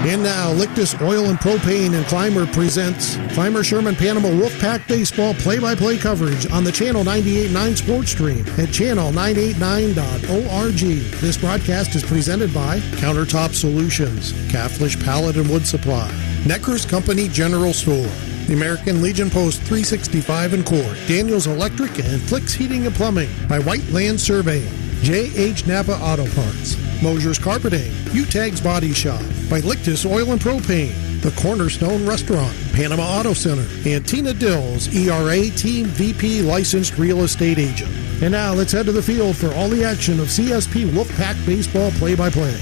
And now, Lictus Oil and Propane and Clymer presents Clymer Sherman Panama Wolfpack Baseball play-by-play coverage on the Channel 98.9 Sports Stream at channel989.org. This broadcast is presented by Countertop Solutions, Caflisch Pallet and Wood Supply, Necker's Company General Store, the American Legion Post 365 in Corry, Daniels Electric and Flicks Heating and Plumbing by White Land Surveying, J.H. Napa Auto Parts, Moshers Carpeting, Uteggs Body Shop, by Lictus Oil and Propane, the Cornerstone Restaurant, Panama Auto Center, and Tina Dills, ERA Team VP Licensed Real Estate Agent. And now let's head to the field for all the action of CSP Wolfpack Baseball play-by-play.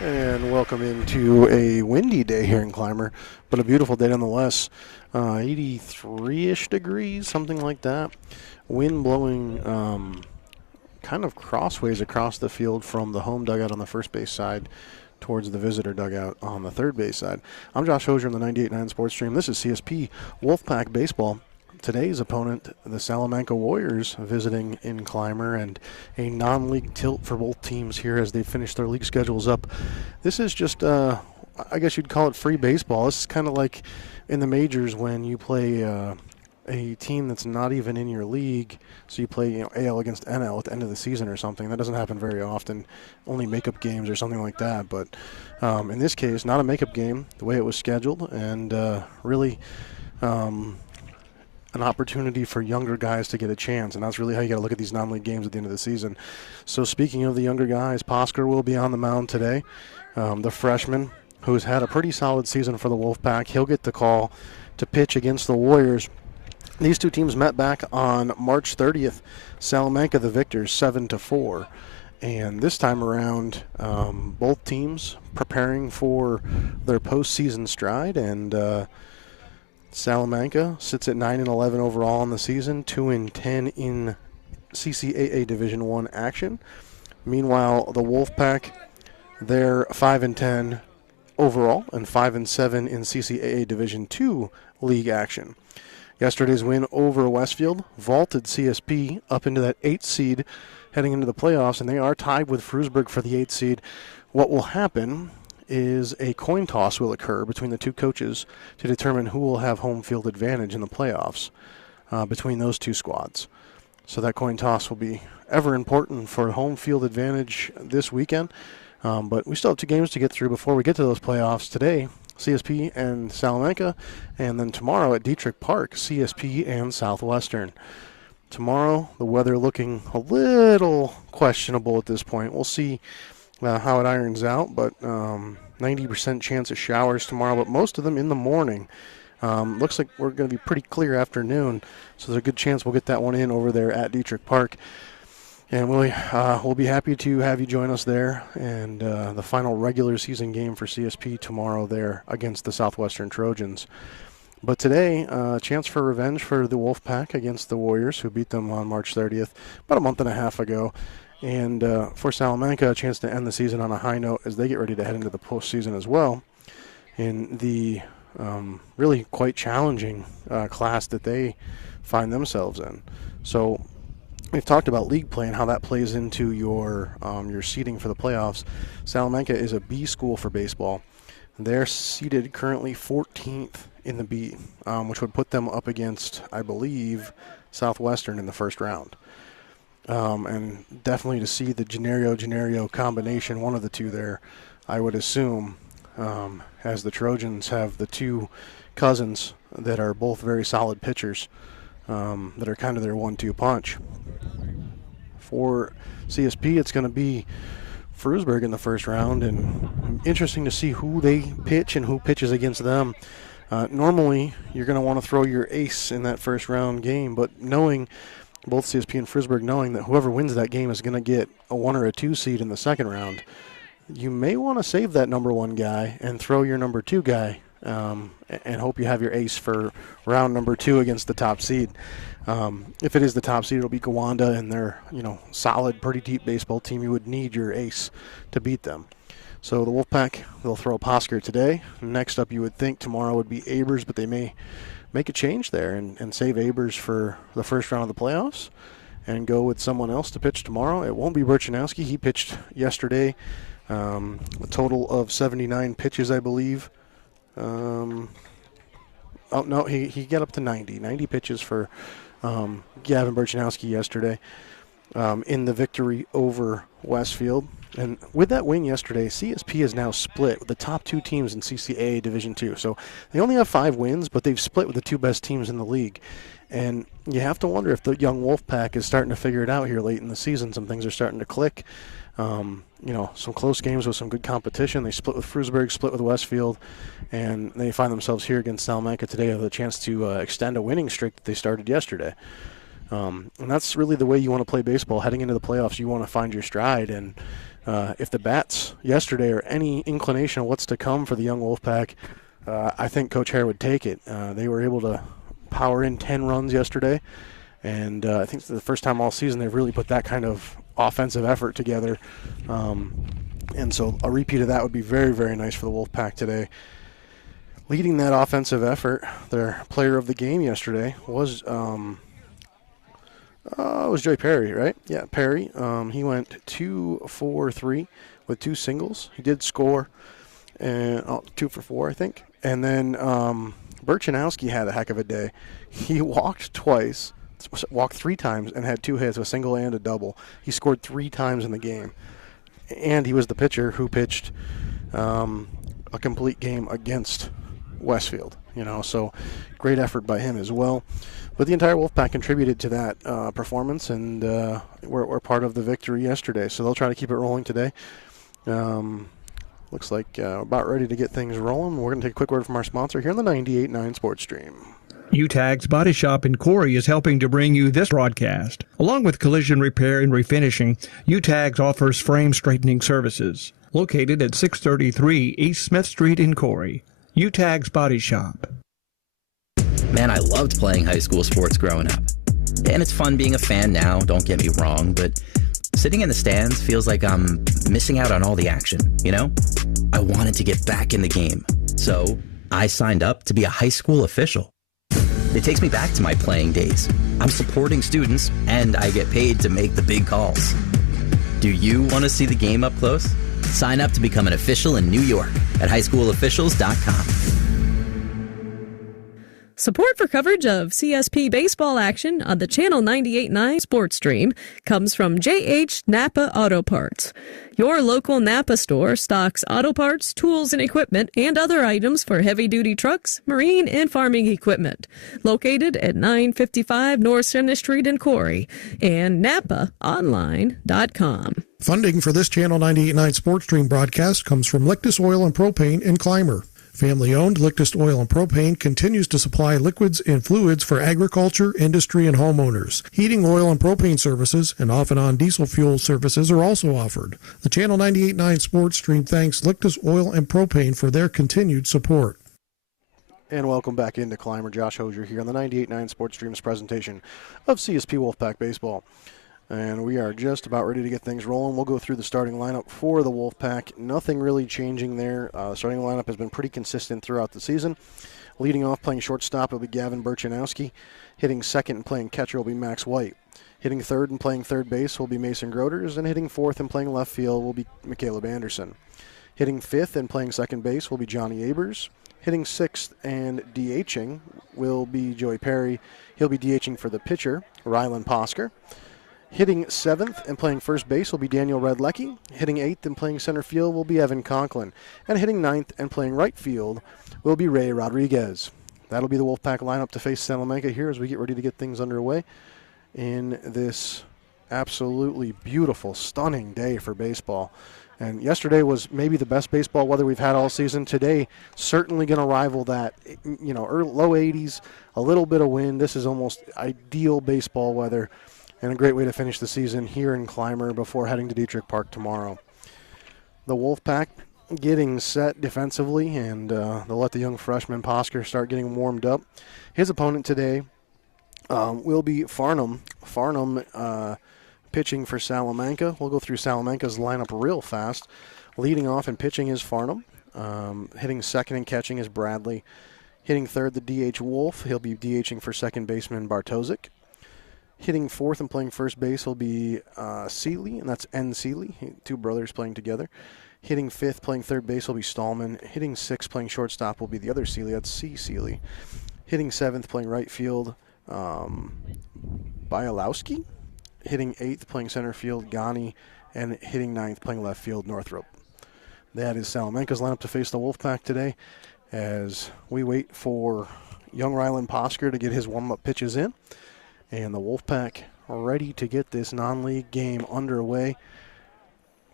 And welcome into a windy day here in Clymer, but a beautiful day nonetheless. 83-ish degrees, something like that. Wind blowing kind of crossways across the field from the home dugout on the first base side towards the visitor dugout on the third base side. I'm Josh Hosier on the 98.9 Sports Stream. This is CSP Wolfpack Baseball. Today's opponent, the Salamanca Warriors, visiting in Clymer, and a non-league tilt for both teams here as they finish their league schedules up. This is just, I guess you'd call it free baseball. This is kind of like in the majors when you play a team that's not even in your league, so you play AL against NL at the end of the season or something. That doesn't happen very often, only makeup games or something like that. But in this case, not a makeup game, the way it was scheduled, and really an opportunity for younger guys to get a chance, and that's really how you got to look at these non-league games at the end of the season. So speaking of the younger guys, Posker will be on the mound today, the freshman who's had a pretty solid season for the Wolfpack. He'll get the call to pitch against the Warriors. These two teams met back on March 30th. Salamanca, the victors, 7-4. And this time around, both teams preparing for their postseason stride. And Salamanca sits at 9-11 overall in the season, 2-10 in CCAA Division I action. Meanwhile, the Wolfpack, they're 5-10 overall and 5-7 in CCAA Division II league action. Yesterday's win over Westfield vaulted CSP up into that 8th seed heading into the playoffs, and they are tied with Frewsburg for the 8th seed. What will happen is a coin toss will occur between the two coaches to determine who will have home field advantage in the playoffs between those two squads. So that coin toss will be ever important for home field advantage this weekend. But we still have two games to get through before we get to those playoffs. Today, CSP and Salamanca, and then tomorrow at Dietrich Park, CSP and Southwestern. Tomorrow, the weather looking a little questionable at this point. We'll see how it irons out, but 90% chance of showers tomorrow, but most of them in the morning. Looks like we're going to be pretty clear afternoon, so there's a good chance we'll get that one in over there at Dietrich Park. And we'll be happy to have you join us there. And the final regular season game for CSP tomorrow there against the Southwestern Trojans. But today, a chance for revenge for the Wolfpack against the Warriors, who beat them on March 30th, about a month and a half ago. And for Salamanca, a chance to end the season on a high note as they get ready to head into the postseason as well in the really quite challenging class that they find themselves in. So we've talked about league play and how that plays into your seeding for the playoffs. Salamanca is a B school for baseball. They're seeded currently 14th in the B, which would put them up against, I believe, Southwestern in the first round. And definitely to see the Generio combination, one of the two there, I would assume, as the Trojans have the two cousins that are both very solid pitchers that are kind of their 1-2 punch. For CSP, it's going to be Frewsburg in the first round, and interesting to see who they pitch and who pitches against them. Normally, you're going to want to throw your ace in that first round game, but knowing both CSP and Frewsburg, knowing that whoever wins that game is going to get a 1 or a 2 seed in the second round, you may want to save that number 1 guy and throw your number 2 guy and hope you have your ace for round number 2 against the top seed. If it is the top seed, it'll be Gowanda, and they're solid, pretty deep baseball team. You would need your ace to beat them. So the Wolfpack, they'll throw Posker today. Next up, you would think tomorrow would be Abers, but they may make a change there and save Abers for the first round of the playoffs and go with someone else to pitch tomorrow. It won't be Burchanowski. He pitched yesterday A total of 79 pitches, I believe. Oh, no, he got up to 90. 90 pitches for Gavin Burchanowski yesterday in the victory over Westfield. And with that win yesterday, CSP is now split with the top two teams in CCAA Division II. So they only have 5 wins, but they've split with the 2 best teams in the league. And you have to wonder if the young Wolfpack is starting to figure it out here late in the season. Some things are starting to click. Some close games with some good competition. They split with Frewsburg, split with Westfield, and they find themselves here against Salamanca today with a chance to extend a winning streak that they started yesterday. And that's really the way you want to play baseball. Heading into the playoffs, you want to find your stride. And if the bats yesterday are any inclination of what's to come for the young Wolfpack, I think Coach Hare would take it. They were able to power in 10 runs yesterday, and I think it's the first time all season they've really put that kind of offensive effort together. And so a repeat of that would be very, very nice for the Wolfpack today. Leading that offensive effort, their player of the game yesterday was Joey Perry, right? Yeah, Perry. He went 2 for 3 with 2 singles. He did score, and 2 for 4, I think. And then Burchanowski had a heck of a day. He walked 3 times, and had 2 hits, a single and a double. He scored 3 times in the game. And he was the pitcher who pitched a complete game against Westfield. So great effort by him as well. But the entire Wolfpack contributed to that performance, and we're part of the victory yesterday. So they'll try to keep it rolling today. Looks like about ready to get things rolling. We're going to take a quick word from our sponsor here on the 98.9 Sports Stream. Uteggs Body Shop in Corry is helping to bring you this broadcast. Along with collision repair and refinishing, Uteggs offers frame straightening services. Located at 633 East Smith Street in Corry. Uteggs Body Shop. Man, I loved playing high school sports growing up. And it's fun being a fan now, don't get me wrong, but sitting in the stands feels like I'm missing out on all the action, I wanted to get back in the game. So I signed up to be a high school official. It takes me back to my playing days. I'm supporting students, and I get paid to make the big calls. Do you want to see the game up close? Sign up to become an official in New York at highschoolofficials.com. Support for coverage of CSP baseball action on the Channel 98.9 Sports Stream comes from J.H. Napa Auto Parts. Your local Napa store stocks auto parts, tools and equipment, and other items for heavy-duty trucks, marine, and farming equipment. Located at 955 North Center Street in Corry and NapaOnline.com. Funding for this Channel 98.9 Sports Stream broadcast comes from Lictus Oil and Propane in Clymer. Family-owned Lictus Oil and Propane continues to supply liquids and fluids for agriculture, industry, and homeowners. Heating, oil, and propane services and off-and-on diesel fuel services are also offered. The Channel 98.9 Sports Stream thanks Lictus Oil and Propane for their continued support. And welcome back into Clymer. Josh Hosier here on the 98.9 Sports Stream's presentation of CSP Wolfpack Baseball. And we are just about ready to get things rolling. We'll go through the starting lineup for the Wolfpack. Nothing really changing there. The starting lineup has been pretty consistent throughout the season. Leading off, playing shortstop, will be Gavin Burchanowski. Hitting second and playing catcher will be Max White. Hitting third and playing third base will be Mason Groders. And hitting fourth and playing left field will be Caleb Anderson. Hitting fifth and playing second base will be Johnny Abers. Hitting sixth and DHing will be Joey Perry. He'll be DHing for the pitcher, Rylan Posker. Hitting seventh and playing first base will be Daniel Redlecki. Hitting eighth and playing center field will be Evan Conklin. And hitting ninth and playing right field will be Ray Rodriguez. That'll be the Wolfpack lineup to face Salamanca here as we get ready to get things underway in this absolutely beautiful, stunning day for baseball. And yesterday was maybe the best baseball weather we've had all season. Today, certainly going to rival that, low 80s, a little bit of wind. This is almost ideal baseball weather. And a great way to finish the season here in Clymer before heading to Dietrich Park tomorrow. The Wolfpack getting set defensively, and they'll let the young freshman Posker start getting warmed up. His opponent today will be Farnham. Farnham pitching for Salamanca. We'll go through Salamanca's lineup real fast. Leading off and pitching is Farnham. Hitting second and catching is Bradley. Hitting third, the DH Wolf. He'll be DHing for second baseman Bartosik. Hitting fourth and playing first base will be Seeley, and that's N. Seeley, 2 brothers playing together. Hitting fifth, playing third base will be Stallman. Hitting sixth, playing shortstop will be the other Seeley. That's C. Seeley. Hitting seventh, playing right field, Bialowski. Hitting eighth, playing center field, Ghani. And hitting ninth, playing left field, Northrop. That is Salamanca's lineup to face the Wolfpack today as we wait for young Rylan Posker to get his warm-up pitches in. And the Wolfpack ready to get this non-league game underway.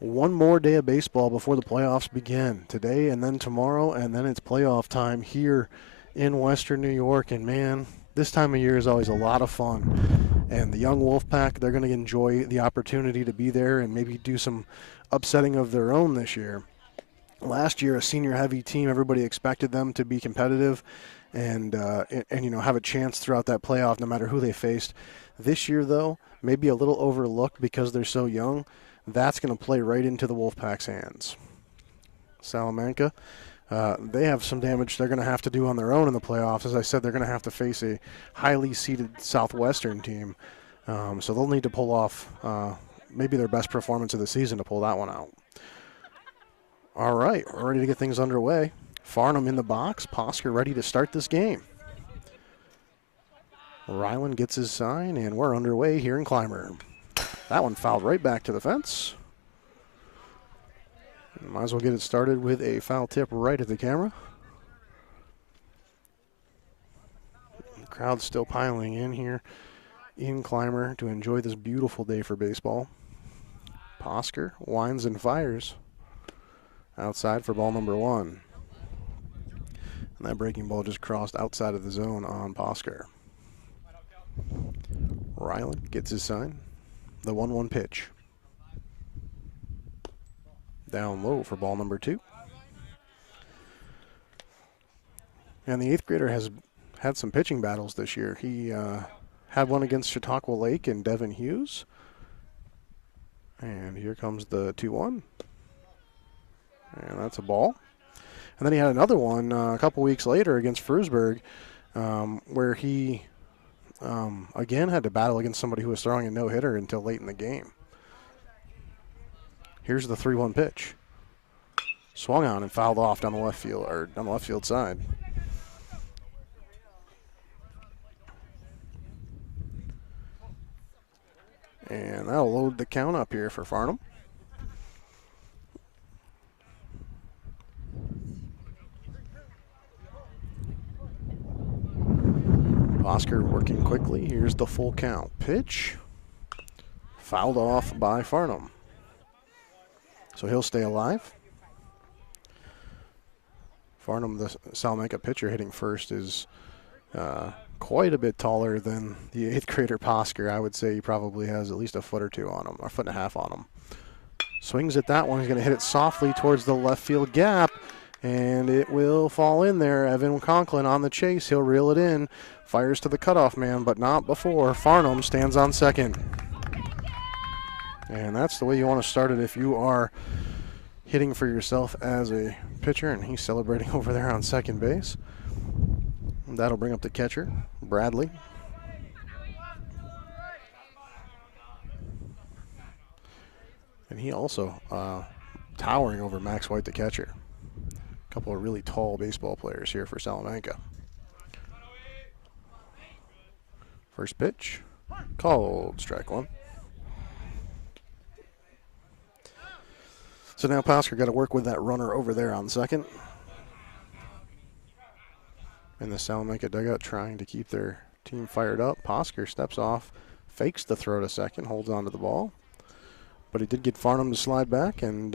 One more day of baseball before the playoffs begin. Today and then tomorrow, and then it's playoff time here in Western New York. And, man, this time of year is always a lot of fun. And the young Wolfpack, they're going to enjoy the opportunity to be there and maybe do some upsetting of their own this year. Last year, a senior-heavy team, everybody expected them to be competitive and have a chance throughout that playoff no matter who they faced. This year, though, maybe a little overlooked because they're so young. That's going to play right into the Wolfpack's hands. Salamanca, they have some damage they're going to have to do on their own in the playoffs. As I said, they're going to have to face a highly seeded Southwestern team. So they'll need to pull off maybe their best performance of the season to pull that one out. All right, we're ready to get things underway. Farnham in the box. Posker ready to start this game. Rylan gets his sign, and we're underway here in Clymer. That one fouled right back to the fence. Might as well get it started with a foul tip right at the camera. The crowd's still piling in here in Clymer to enjoy this beautiful day for baseball. Posker winds and fires outside for ball number one. And that breaking ball just crossed outside of the zone on Posker. Rylan gets his sign. The 1-1 pitch. Down low for ball number two. And the eighth grader has had some pitching battles this year. He had one against Chautauqua Lake and Devin Hughes. And here comes the 2-1. And that's a ball. And then he had another one a couple weeks later against Frewsburg where he again had to battle against somebody who was throwing a no-hitter until late in the game. Here's the 3-1 pitch. Swung on and fouled off down the left field side. And that'll load the count up here for Farnham. Posker working quickly. Here's the full count. Pitch. Fouled off by Farnham. So he'll stay alive. Farnham, the Salamanca pitcher hitting first, is quite a bit taller than the eighth grader Posker. I would say he probably has at least a foot or two on him, or a foot and a half on him. Swings at that one. He's going to hit it softly towards the left field gap, and it will fall in there. Evan Conklin on the chase. He'll reel it in. Fires to the cutoff man, but not before Farnham stands on second. And that's the way you want to start it if you are hitting for yourself as a pitcher, and he's celebrating over there on second base. That'll bring up the catcher, Bradley. And he also towering over Max White, the catcher. A couple of really tall baseball players here for Salamanca. First pitch, called strike one. So now Posker got to work with that runner over there on second. And the Salamanca dugout trying to keep their team fired up. Posker steps off, fakes the throw to second, holds on to the ball. But he did get Farnham to slide back and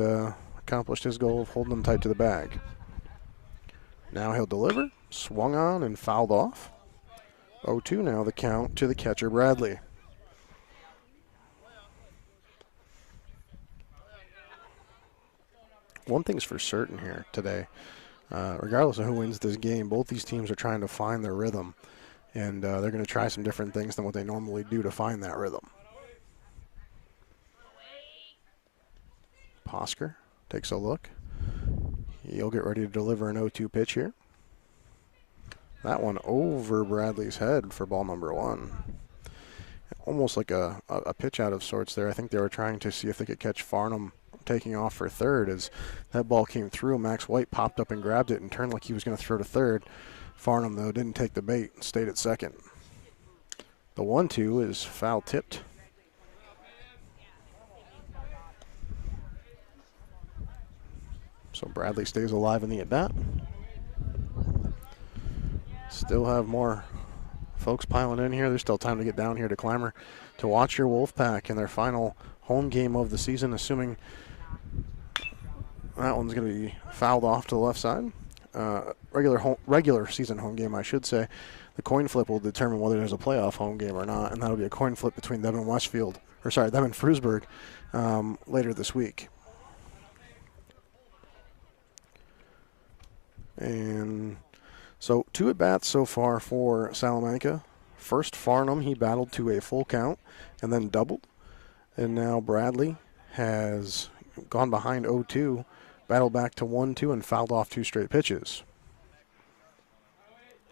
accomplished his goal of holding them tight to the bag. Now he'll deliver, swung on and fouled off. 0-2 now the count to the catcher, Bradley. One thing's for certain here today. Regardless of who wins this game, both these teams are trying to find their rhythm. And they're going to try some different things than what they normally do to find that rhythm. Posker takes a look. He'll get ready to deliver an 0-2 pitch here. That one over Bradley's head for ball number one. Almost like a pitch out of sorts there. I think they were trying to see if they could catch Farnham taking off for third as that ball came through. Max White popped up and grabbed it and turned like he was going to throw to third. Farnham, though, didn't take the bait and stayed at second. The 1-2 is foul tipped. So Bradley stays alive in the at-bat. Still have more folks piling in here. There's still time to get down here to Clymer to watch your Wolfpack in their final home game of the season, assuming that one's going to be fouled off to the left side. Regular season home game, I should say. The coin flip will determine whether there's a playoff home game or not, and that'll be a coin flip between them and them and Frewsburg later this week. And so 2 at-bats so far for Salamanca. First, Farnham, he battled to a full count and then doubled. And now Bradley has gone behind 0-2, battled back to 1-2, and fouled off 2 straight pitches.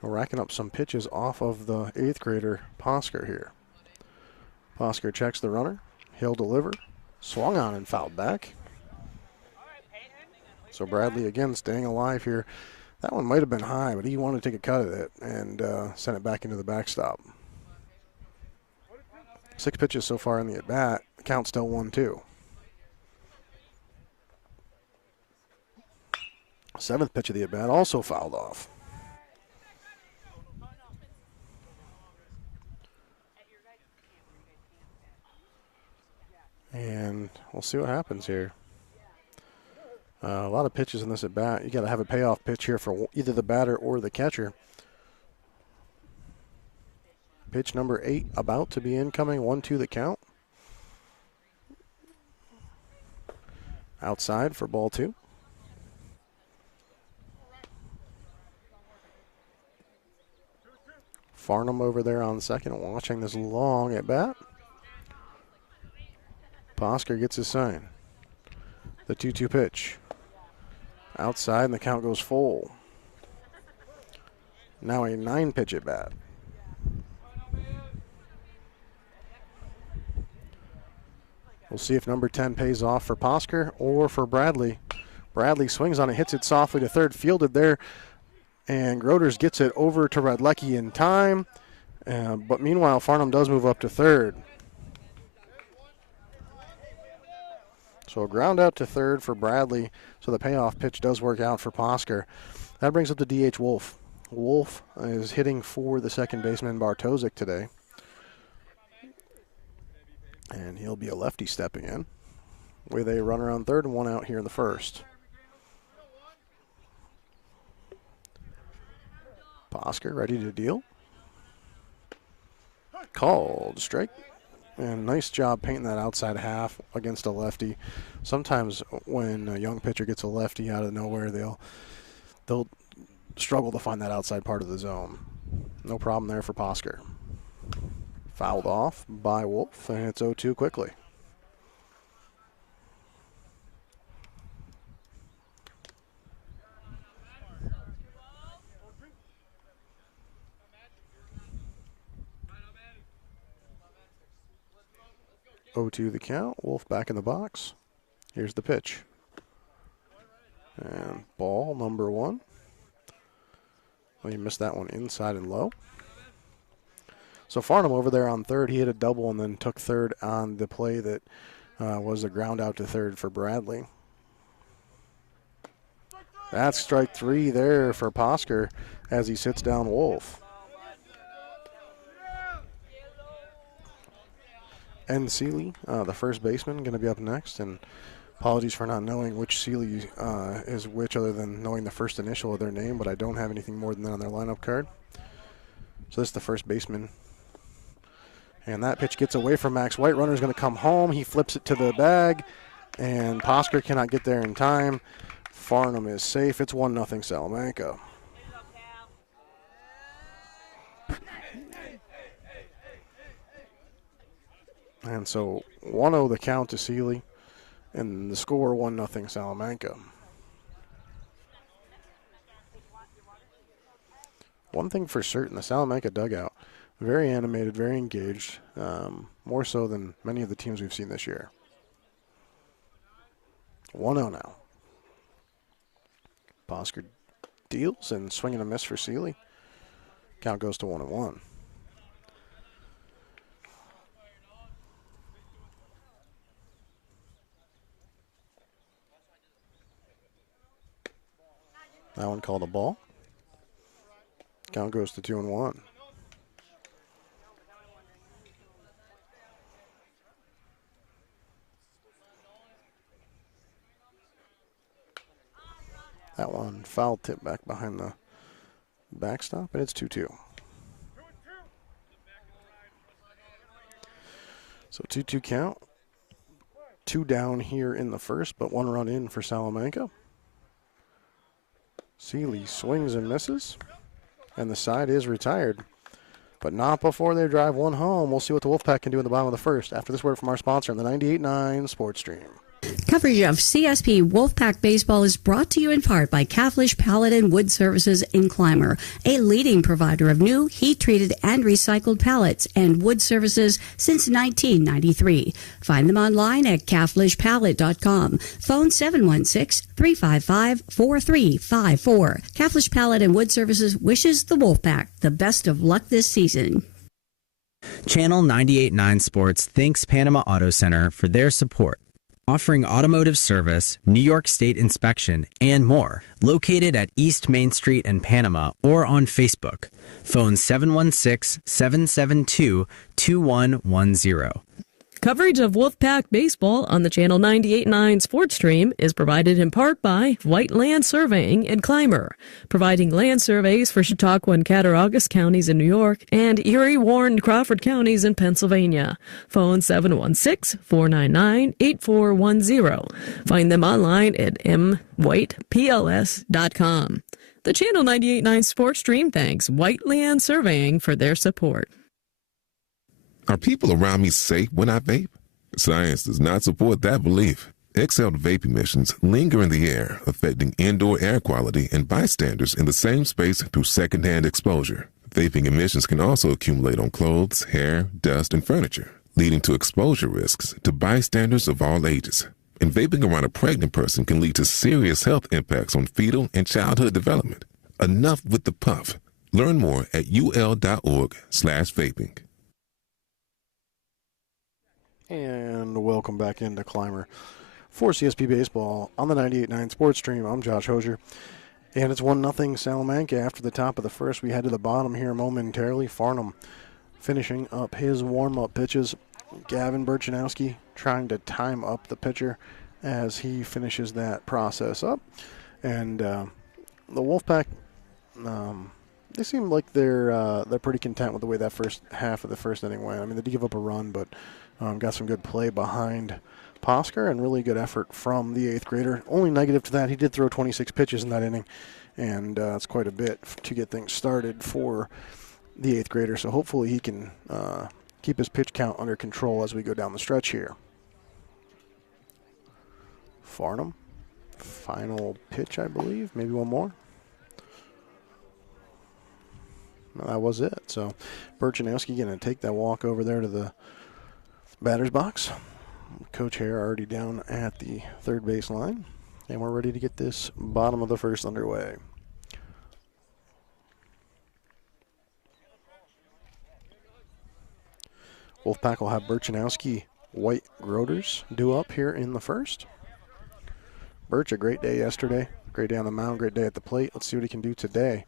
We're racking up some pitches off of the 8th grader Posker here. Posker checks the runner. He'll deliver. Swung on and fouled back. So Bradley again staying alive here. That one might have been high, but he wanted to take a cut at it and sent it back into the backstop. 6 pitches so far in the at-bat. The count still 1-2. 7th pitch of the at-bat also fouled off. And we'll see what happens here. A lot of pitches in this at bat. You got to have a payoff pitch here for either the batter or the catcher. Pitch number 8 about to be incoming. 1-2 the count. Outside for ball 2. Farnham over there on second, watching this long at bat. Posker gets his sign. The 2-2 pitch. Outside, and the count goes full. Now a 9-pitch at bat. We'll see if number 10 pays off for Posker or for Bradley. Bradley swings on it, hits it softly to third, fielded there, and Groders gets it over to Radlecki in time. But meanwhile, Farnham does move up to third. So a ground out to third for Bradley. So the payoff pitch does work out for Posker. That brings up the DH Wolf. Wolf is hitting for the second baseman Bartosik today. And he'll be a lefty stepping in with a runner on third and 1 out here in the first. Posker ready to deal. Called strike. And nice job painting that outside half against a lefty. Sometimes when a young pitcher gets a lefty out of nowhere, they'll struggle to find that outside part of the zone. No problem there for Posker. Fouled off by Wolf, and it's 0-2 quickly. The count. Wolf back in the box. Here's the pitch. And ball number 1. Well, you missed that one inside and low. So Farnham over there on third, he hit a double and then took third on the play that was a ground out to third for Bradley. That's strike 3 there for Posker as he sits down Wolf. And Seeley, the first baseman, going to be up next. And apologies for not knowing which Seeley is which other than knowing the first initial of their name, but I don't have anything more than that on their lineup card. So this is the first baseman. And that pitch gets away from Max White. Runner's going to come home. He flips it to the bag, and Posker cannot get there in time. Farnham is safe. It's 1-0 Salamanca. And so 1-0 the count to Seeley, and the score 1-0 Salamanca. One thing for certain, the Salamanca dugout, very animated, very engaged, more so than many of the teams we've seen this year. 1-0 now. Bosker deals and swing and a miss for Seeley. Count goes to 1-1. That one called a ball. Count goes to 2-1. That one foul tip back behind the backstop, and it's 2-2. So 2-2 count. 2 down here in the first, but 1 run in for Salamanca. Seeley swings and misses, and the side is retired. But not before they drive one home. We'll see what the Wolfpack can do in the bottom of the first after this word from our sponsor on the 98.9 Sports Stream. Coverage of CSP Wolfpack Baseball is brought to you in part by Caflisch Pallet and Wood Services in Clymer, a leading provider of new, heat-treated, and recycled pallets and wood services since 1993. Find them online at caflischpallet.com. Phone 716-355-4354. Caflisch Pallet and Wood Services wishes the Wolfpack the best of luck this season. Channel 98.9 Sports thanks Panama Auto Center for their support, offering automotive service, New York State inspection, and more. Located at East Main Street in Panama or on Facebook. Phone 716-772-2110. Coverage of Wolfpack Baseball on the Channel 98.9 Sports Stream is provided in part by White Land Surveying in Clymer, providing land surveys for Chautauqua and Cattaraugus counties in New York and Erie, Warren, and Crawford counties in Pennsylvania. Phone 716-499-8410. Find them online at mwhitepls.com. The Channel 98.9 Sports Stream thanks White Land Surveying for their support. Are people around me safe when I vape? Science does not support that belief. Exhaled vape emissions linger in the air, affecting indoor air quality and bystanders in the same space through secondhand exposure. Vaping emissions can also accumulate on clothes, hair, dust, and furniture, leading to exposure risks to bystanders of all ages. And vaping around a pregnant person can lead to serious health impacts on fetal and childhood development. Enough with the puff. Learn more at ul.org/vaping. And welcome back into Clymer for CSP Baseball on the 98.9 Sports Stream. I'm Josh Hosier, and it's 1-0 Salamanca after the top of the first. We head to the bottom here momentarily. Farnham finishing up his warm-up pitches. Gavin Burchanowski trying to time up the pitcher as he finishes that process up. And the Wolfpack, they seem like they're pretty content with the way that first half of the first inning went. I mean, they did give up a run, but got some good play behind Bosker and really good effort from the 8th grader. Only negative to that, he did throw 26 pitches in that inning, and it's quite a bit to get things started for the 8th grader. So hopefully he can keep his pitch count under control as we go down the stretch here. Farnham, final pitch, I believe. Maybe one more. No, that was it. So Burchanowski going to take that walk over there to the batter's box. Coach Hare already down at the third base line, and we're ready to get this bottom of the first underway. Wolfpack will have Burchanowski, White, Groders due up here in the first. Birch, a great day yesterday. Great day on the mound, great day at the plate. Let's see what he can do today.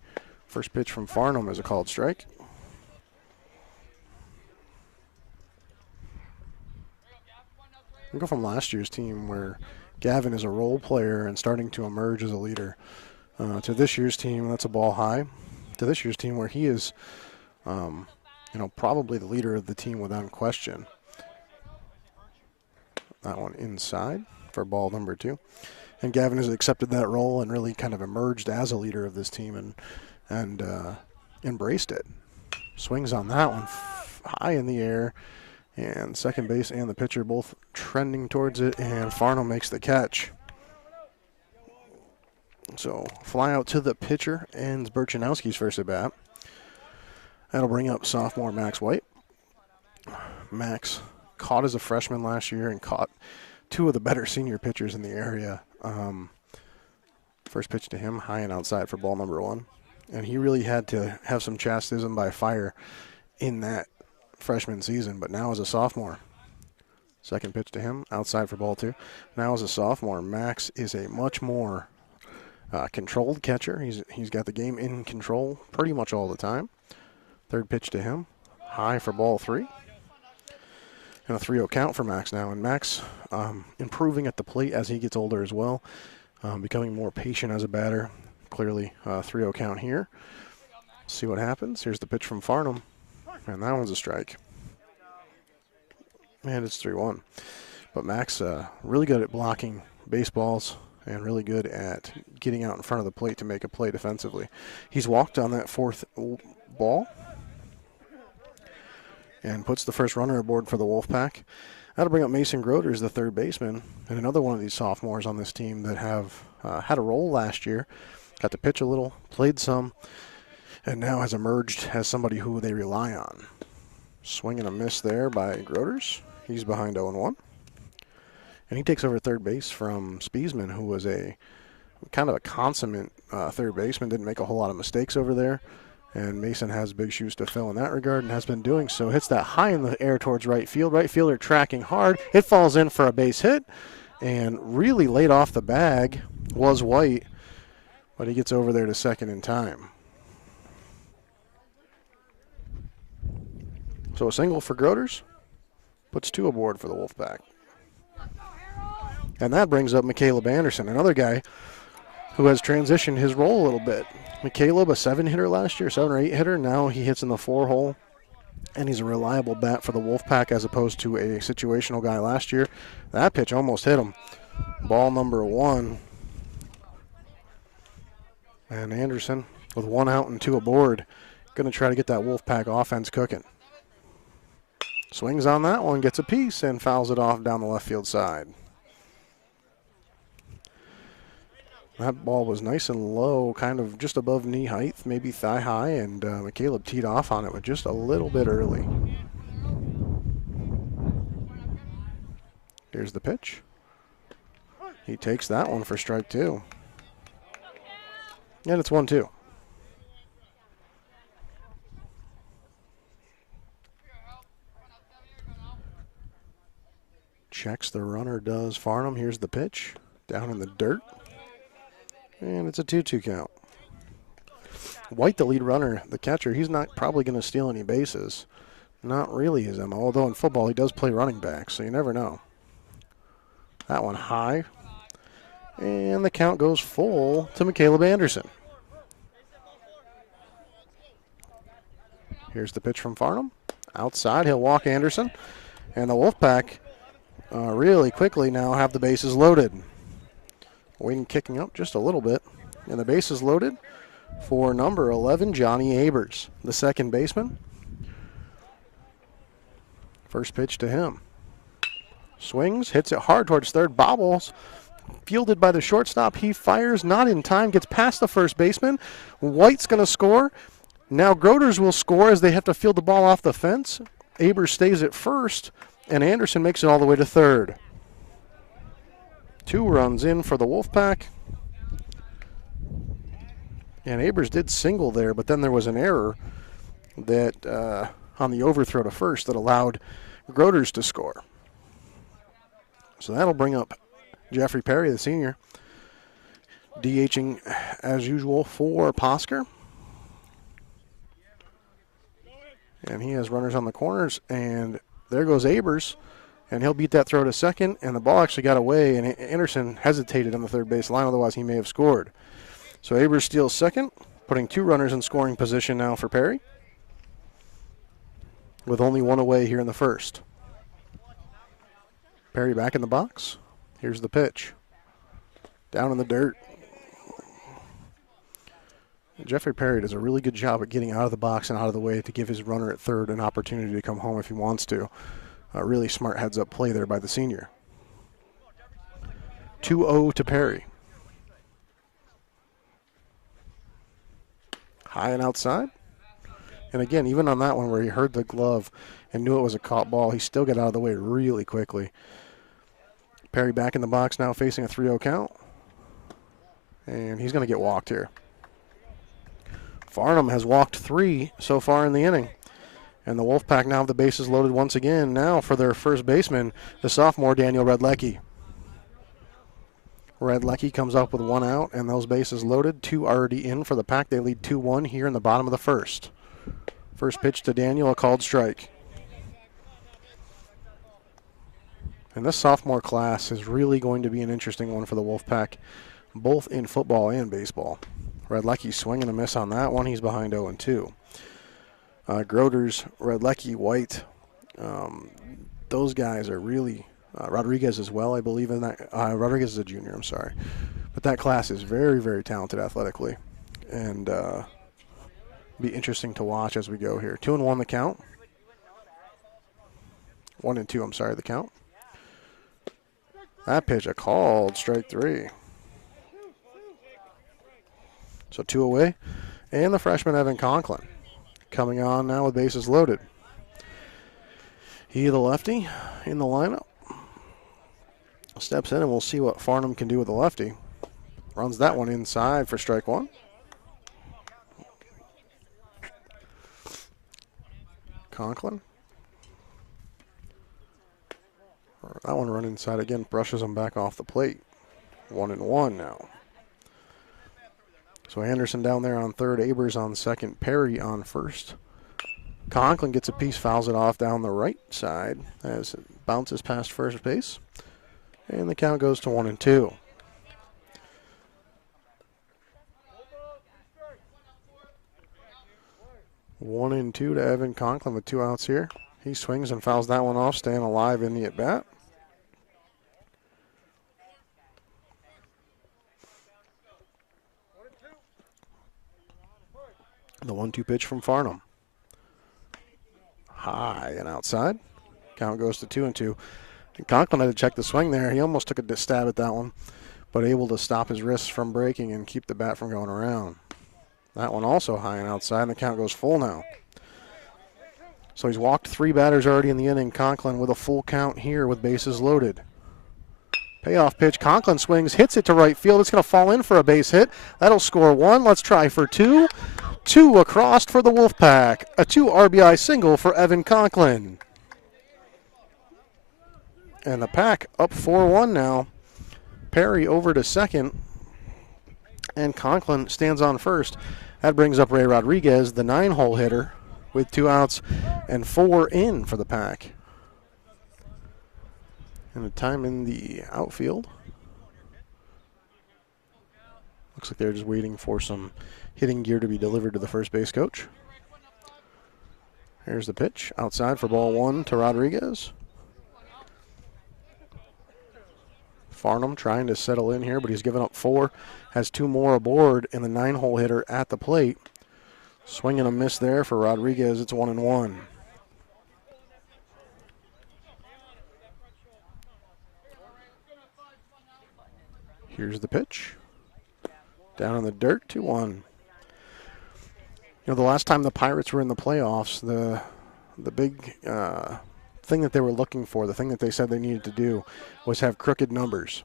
First pitch from Farnham is a called strike. We go from last year's team where Gavin is a role player and starting to emerge as a leader to this year's team, that's a ball high, to this year's team where he is, probably the leader of the team without question. That one inside for ball number 2. And Gavin has accepted that role and really kind of emerged as a leader of this team and embraced it. Swings on that one high in the air. And second base and the pitcher both trending towards it, and Farnham makes the catch. So fly out to the pitcher ends Burchanowski's first at bat. That'll bring up sophomore Max White. Max caught as a freshman last year and caught two of the better senior pitchers in the area. First pitch to him, high and outside for ball number 1. And he really had to have some chastism by fire in that freshman season, but now as a sophomore. Second pitch to him, outside for ball 2. Now as a sophomore, Max is a much more controlled catcher. He's got the game in control pretty much all the time. Third pitch to him, high for ball 3. And a 3-0 count for Max now. And Max improving at the plate as he gets older as well, becoming more patient as a batter. Clearly 3-0 count here. See what happens. Here's the pitch from Farnham. And that one's a strike. And it's 3-1. But Max really good at blocking baseballs and really good at getting out in front of the plate to make a play defensively. He's walked on that 4th ball and puts the first runner aboard for the Wolfpack. That'll bring up Mason Groders, the third baseman, and another one of these sophomores on this team that have had a role last year, got to pitch a little, played some, and now has emerged as somebody who they rely on. Swing and a miss there by Groders. He's behind 0-1. And he takes over third base from Spiesman, who was a kind of a consummate third baseman, didn't make a whole lot of mistakes over there. And Mason has big shoes to fill in that regard and has been doing so. Hits that high in the air towards right field. Right fielder tracking hard. It falls in for a base hit and really laid off the bag was White, but he gets over there to second in time. So a single for Groders, puts 2 aboard for the Wolfpack. And that brings up McCaleb Anderson, another guy who has transitioned his role a little bit. McCaleb, a 7-hitter last year, 7 or 8-hitter. Now he hits in the 4-hole, and he's a reliable bat for the Wolfpack as opposed to a situational guy last year. That pitch almost hit him. Ball number 1. And Anderson, with 1 out and 2 aboard, going to try to get that Wolfpack offense cooking. Swings on that one, gets a piece, and fouls it off down the left field side. That ball was nice and low, kind of just above knee height, maybe thigh high, and McCaleb teed off on it with just a little bit early. Here's the pitch. He takes that one for strike 2. And it's 1-2. Checks the runner, does Farnham. Here's the pitch. Down in the dirt. And it's a 2-2 count. White, the lead runner, the catcher, he's not probably going to steal any bases. Not really his MO, although in football he does play running back, so you never know. That one high. And the count goes full to McCaleb Anderson. Here's the pitch from Farnham. Outside, he'll walk Anderson. And the Wolfpack really quickly now have the bases loaded. Wing kicking up just a little bit. And the bases loaded for number 11, Johnny Abers, the second baseman. First pitch to him. Swings, hits it hard towards third, bobbles. Fielded by the shortstop. He fires, not in time, gets past the first baseman. White's going to score. Now Groders will score as they have to field the ball off the fence. Abers stays at first, and Anderson makes it all the way to third. 2 runs in for the Wolfpack. And Abers did single there, but then there was an error that on the overthrow to first that allowed Groders to score. So that'll bring up Jeffrey Perry, the senior, DHing as usual for Posker. And he has runners on the corners, and there goes Abers, and he'll beat that throw to second, and the ball actually got away, and Anderson hesitated on the third base line, otherwise he may have scored. So Abers steals second, putting 2 runners in scoring position now for Perry, with only 1 away here in the first. Perry back in the box. Here's the pitch. Down in the dirt. Jeffrey Perry does a really good job at getting out of the box and out of the way to give his runner at third an opportunity to come home if he wants to. A really smart heads-up play there by the senior. 2-0 to Perry. High and outside. And again, even on that one where he heard the glove and knew it was a caught ball, he still got out of the way really quickly. Perry back in the box now facing a 3-0 count. And he's going to get walked here. Farnham has walked 3 so far in the inning. And the Wolfpack now have the bases loaded once again now for their first baseman, the sophomore Daniel Redlecki. Redlecki comes up with 1 out, and those bases loaded. 2 already in for the Pack. They lead 2-1 here in the bottom of the first. First pitch to Daniel, a called strike. And this sophomore class is really going to be an interesting one for the Wolfpack, both in football and baseball. Redlecki swinging a miss on that one. He's behind 0-2. Groders, Redlecki, White, those guys are really, Rodriguez as well, I believe in that. Rodriguez is a junior, I'm sorry. But that class is very, very talented athletically. And be interesting to watch as we go here. 2-1 the count. 1-2, I'm sorry, the count. That pitch, a called strike 3. So 2 away. And the freshman Evan Conklin coming on now with bases loaded. He, the lefty, in the lineup. Steps in, and we'll see what Farnham can do with the lefty. Runs that one inside for strike 1. Conklin. That one run inside again, brushes him back off the plate. 1-1 now. So Anderson down there on third, Abers on second, Perry on first. Conklin gets a piece, fouls it off down the right side as it bounces past first base. And the count goes to 1-2. One and two to Evan Conklin with 2 outs here. He swings and fouls that one off, staying alive in the at-bat. The 1-2 pitch from Farnham. High and outside. Count goes to 2-2. And Conklin had to check the swing there. He almost took a stab at that one, but able to stop his wrists from breaking and keep the bat from going around. That one also high and outside, and the count goes full now. So he's walked 3 batters already in the inning. Conklin with a full count here with bases loaded. Payoff pitch. Conklin swings, hits it to right field. It's going to fall in for a base hit. That'll score 1. Let's try for 2. 2 across for the Wolfpack. A 2 RBI single for Evan Conklin. And the Pack up 4-1 now. Perry over to second. And Conklin stands on first. That brings up Ray Rodriguez, the 9-hole hitter, with 2 outs and 4 in for the Pack. And the time in the outfield. Looks like they're just waiting for some hitting gear to be delivered to the first base coach. Here's the pitch. Outside for ball 1 to Rodriguez. Farnham trying to settle in here, but he's given up 4. Has 2 more aboard, and the 9-hole hitter at the plate. Swing and a miss there for Rodriguez. It's 1-1. Here's the pitch. Down in the dirt, 2-1. You know, the last time the Pirates were in the playoffs, the big thing that they were looking for, the thing that they said they needed to do, was have crooked numbers.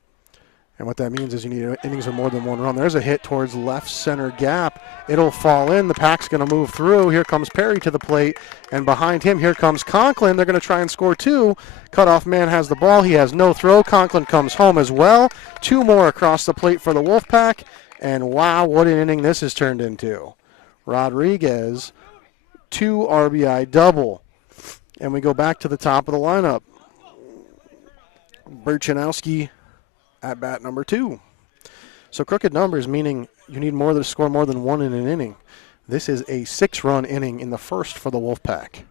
And what that means is you need innings of more than 1 run. There's a hit towards left center gap. It'll fall in. The Pack's going to move through. Here comes Perry to the plate. And behind him, here comes Conklin. They're going to try and score 2. Cutoff man has the ball. He has no throw. Conklin comes home as well. 2 more across the plate for the Wolfpack. And wow, what an inning this has turned into. Rodriguez, 2 RBI double. And we go back to the top of the lineup. Burchanowski at bat number 2. So crooked numbers, meaning you need more to score more than 1 in an inning. This is a 6-run inning in the first for the Wolfpack.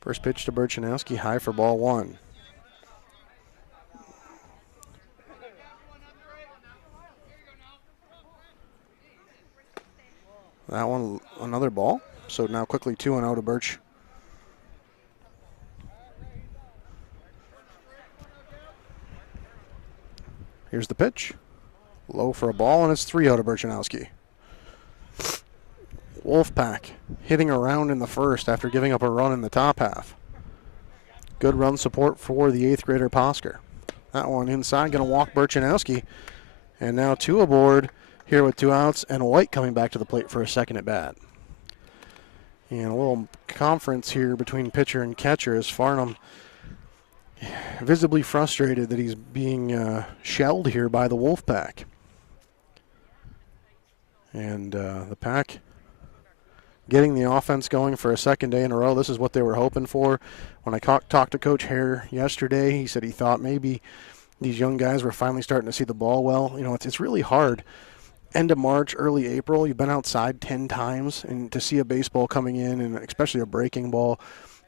First pitch to Burchanowski, high for ball 1. That one, another ball. So now quickly 2-0 to Birch. Here's the pitch. Low for a ball, and it's 3-0 to Burchanowski. Wolfpack hitting around in the first after giving up a run in the top half. Good run support for the 8th grader Posker. That one inside, going to walk Burchanowski. And now 2 aboard here with 2 outs, and White coming back to the plate for a second at bat. And a little conference here between pitcher and catcher as Farnham visibly frustrated that he's being shelled here by the Wolfpack. And the Pack getting the offense going for a second day in a row. This is what they were hoping for. When I talked to Coach Hare yesterday, he said he thought maybe these young guys were finally starting to see the ball well. You know, it's really hard. End of March, early April, you've been outside 10 times, and to see a baseball coming in, and especially a breaking ball,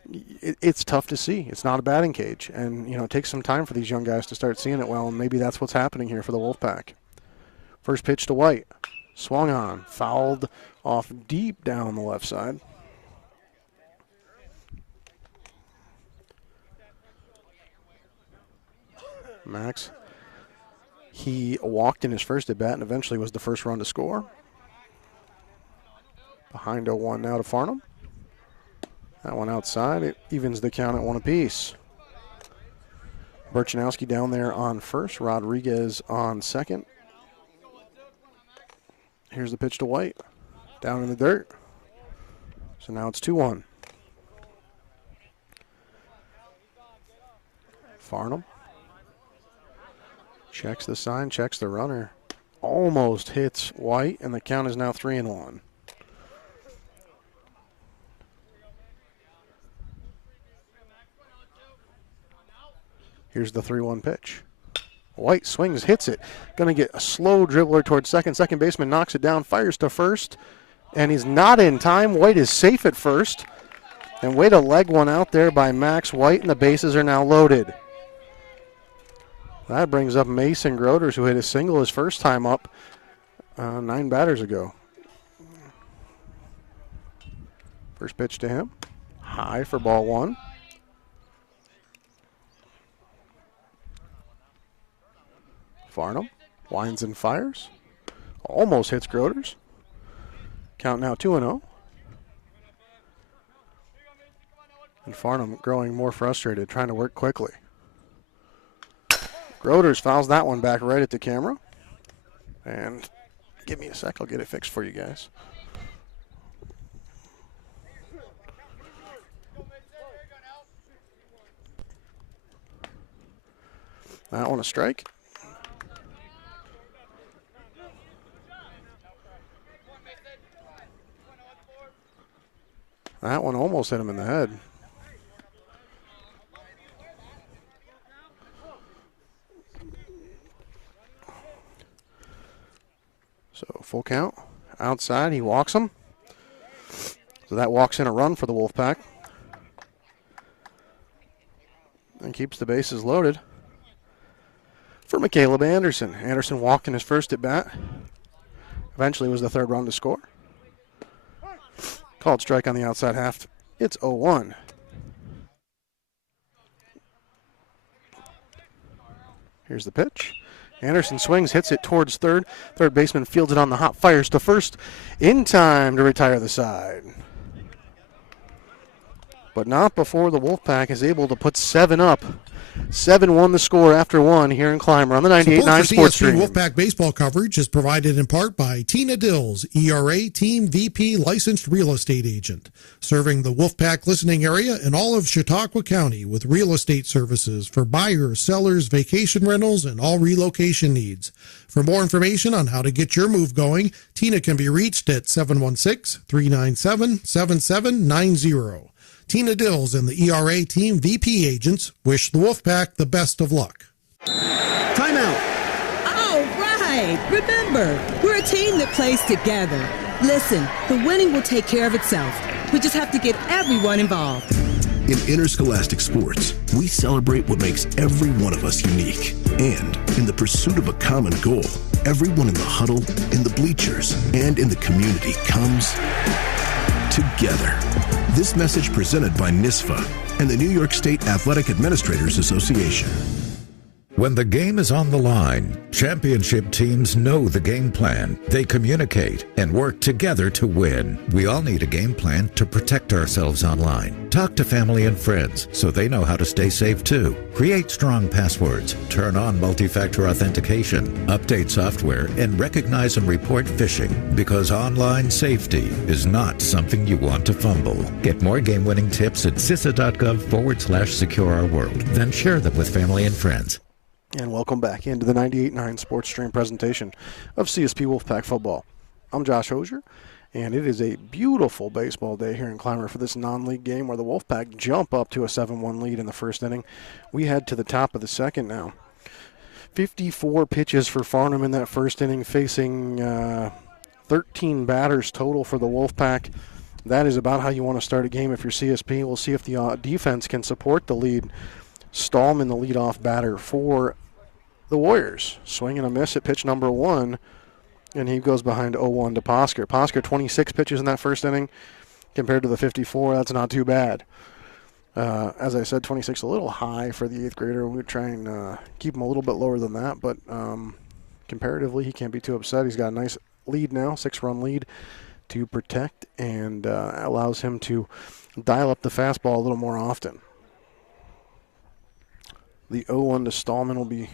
it's tough to see. It's not a batting cage. And, you know, it takes some time for these young guys to start seeing it well, and maybe that's what's happening here for the Wolfpack. First pitch to White. Swung on. Fouled off deep down the left side. Max. He walked in his first at bat and eventually was the first run to score. Behind 0-1 now to Farnham. That one outside. It evens the count at 1 apiece. Burchanowski down there on first. Rodriguez on second. Here's the pitch to White. Down in the dirt. So now it's 2-1. Farnham. Checks the sign, checks the runner. Almost hits White, and the count is now 3-1. Here's the 3-1 pitch. White swings, hits it. Going to get a slow dribbler towards second. Second baseman knocks it down, fires to first, and he's not in time. White is safe at first. And way to leg one out there by Max White, and the bases are now loaded. That brings up Mason Groders, who hit a single his first time up 9 batters ago. First pitch to him. High for ball 1. Farnham winds and fires. Almost hits Groders. Count now 2-0. And Farnham growing more frustrated, trying to work quickly. Groders fouls that one back right at the camera. And give me a sec, I'll get it fixed for you guys. That one a strike. That one almost hit him in the head. So full count. Outside, he walks him. So that walks in a run for the Wolfpack. And keeps the bases loaded for McCaleb Anderson. Anderson walked in his first at bat. Eventually was the third run to score. Called strike on the outside half. It's 0-1. Here's the pitch. Anderson swings, hits it towards third. Third baseman fields it on the hop, fires to first in time to retire the side. But not before the Wolfpack is able to put 7 up. 7-1 the score after 1 here in Clymer on the 98.9 Sports Stream. CSP Wolfpack baseball coverage is provided in part by Tina Dills, ERA Team VP licensed real estate agent, serving the Wolfpack listening area in all of Chautauqua County with real estate services for buyers, sellers, vacation rentals, and all relocation needs. For more information on how to get your move going, Tina can be reached at 716-397-7790. Tina Dills and the ERA Team VP agents wish the Wolfpack the best of luck. Timeout. All right. Remember, we're a team that plays together. Listen, the winning will take care of itself. We just have to get everyone involved. In interscholastic sports, we celebrate what makes every one of us unique. And in the pursuit of a common goal, everyone in the huddle, in the bleachers, and in the community comes together. This message presented by NISFA and the New York State Athletic Administrators Association. When the game is on the line, championship teams know the game plan. They communicate and work together to win. We all need a game plan to protect ourselves online. Talk to family and friends so they know how to stay safe too. Create strong passwords, turn on multi-factor authentication, update software, and recognize and report phishing, because online safety is not something you want to fumble. Get more game-winning tips at CISA.gov/secure-our-world. Then share them with family and friends. And welcome back into the 98.9 Sports Stream presentation of CSP Wolfpack Football. I'm Josh Hosier, and it is a beautiful baseball day here in Clymer for this non-league game where the Wolfpack jump up to a 7-1 lead in the first inning. We head to the top of the second now. 54 pitches for Farnham in that first inning, facing 13 batters total for the Wolfpack. That is about how you want to start a game if you're CSP. We'll see if the defense can support the lead. Stallman, the leadoff batter for the Warriors. Swing and a miss at pitch number 1, and he goes behind 0-1 to Posker. Posker, 26 pitches in that first inning compared to the 54. That's not too bad. As I said, 26 a little high for the 8th grader. We would try and keep him a little bit lower than that, but comparatively, he can't be too upset. He's got a nice lead now, 6-run lead to protect, and allows him to dial up the fastball a little more often. The 0-1 to Stallman will be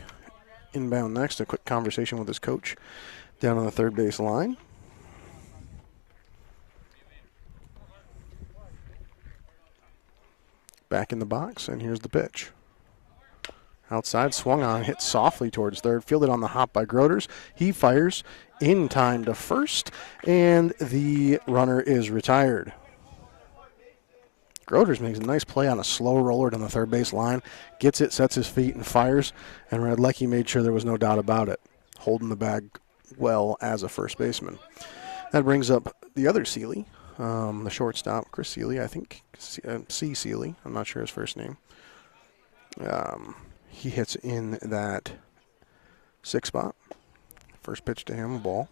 inbound next. A quick conversation with his coach down on the third base line. Back in the box, and here's the pitch. Outside, swung on, hit softly towards third, fielded on the hop by Groders. He fires in time to first, and the runner is retired. Groders makes a nice play on a slow roller down the third base line, gets it, sets his feet, and fires, and Radlecki made sure there was no doubt about it, holding the bag well as a first baseman. That brings up the other Seeley, the shortstop, Chris Seeley, I think, C. Seeley, I'm not sure his first name. He hits in that 6th spot. First pitch to him, a ball.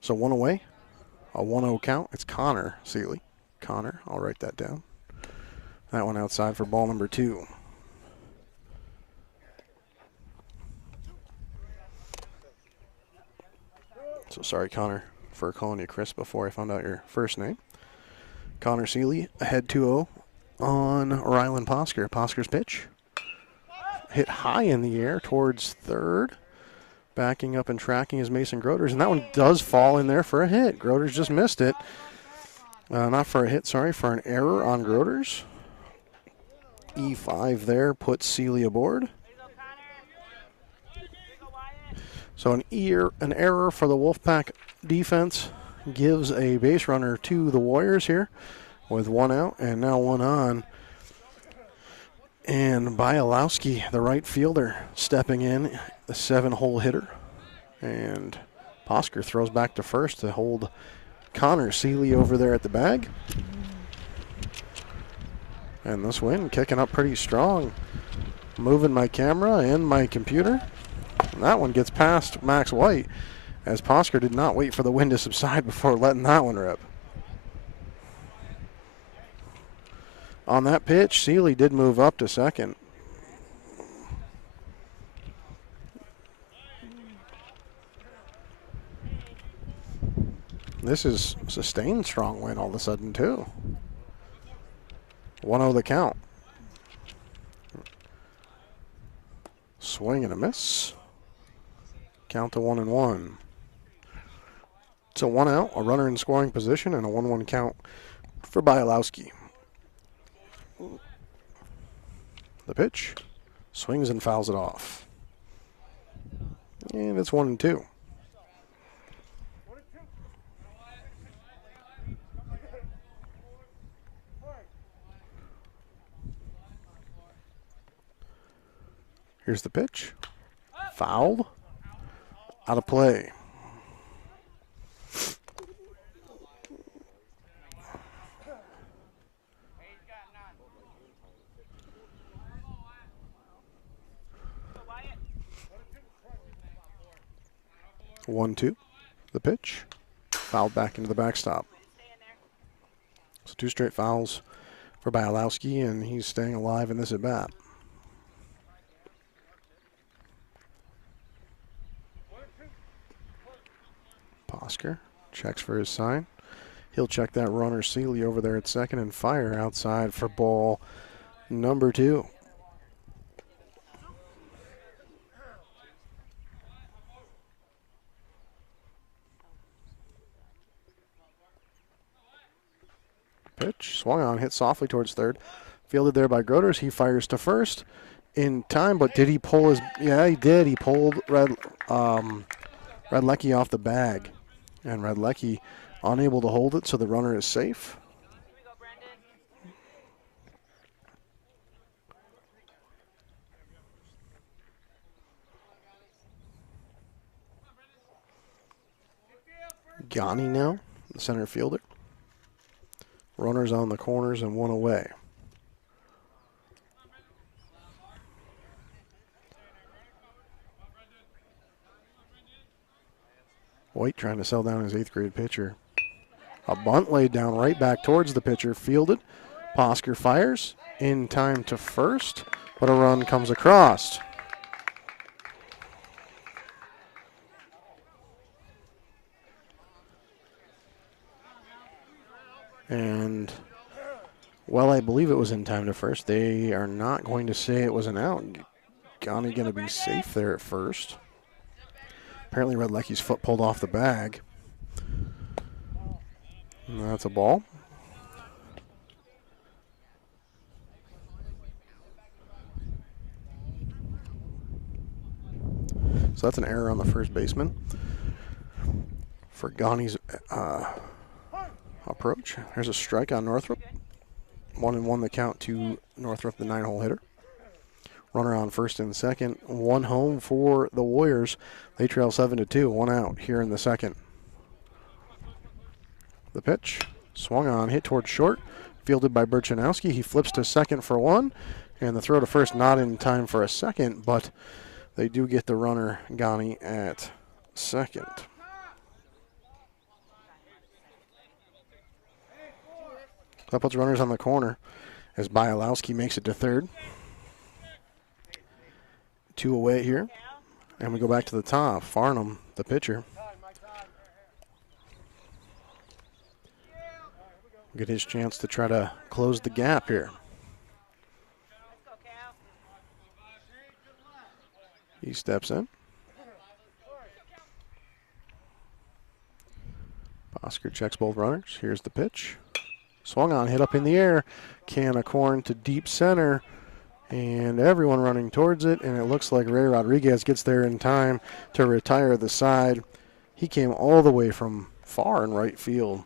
So 1 away, a 1-0 count. It's Connor Seeley. Connor, I'll write that down. That one outside for ball number 2. So sorry, Connor, for calling you Chris before I found out your first name. Connor Seeley ahead 2-0 on Rylan Posker. Posker's pitch hit high in the air towards third. Backing up and tracking is Mason Groders, and that one does fall in there for a hit. Groders just missed it. Not for a hit, sorry, for an error on Groders. E5 there puts Seeley aboard. So an error for the Wolfpack defense gives a base runner to the Warriors here with 1 out and now 1 on. And Bialowski, the right fielder, stepping in, the 7-hole hitter. And Posker throws back to first to hold Connor Seeley over there at the bag. And this wind kicking up pretty strong. Moving my camera and my computer. And that one gets past Max White, as Posker did not wait for the wind to subside before letting that one rip. On that pitch, Seeley did move up to second. This is sustained strong wind all of a sudden, too. 1-0 the count. Swing and a miss. Count to 1-1. So 1 out, a runner in scoring position, and a 1-1 count for Bialowski. The pitch, swings and fouls it off. And it's 1-2. Here's the pitch. Foul. Out of play. One, two. The pitch. Fouled back into the backstop. So 2 straight fouls for Bialowski, and he's staying alive in this at-bat. Posker checks for his sign. He'll check that runner Seeley over there at second and fire outside for ball number 2. Pitch, swung on, hit softly towards third. Fielded there by Groders. He fires to first in time, but did he pull his... Yeah, he did. He pulled Redlecki off the bag. And Redlecki unable to hold it, so the runner is safe. Ghani now, the center fielder. Runners on the corners and 1 away. White trying to sell down his 8th grade pitcher. A bunt laid down right back towards the pitcher, fielded. Posker fires in time to first, but a run comes across. And, well, I believe it was in time to first. They are not going to say it was an out. Ghani going to be safe there at first. Apparently Redlecki's foot pulled off the bag. And that's a ball. So that's an error on the first baseman for Ghani's approach. There's a strike on Northrop. 1-1 the count to Northrop, the 9-hole hitter. Runner on first and second. 1 home for the Warriors. They trail 7-2. 1 out here in the second. The pitch. Swung on, hit towards short. Fielded by Burchanowski. He flips to second for 1. And the throw to first not in time for a second, but they do get the runner, Ghani, at second. That puts runners on the corner as Bialowski makes it to third. 2 away here. And we go back to the top. Farnham, the pitcher. Get his chance to try to close the gap here. He steps in. Posker checks both runners. Here's the pitch. Swung on, hit up in the air. Can of corn to deep center. And everyone running towards it. And it looks like Ray Rodriguez gets there in time to retire the side. He came all the way from far in right field.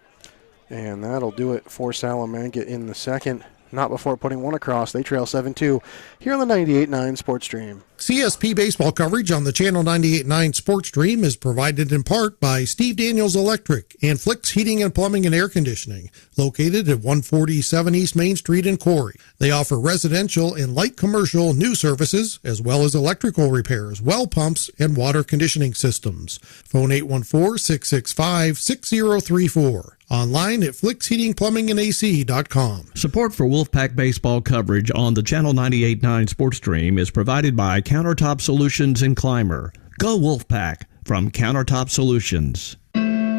And that'll do it for Salamanca in the second. Not before putting 1 across. They trail 7-2 here on the 98.9 Sports Stream. CSP baseball coverage on the Channel 98.9 Sports Stream is provided in part by Steve Daniels Electric and Flicks Heating and Plumbing and Air Conditioning, located at 147 East Main Street in Corry. They offer residential and light commercial new services, as well as electrical repairs, well pumps, and water conditioning systems. Phone 814-665-6034. Online at flicksheatingplumbingandac.com. Support for Wolfpack baseball coverage on the Channel 98.9 Sports Stream is provided by Countertop Solutions in Clymer. Go Wolfpack from Countertop Solutions.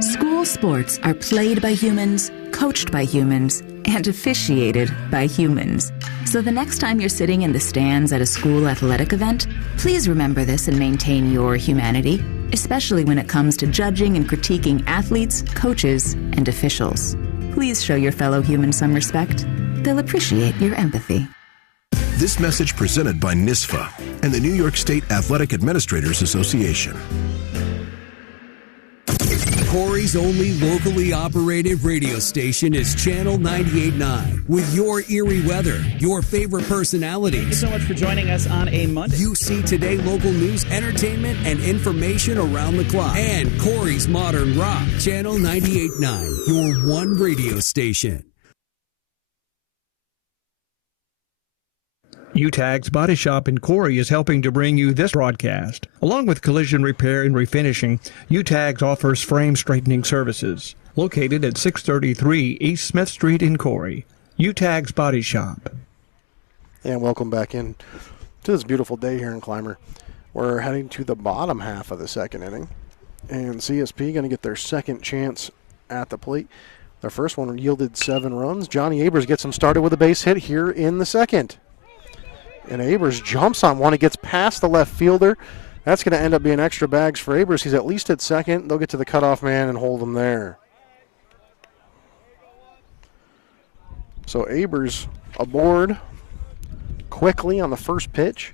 School sports are played by humans, coached by humans, and officiated by humans. So the next time you're sitting in the stands at a school athletic event, please remember this and maintain your humanity, especially when it comes to judging and critiquing athletes, coaches, and officials. Please show your fellow humans some respect. They'll appreciate your empathy. This message presented by NISFA and the New York State Athletic Administrators Association. Corry's only locally operated radio station is Channel 98.9. With your eerie weather, your favorite personalities. Thank you so much for joining us on a Monday. You see today local news, entertainment, and information around the clock. And Corry's modern rock. Channel 98.9, your one radio station. Uteggs Body Shop in Corry is helping to bring you this broadcast. Along with collision repair and refinishing, Uteggs offers frame straightening services. located at 633 East Smith Street in Corry. Uteggs Body Shop. And welcome back in to this beautiful day here in Clymer. We're heading to the bottom half of the second inning. And CSP going to get their second chance at the plate. Their first one yielded 7 runs. Johnny Abers gets them started with a base hit here in the second. And Abers jumps on one. He gets past the left fielder. That's going to end up being extra bags for Abers. He's at least at second. They'll get to the cutoff man and hold him there. So Abers aboard quickly on the first pitch.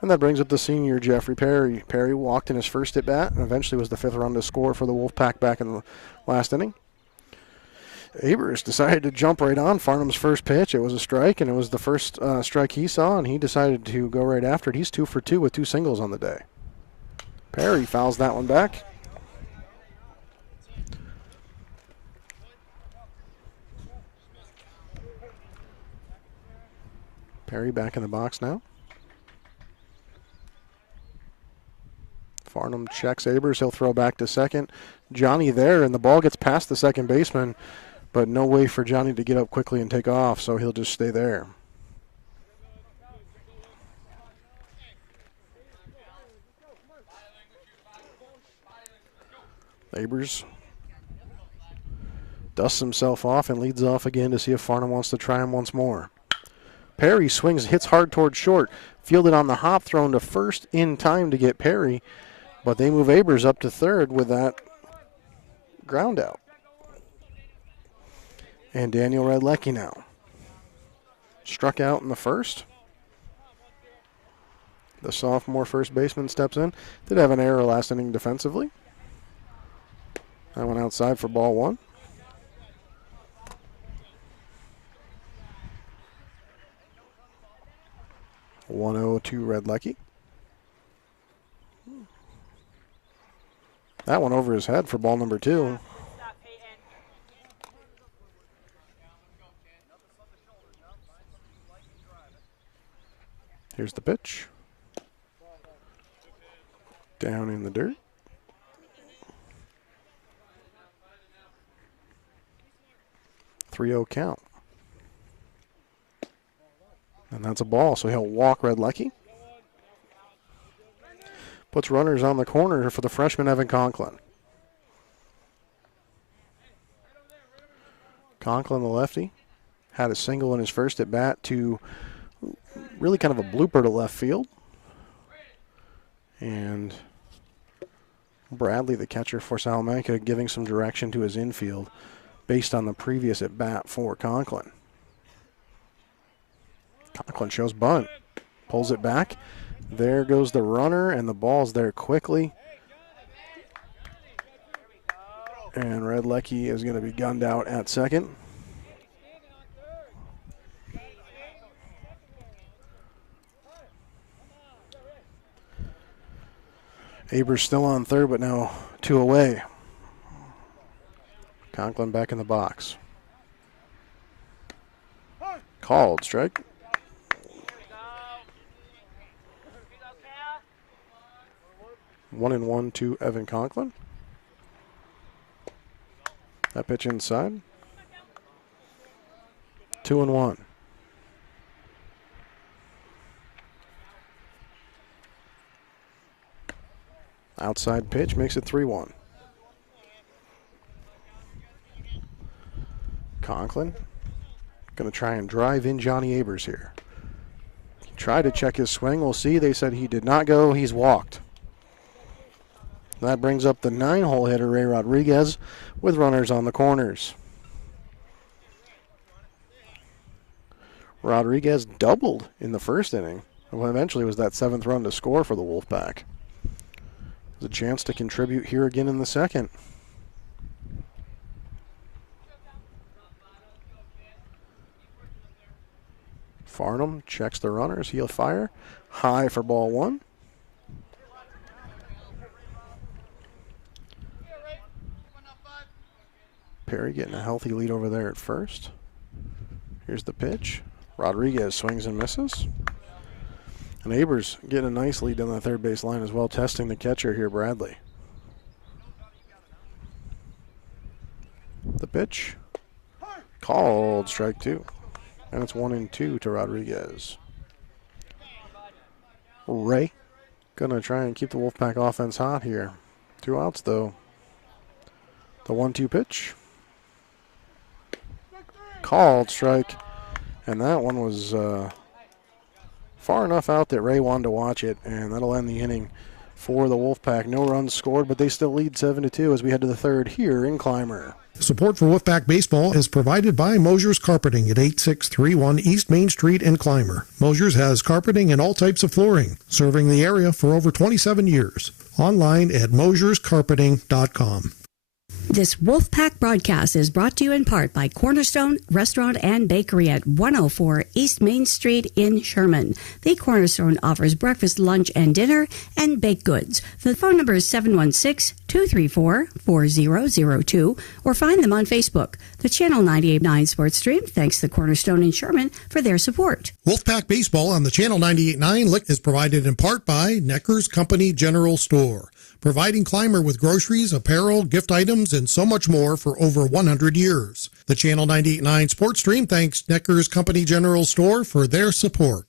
And that brings up the senior Jeffrey Perry. Perry walked in his first at bat and eventually was the 5th run to score for the Wolfpack back in the last inning. Abers decided to jump right on Farnham's first pitch. It was a strike, and it was the first strike he saw, and he decided to go right after it. He's 2 for 2 with 2 singles on the day. Perry fouls that one back. Perry back in the box now. Farnham checks Abers. He'll throw back to second. Johnny there, and the ball gets past the second baseman, but no way for Johnny to get up quickly and take off, so he'll just stay there. Abers dusts himself off and leads off again to see if Farnham wants to try him once more. Perry swings, hits hard towards short. Fielded on the hop, thrown to first in time to get Perry, but they move Abers up to third with that ground out. And Daniel Redlecki now. Struck out in the first. The sophomore first baseman steps in. Did have an error last inning defensively. That went outside for ball 1. 1-0 to Redlecki. That one over his head for ball number 2. Here's the pitch. Down in the dirt. .30 count. And that's a ball, so he'll walk Redlecki. Puts runners on the corner for the freshman Evan Conklin. Conklin, the lefty, had a single in his first at bat to really kind of a blooper to left field. And Bradley, the catcher for Salamanca, giving some direction to his infield based on the previous at bat for Conklin. Conklin shows bunt, pulls it back. There goes the runner, and the ball's there quickly. And Redlecki is going to be gunned out at second. Abers still on third, but now 2 away. Conklin back in the box. Called strike. One and 1 to Evan Conklin. That pitch inside. 2-1. Outside pitch makes it 3-1. Conklin going to try and drive in Johnny Abers here. Try to check his swing. We'll see. They said he did not go. He's walked. That brings up the 9-hole hitter, Ray Rodriguez, with runners on the corners. Rodriguez doubled in the first inning. Well, eventually was that 7th run to score for the Wolfpack. There's a chance to contribute here again in the second. Farnham checks the runners. He'll fire. High for ball 1. Perry getting a healthy lead over there at first. Here's the pitch. Rodriguez swings and misses. And Abers getting a nice lead down the third base line as well, testing the catcher here, Bradley. The pitch. Called strike 2. And it's 1-2 to Rodriguez. Ray gonna try and keep the Wolfpack offense hot here. 2 outs though. The 1-2 pitch. Called strike. And that one was far enough out that Ray wanted to watch it, and that'll end the inning for the Wolfpack. No runs scored, but they still lead 7-2 as we head to the third here in Clymer. Support for Wolfpack Baseball is provided by Moshers Carpeting at 8631 East Main Street in Clymer. Moshers has carpeting and all types of flooring, serving the area for over 27 years. Online at mosherscarpeting.com. This Wolfpack broadcast is brought to you in part by Cornerstone Restaurant and Bakery at 104 East Main Street in Sherman. The Cornerstone offers breakfast, lunch, and dinner, and baked goods. The phone number is 716-234-4002, or find them on Facebook. The Channel 98.9 Sports Stream thanks the Cornerstone in Sherman for their support. Wolfpack Baseball on the Channel 98.9 is provided in part by Necker's Company General Store, providing Clymer with groceries, apparel, gift items, and so much more for over 100 years. The Channel 98.9 Sports Stream thanks Necker's Company General Store for their support.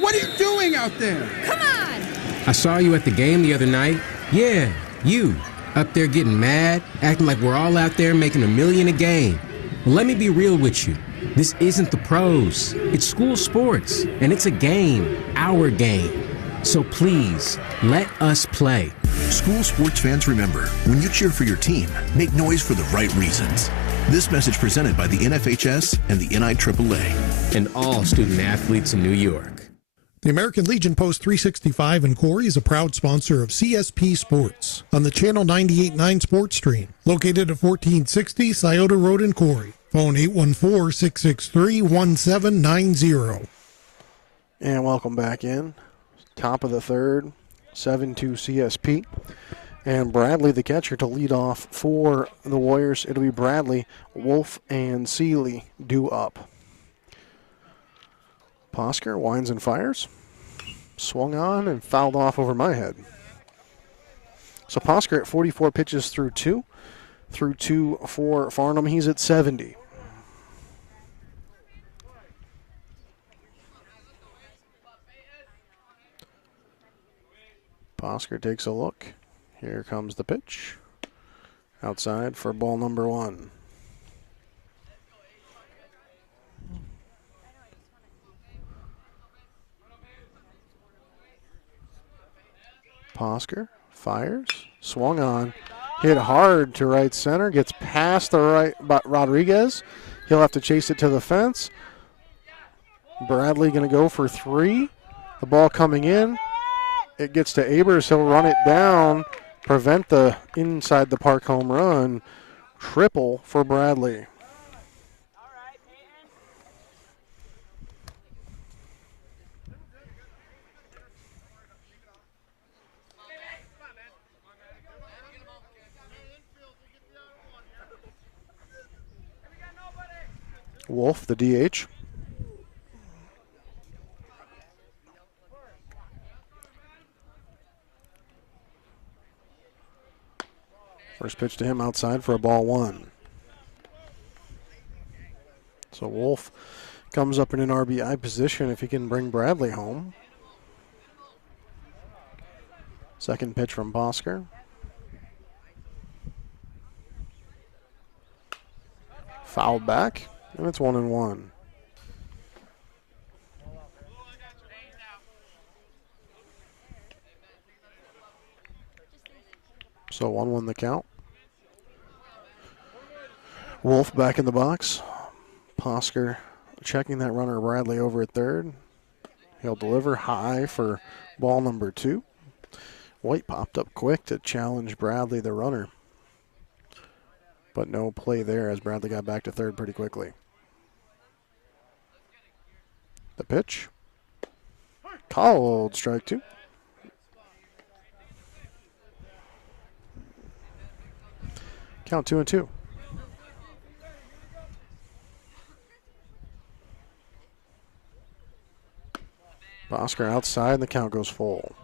What are you doing out there? Come on! I saw you at the game the other night. Yeah, you. Up there getting mad, acting like we're all out there making $1 million a game. Well, let me be real with you. This isn't the pros. It's school sports, and it's a game, our game. So please, let us play. School sports fans, remember, when you cheer for your team, make noise for the right reasons. This message presented by the NFHS and the NIAAA. And all student athletes in New York. The American Legion Post 365 in Corry is a proud sponsor of CSP Sports on the Channel 98.9 Sports Stream, located at 1460 Scioto Road in Corry. Phone 814-663-1790. And welcome back in. Top of the third, 7-2 CSP. And Bradley, the catcher, to lead off for the Warriors. It'll be Bradley, Wolf, and Seeley due up. Posker winds and fires. Swung on and fouled off over my head. So Posker at 44 pitches through 2. Through 2 for Farnham. He's at 70. Posker takes a look. Here comes the pitch. Outside for ball number 1. Posker fires, swung on, hit hard to right center, gets past the right Rodriguez. He'll have to chase it to the fence. Bradley going to go for 3. The ball coming in. It gets to Abers. He'll run it down, prevent the inside the park home run. Triple for Bradley. Wolf, the DH. First pitch to him outside for a ball 1. So Wolf comes up in an RBI position if he can bring Bradley home. Second pitch from Posker. Fouled back, and it's 1-1. So 1-1 the count. Wolf back in the box. Posker checking that runner Bradley over at third. He'll deliver high for ball number 2. White popped up quick to challenge Bradley, the runner. But no play there as Bradley got back to third pretty quickly. The pitch. Called strike 2. Count 2-2. Posker outside, and the count goes full.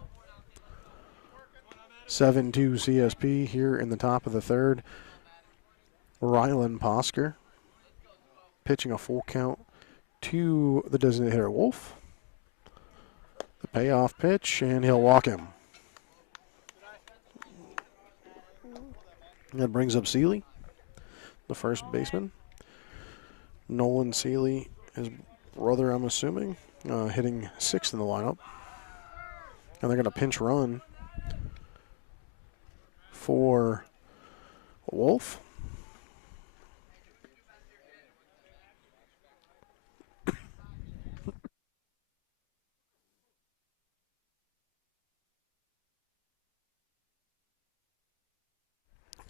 7-2 CSP here in the top of the third. Rylan Posker pitching a full count to the designated hitter, Wolf. The payoff pitch, and he'll walk him. That brings up Seeley, the first baseman. Nolan Seeley, his brother, I'm assuming, hitting 6th in the lineup. And they're going to pinch run for Wolf.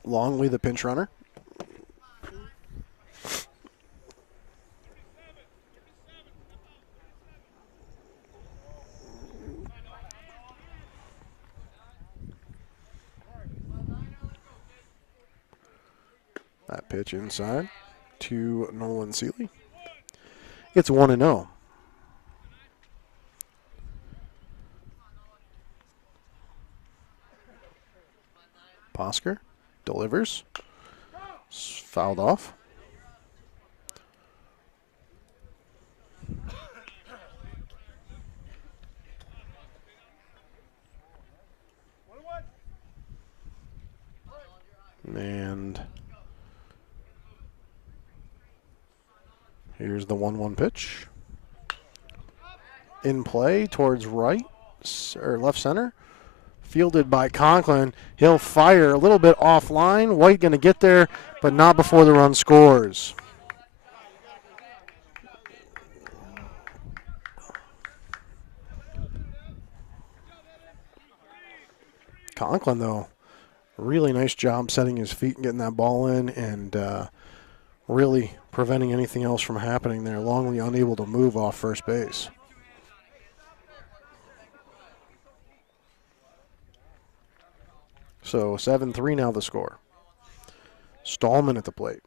Longley, the pinch runner. That pitch inside to Nolan Seeley. It's 1-0. Posker delivers. Fouled off. And here's the 1-1 pitch. In play towards right, or left center. Fielded by Conklin. He'll fire a little bit offline. White going to get there, but not before the run scores. Conklin, though, really nice job setting his feet and getting that ball in and really preventing anything else from happening there. Longley unable to move off first base. So 7-3 now the score. Stallman at the plate.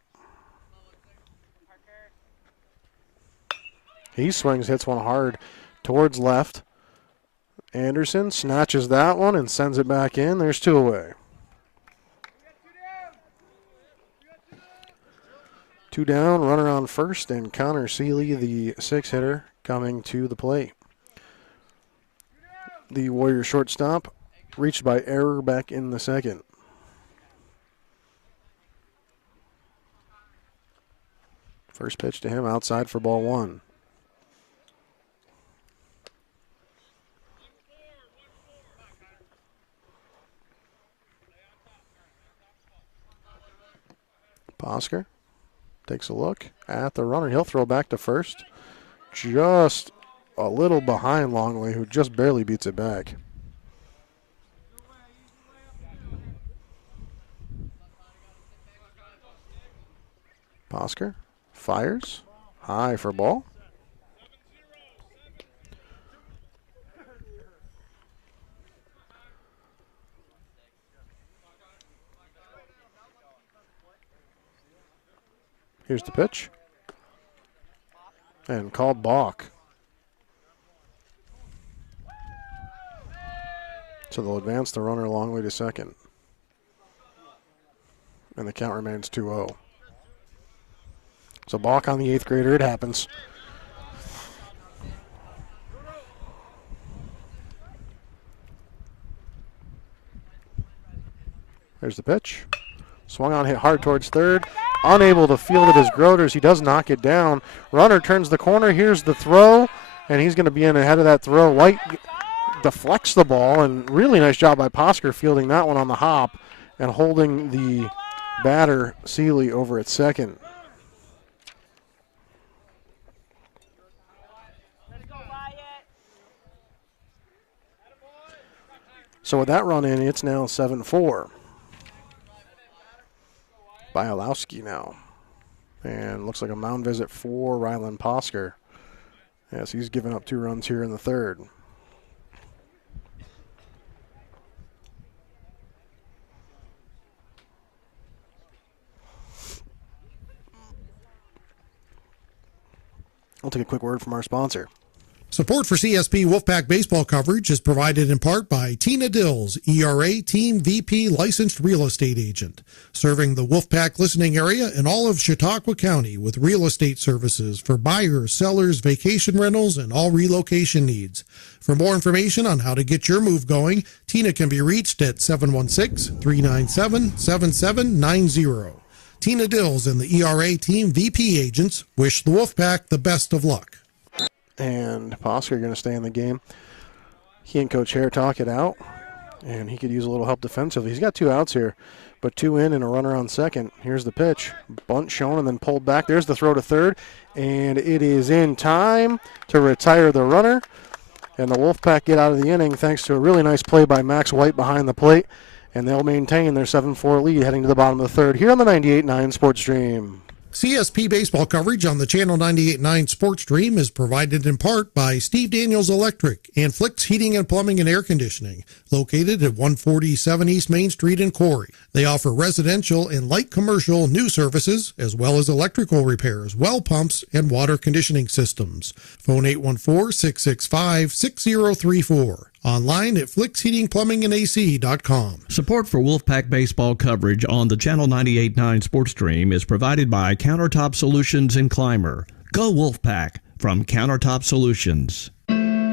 He swings, hits one hard towards left. Anderson snatches that one and sends it back in. There's 2 away. 2 down, runner on first, and Connor Seeley, the 6-hitter, coming to the plate. The Warrior shortstop reached by error back in the second. First pitch to him outside for ball 1. Posker takes a look at the runner. He'll throw back to first. Just a little behind Longley, who just barely beats it back. Posker fires high for ball. Here's the pitch. And called balk. So they'll advance the runner a long way to second. And the count remains 2-0. So balk on the 8th grader, it happens. There's the pitch. Swung on, hit hard towards third. Unable to field it as Groders. He does knock it down. Runner turns the corner. Here's the throw, and he's going to be in ahead of that throw. White deflects the ball, and really nice job by Posker fielding that one on the hop and holding the batter, Seeley, over at second. So with that run in, it's now 7-4. Bialowski now. And looks like a mound visit for Rylan Posker. Yes, he's given up 2 runs here in the third. I'll take a quick word from our sponsor. Support for CSP Wolfpack baseball coverage is provided in part by Tina Dills, ERA Team VP licensed real estate agent, serving the Wolfpack listening area in all of Chautauqua County with real estate services for buyers, sellers, vacation rentals, and all relocation needs. For more information on how to get your move going, Tina can be reached at 716-397-7790. Tina Dills and the ERA Team VP agents wish the Wolfpack the best of luck. And Posker going to stay in the game. He and Coach Hare talk it out, and he could use a little help defensively. He's got 2 outs here, but 2 in and a runner on second. Here's the pitch. Bunt shown and then pulled back. There's the throw to third, and it is in time to retire the runner. And the Wolfpack get out of the inning thanks to a really nice play by Max White behind the plate, and they'll maintain their 7-4 lead heading to the bottom of the third here on the 98.9 Sports Stream. CSP baseball coverage on the Channel 98.9 Sports Stream is provided in part by Steve Daniels Electric and Flicks Heating and Plumbing and Air Conditioning, located at 147 East Main Street in Corry. They offer residential and light commercial new services, as well as electrical repairs, well pumps, and water conditioning systems. Phone 814-665-6034. Online at flicksheatingplumbingandac.com. Support for Wolfpack baseball coverage on the Channel 98.9 Sports Stream is provided by Countertop Solutions in Clymer. Go Wolfpack from Countertop Solutions.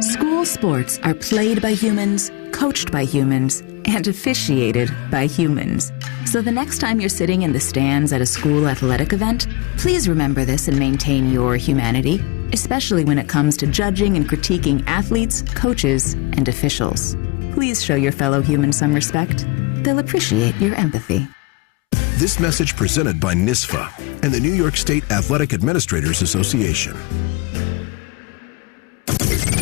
School sports are played by humans, coached by humans, and officiated by humans. So the next time you're sitting in the stands at a school athletic event, please remember this and maintain your humanity, especially when it comes to judging and critiquing athletes, coaches, and officials. Please show your fellow humans some respect. They'll appreciate your empathy. This message presented by NISFA and the New York State Athletic Administrators Association.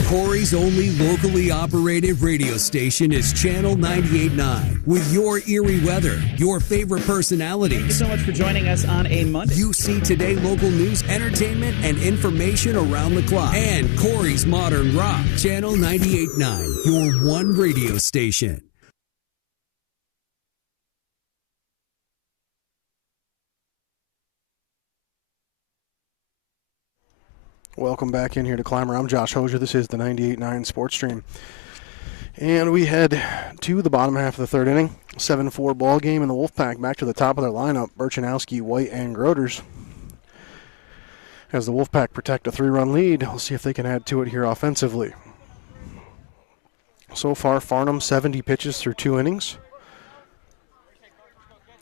Corry's only locally operated radio station is Channel 98.9. With your eerie weather, your favorite personalities. Thank you so much for joining us on a Monday. You see today local news, entertainment, and information around the clock. And Corry's Modern Rock. Channel 98.9, your one radio station. Welcome back in here to Clymer. I'm Josh Hosier. This is the 98.9 Sports Stream. And we head to the bottom half of the third inning. 7-4 ball game, and the Wolfpack back to the top of their lineup. Burchanowski, White, and Groders. As the Wolfpack protect a 3-run lead, we'll see if they can add to it here offensively. So far, Farnham 70 pitches through 2 innings.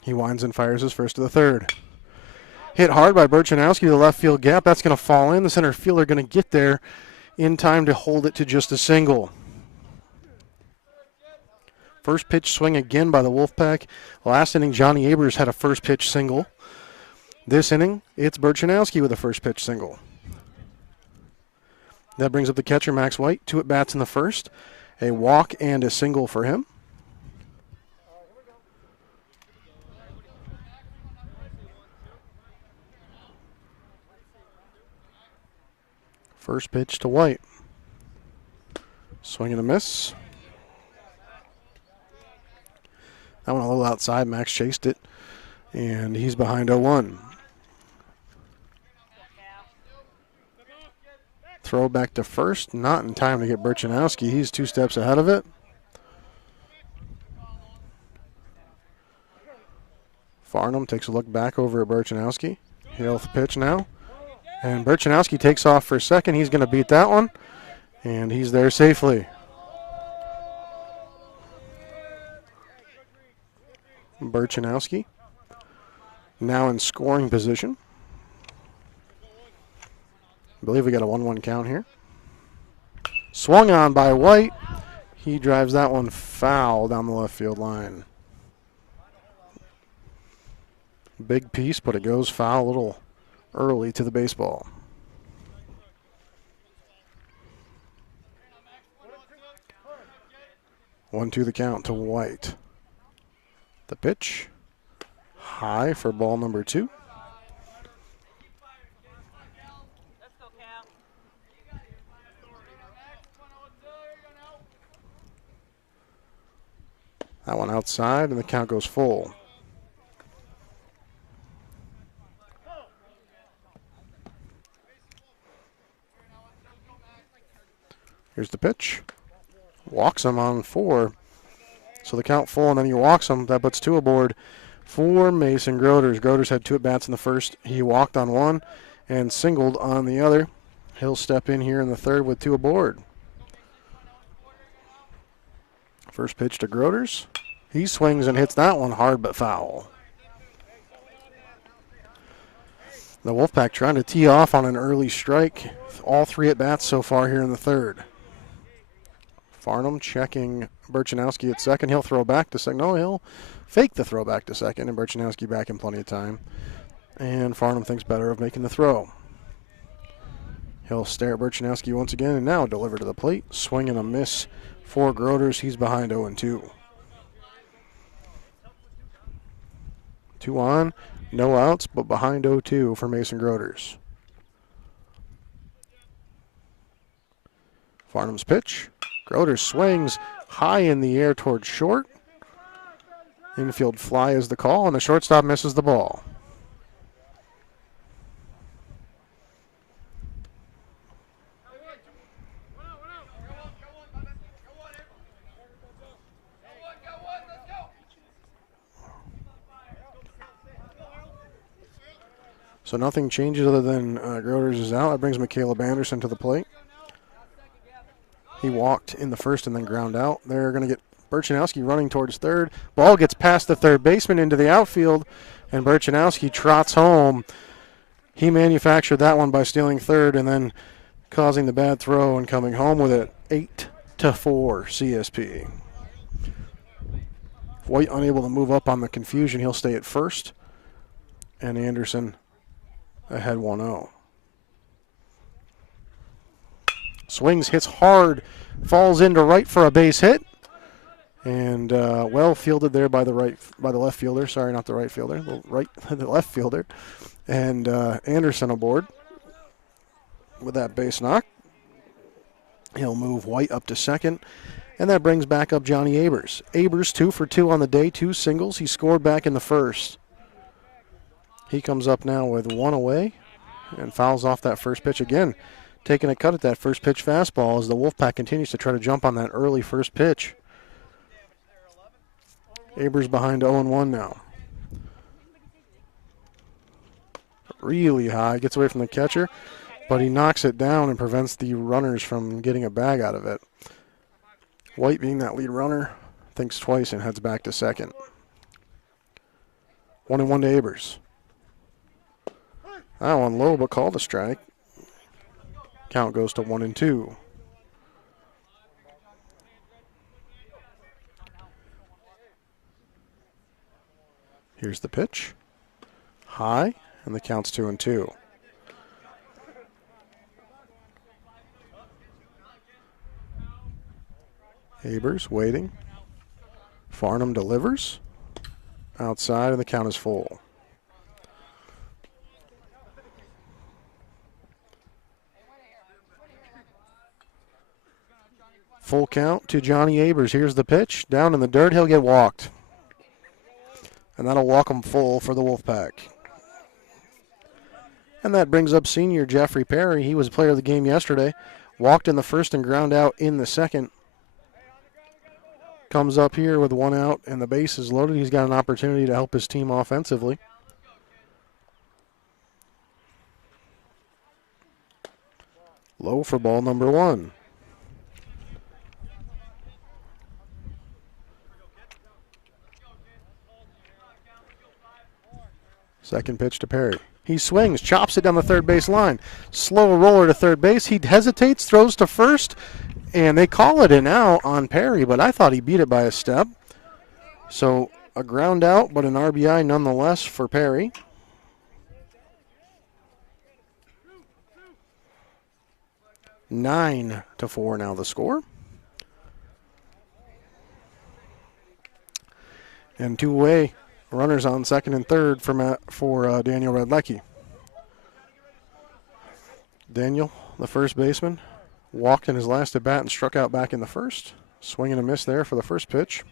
He winds and fires his first to the third. Hit hard by Burchanowski to the left field gap. That's going to fall in. The center fielder going to get there in time to hold it to just a single. First pitch swing again by the Wolfpack. Last inning, Johnny Abers had a first pitch single. This inning, it's Burchanowski with a first pitch single. That brings up the catcher, Max White. 2 at-bats in the first. A walk and a single for him. First pitch to White. Swing and a miss. That one a little outside. Max chased it, and he's behind 0-1. Throw back to first. Not in time to get Burchanowski. He's 2 steps ahead of it. Farnham takes a look back over at Burchanowski. He'll the pitch now. And Burchanowski takes off for a second. He's going to beat that one. And he's there safely. Burchanowski now in scoring position. I believe we got a 1-1 count here. Swung on by White. He drives that one foul down the left field line. Big piece, but it goes foul a little early to the baseball. One, 2 the count to White. The pitch. High for ball number 2. That one outside, and the count goes full. Here's the pitch. Walks him on 4. So the count full, and then he walks him. That puts 2 aboard for Mason Groders. Groders had 2 at-bats in the first. He walked on 1 and singled on the other. He'll step in here in the third with 2 aboard. First pitch to Groders. He swings and hits that one hard but foul. The Wolfpack trying to tee off on an early strike. All 3 at-bats so far here in the third. Farnham checking Burchanowski at second. He'll throw back to second. No, he'll fake the throw back to second, and Burchanowski back in plenty of time. And Farnham thinks better of making the throw. He'll stare at Burchanowski once again, and now deliver to the plate. Swing and a miss for Groders. He's behind 0-2. 2 on, no outs, but behind 0-2 for Mason Groders. Farnham's pitch. Groders swings high in the air towards short. Infield fly is the call, and the shortstop misses the ball. So nothing changes other than Groders is out. That brings Caleb Anderson to the plate. He walked in the first and then ground out. They're going to get Burchanowski running towards third. Ball gets past the third baseman into the outfield, and Burchanowski trots home. He manufactured that one by stealing third and then causing the bad throw and coming home with it. 8-4 CSP. White unable to move up on the confusion. He'll stay at first. And Anderson ahead 1-0. Swings, hits hard, falls into right for a base hit, and well fielded there by the left fielder. Sorry, not the right fielder, the left fielder, and Anderson aboard with that base knock. He'll move White up to second, and that brings back up Johnny Abers. Abers 2 for 2 on the day, 2 singles. He scored back in the first. He comes up now with 1 away and fouls off that first pitch again. Taking a cut at that first pitch fastball as the Wolfpack continues to try to jump on that early first pitch. Abers behind 0-1 now. Really high, gets away from the catcher, but he knocks it down and prevents the runners from getting a bag out of it. White, being that lead runner, thinks twice and heads back to second. 1-1 to Abers. That one low, but called a strike. Count goes to 1-2. Here's the pitch. High, and the count's 2-2. Abers waiting. Farnham delivers. Outside, and the count is full. Full count to Johnny Abers. Here's the pitch. Down in the dirt, he'll get walked. And that'll walk him full for the Wolfpack. And that brings up senior Jeffrey Perry. He was player of the game yesterday. Walked in the first and ground out in the second. Comes up here with 1 out and the base is loaded. He's got an opportunity to help his team offensively. Low for ball number 1. Second pitch to Perry. He swings, chops it down the third base line. Slow roller to third base. He hesitates, throws to first, and they call it an out on Perry, but I thought he beat it by a step. So a ground out, but an RBI nonetheless for Perry. 9-4 now the score. And 2 away. Runners on second and third for Daniel Redlecki. Daniel, the first baseman, walked in his last at bat and struck out back in the first. Swing and a miss there for the first pitch.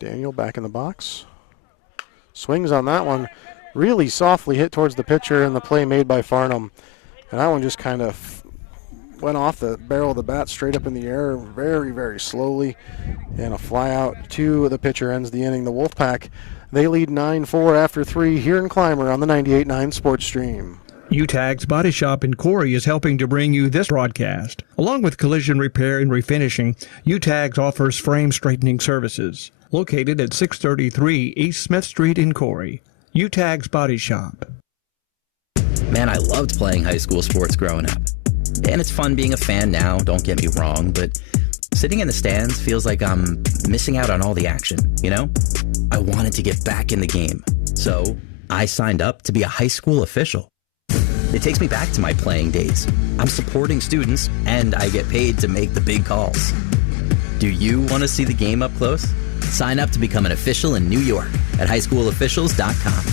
Daniel back in the box. Swings on that one really softly hit towards the pitcher, and the play made by Farnham. And that one just kind of went off the barrel of the bat straight up in the air very, very slowly. And a fly out to the pitcher ends the inning. The Wolfpack, they lead 9-4 after 3 here in Clymer on the 98.9 Sports Stream. Uteggs Body Shop in Corry is helping to bring you this broadcast. Along with collision repair and refinishing, Uteggs offers frame straightening services. Located at 633 East Smith Street in Corry. Uteggs Body Shop. Man, I loved playing high school sports growing up. And it's fun being a fan now, don't get me wrong, but sitting in the stands feels like I'm missing out on all the action, you know? I wanted to get back in the game, so I signed up to be a high school official. It takes me back to my playing days. I'm supporting students, and I get paid to make the big calls. Do you want to see the game up close? Sign up to become an official in New York at highschoolofficials.com.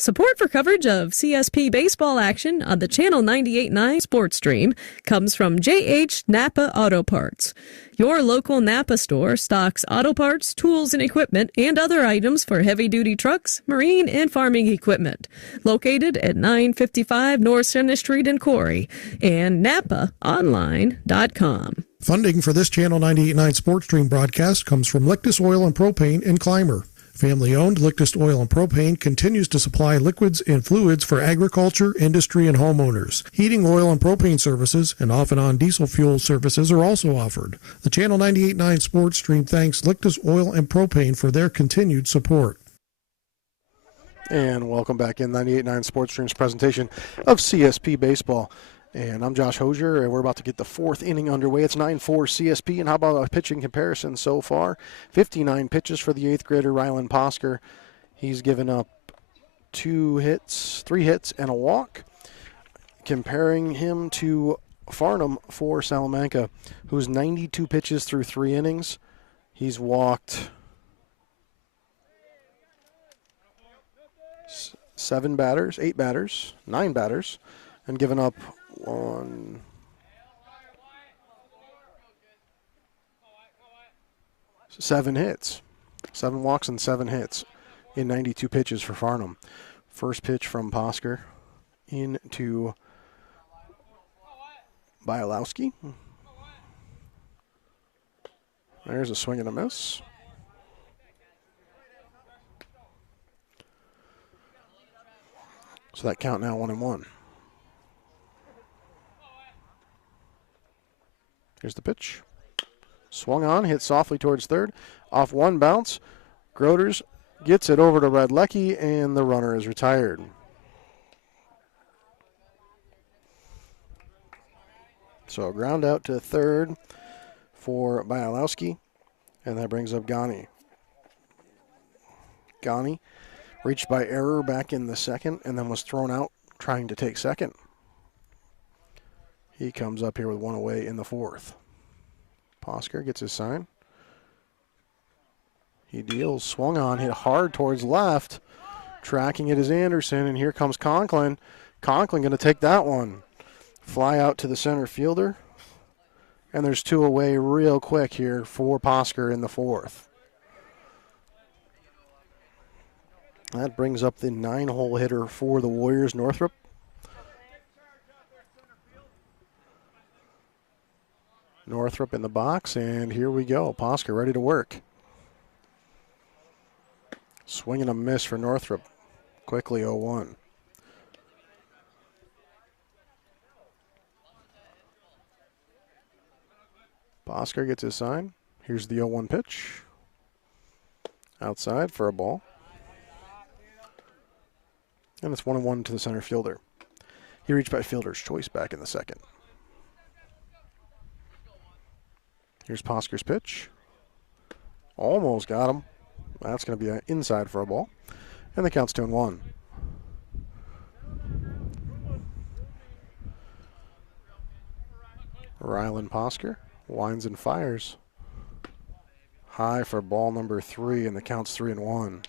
Support for coverage of CSP baseball action on the Channel 98.9 Sports Stream comes from JH Napa Auto Parts. Your local Napa store stocks auto parts, tools and equipment, and other items for heavy-duty trucks, marine, and farming equipment. Located at 955 North Center Street in Corry and NapaOnline.com. Funding for this Channel 98.9 Sports Stream broadcast comes from Lictus Oil and Propane in Clymer. Family-owned Lictus Oil and Propane continues to supply liquids and fluids for agriculture, industry, and homeowners. Heating oil and propane services and off-and-on diesel fuel services are also offered. The Channel 98.9 Sports Stream thanks Lictus Oil and Propane for their continued support. And welcome back in 98.9 Sports Stream's presentation of CSP Baseball. And I'm Josh Hosier, and we're about to get the fourth inning underway. It's 9-4 CSP, and how about a pitching comparison so far? 59 pitches for the 8th grader, Rylan Posker. He's given up 3 hits, and a walk. Comparing him to Farnham for Salamanca, who's 92 pitches through 3 innings. He's walked 8 batters, 9 batters, and given up 7 hits. 7 walks and 7 hits in 92 pitches for Farnham. First pitch from Posker into Bialowski. There's a swing and a miss. So that count now 1-1. Here's the pitch. Swung on, hit softly towards third. Off one bounce. Groders gets it over to Redlecki, and the runner is retired. So ground out to third for Bialowski, and that brings up Ghani. Ghani reached by error back in the second and then was thrown out trying to take second. He comes up here with 1 away in the 4th. Posker gets his sign. He deals, swung on, hit hard towards left. Tracking it is Anderson, and here comes Conklin. Conklin going to take that one. Fly out to the center fielder. And there's 2 away real quick here for Posker in the 4th. That brings up the 9-hole hitter for the Warriors, Northrop. Northrop in the box, and here we go. Posker ready to work. Swing and a miss for Northrop. Quickly 0-1. Posker gets his sign. Here's the 0-1 pitch. Outside for a ball. And it's 1-1 to the center fielder. He reached by fielder's choice back in the second. Here's Posker's pitch. Almost got him. That's going to be inside for a ball. And the count's 2-1. Rylan Posker winds and fires. High for ball number 3, and the count's 3-1.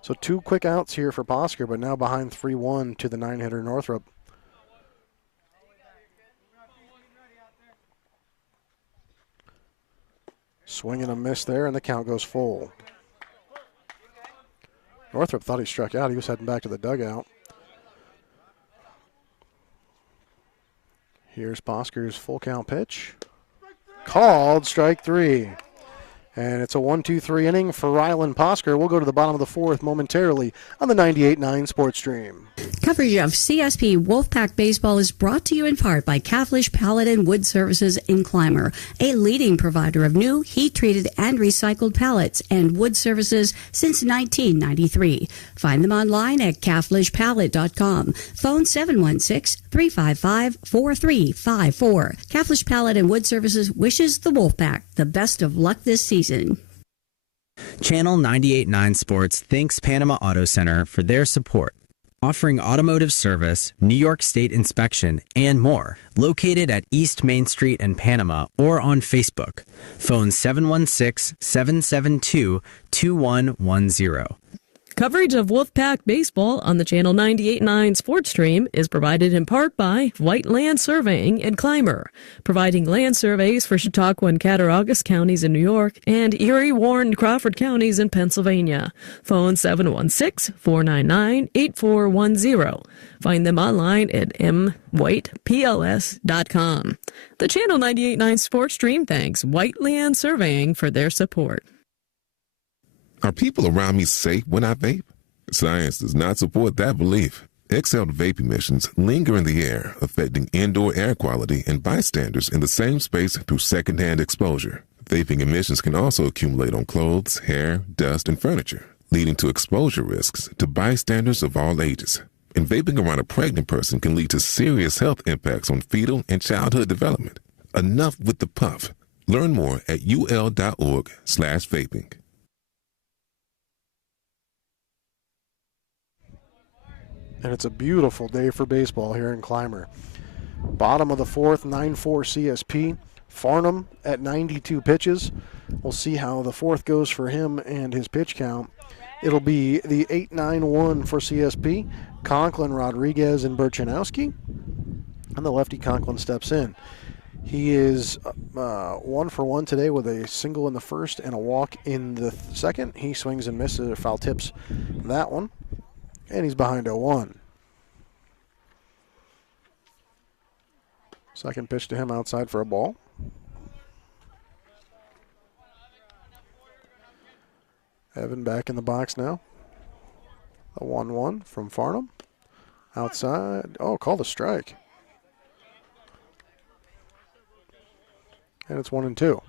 So 2 quick outs here for Posker, but now behind 3-1 to the 9-hitter Northrop. Swing and a miss there, and the count goes full. Northrup thought he struck out. He was heading back to the dugout. Here's Bosker's full count pitch. Called strike 3. And it's a 1-2-3 inning for Rylan Posker. We'll go to the bottom of the 4th momentarily on the 98.9 Sports Stream. Coverage of CSP Wolfpack Baseball is brought to you in part by Caflisch Pallet and Wood Services in Clymer, a leading provider of new, heat-treated, and recycled pallets and wood services since 1993. Find them online at caflischpallet.com. Phone 716-355-4354. Caflisch Pallet and Wood Services wishes the Wolfpack the best of luck this season. Channel 98.9 Sports thanks Panama Auto Center for their support, offering automotive service, New York State inspection, and more. Located at East Main Street in Panama or on Facebook. Phone 716-772-2110. Coverage of Wolfpack Baseball on the Channel 98.9 Sports Stream is provided in part by White Land Surveying in Clymer, providing land surveys for Chautauqua and Cattaraugus counties in New York and Erie, Warren, and Crawford counties in Pennsylvania. Phone 716-499-8410. Find them online at mwhitepls.com. The Channel 98.9 Sports Stream thanks White Land Surveying for their support. Are people around me safe when I vape? Science does not support that belief. Exhaled vape emissions linger in the air, affecting indoor air quality and bystanders in the same space through secondhand exposure. Vaping emissions can also accumulate on clothes, hair, dust, and furniture, leading to exposure risks to bystanders of all ages. And vaping around a pregnant person can lead to serious health impacts on fetal and childhood development. Enough with the puff. Learn more at ul.org/vaping. And it's a beautiful day for baseball here in Clymer. Bottom of the 4th, 9-4 CSP. Farnham at 92 pitches. We'll see how the 4th goes for him and his pitch count. It'll be the 8-9-1 for CSP. Conklin, Rodriguez, and Burchanowski. And the lefty Conklin steps in. He is 1 for 1 today with a single in the first and a walk in the second. He swings and misses or foul tips that one. And he's behind 0-1. Second pitch to him outside for a ball. Evan back in the box now. The 1-1 from Farnham. Outside. Oh, called a strike. And it's 1-2.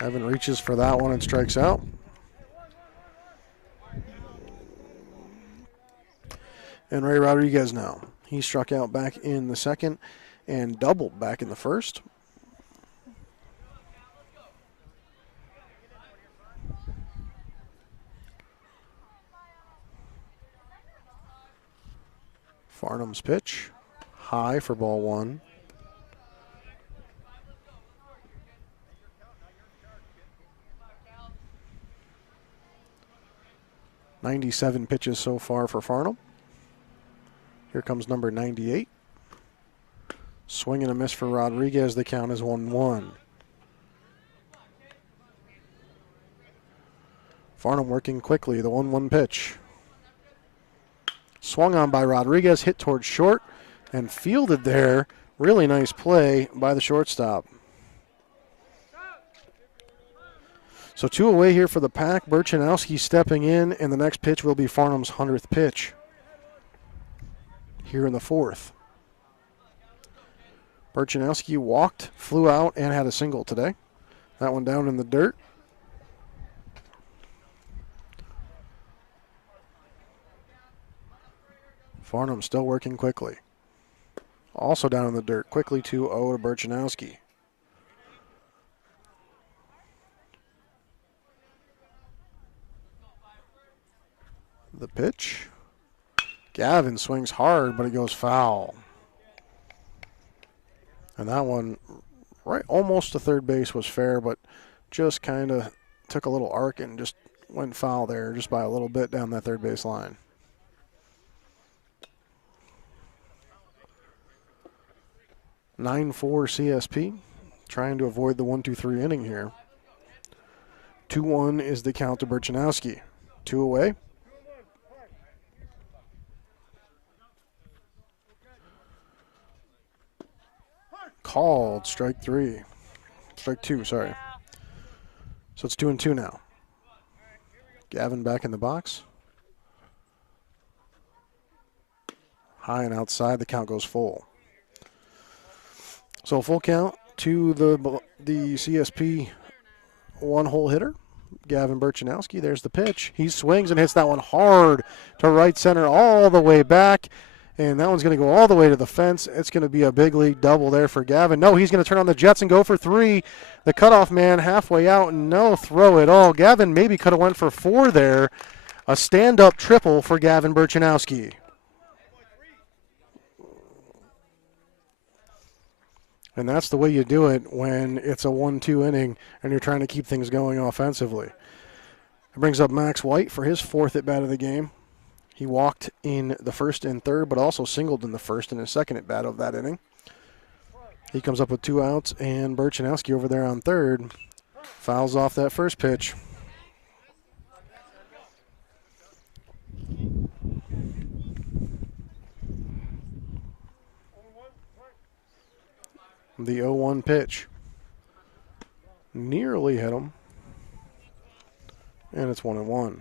Evan reaches for that one and strikes out. And Ray Rodriguez now. He struck out back in the second and doubled back in the first. Farnham's pitch. High for ball 1. .97 pitches so far for Farnham. Here comes number 98. Swing and a miss for Rodriguez. The count is 1-1. Farnham working quickly. The 1-1 pitch. Swung on by Rodriguez. Hit towards short and fielded there. Really nice play by the shortstop. So 2 away here for the Pack. Burchanowski stepping in, and the next pitch will be Farnham's 100th pitch here in the 4th. Burchanowski walked, flew out, and had a single today. That one down in the dirt. Farnham still working quickly. Also down in the dirt. Quickly 2-0 to Burchanowski. The pitch. Gavin swings hard, but it goes foul. And that one, right almost to third base, was fair, but just kind of took a little arc and just went foul there, just by a little bit down that third base line. 9-4 CSP, trying to avoid the 1-2-3 inning here. 2-1 is the count to Burchanowski. 2 away. Called strike 3. Strike 2, sorry. So it's 2-2 now. Gavin back in the box. High and outside, the count goes full. So full count to the CSP one-hole hitter, Gavin Burchanowski. There's the pitch. He swings and hits that one hard to right center all the way back. And that one's going to go all the way to the fence. It's going to be a big league double there for Gavin. No, he's going to turn on the Jets and go for 3. The cutoff man halfway out, no throw at all. Gavin maybe could have went for 4 there. A stand-up triple for Gavin Burchanowski. And that's the way you do it when it's a 1-2 inning and you're trying to keep things going offensively. It brings up Max White for his 4th at-bat of the game. He walked in the first and third, but also singled in the first and his second at-bat of that inning. He comes up with 2 outs, and Burchanowski over there on third fouls off that first pitch. The 0-1 pitch. Nearly hit him. And it's 1-1.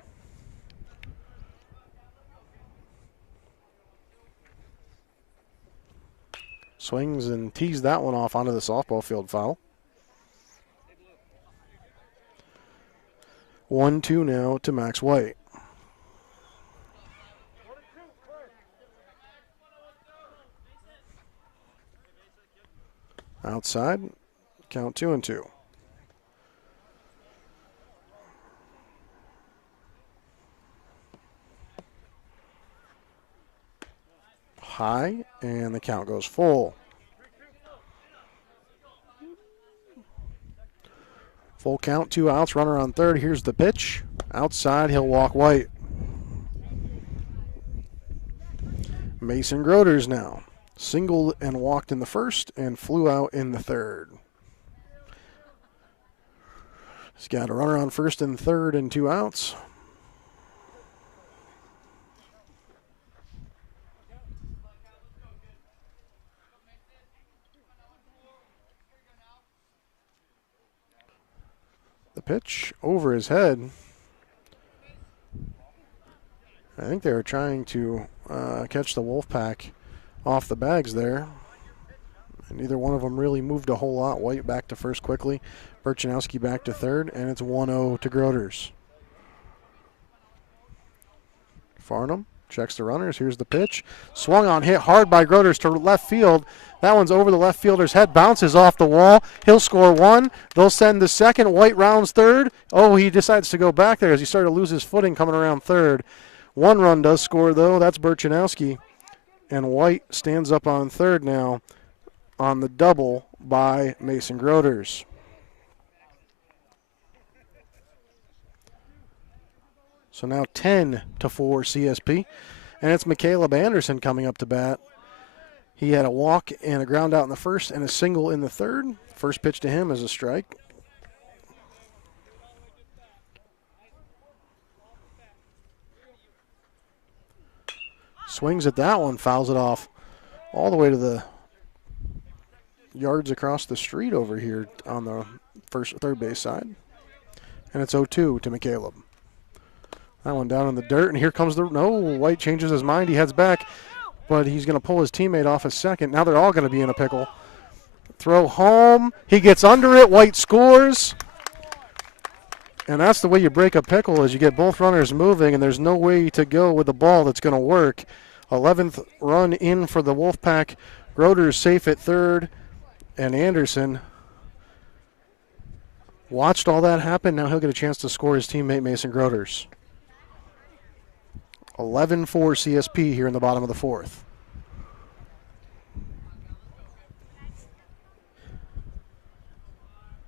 Swings and tees that one off onto the softball field foul. 1-2 now to Max White. Outside, count 2-2. High, and the count goes full. Full count, 2 outs, runner on third. Here's the pitch. Outside, he'll walk White. Mason Groders now. Singled and walked in the first and flew out in the third. He's got a runner on first and third and 2 outs. The pitch over his head. I think they were trying to catch the Wolfpack off the bags there. And neither one of them really moved a whole lot. White back to first quickly. Burchanowski back to third. And it's 1-0 to Groders. Farnham checks the runners. Here's the pitch. Swung on, hit hard by Groders to left field. That one's over the left fielder's head. Bounces off the wall. He'll score 1. They'll send the second. White rounds third. Oh, he decides to go back there as he started to lose his footing coming around third. 1 run does score, though. That's Burchanowski. And White stands up on third now on the double by Mason Groders. So now 10-4 CSP. And it's McCaleb Anderson coming up to bat. He had a walk and a ground out in the first and a single in the third. First pitch to him is a strike. Swings at that one, fouls it off all the way to the yards across the street over here on the third base side. And it's 0-2 to McCaleb. That one down in the dirt, and here comes White changes his mind. He heads back, but he's going to pull his teammate off a second. Now they're all going to be in a pickle. Throw home. He gets under it. White scores. And that's the way you break a pickle, is you get both runners moving, and there's no way to go with the ball that's going to work. 11th run in for the Wolfpack. Groders safe at third, and Anderson watched all that happen. Now he'll get a chance to score his teammate Mason Groders. 11-4 CSP here in the bottom of the fourth.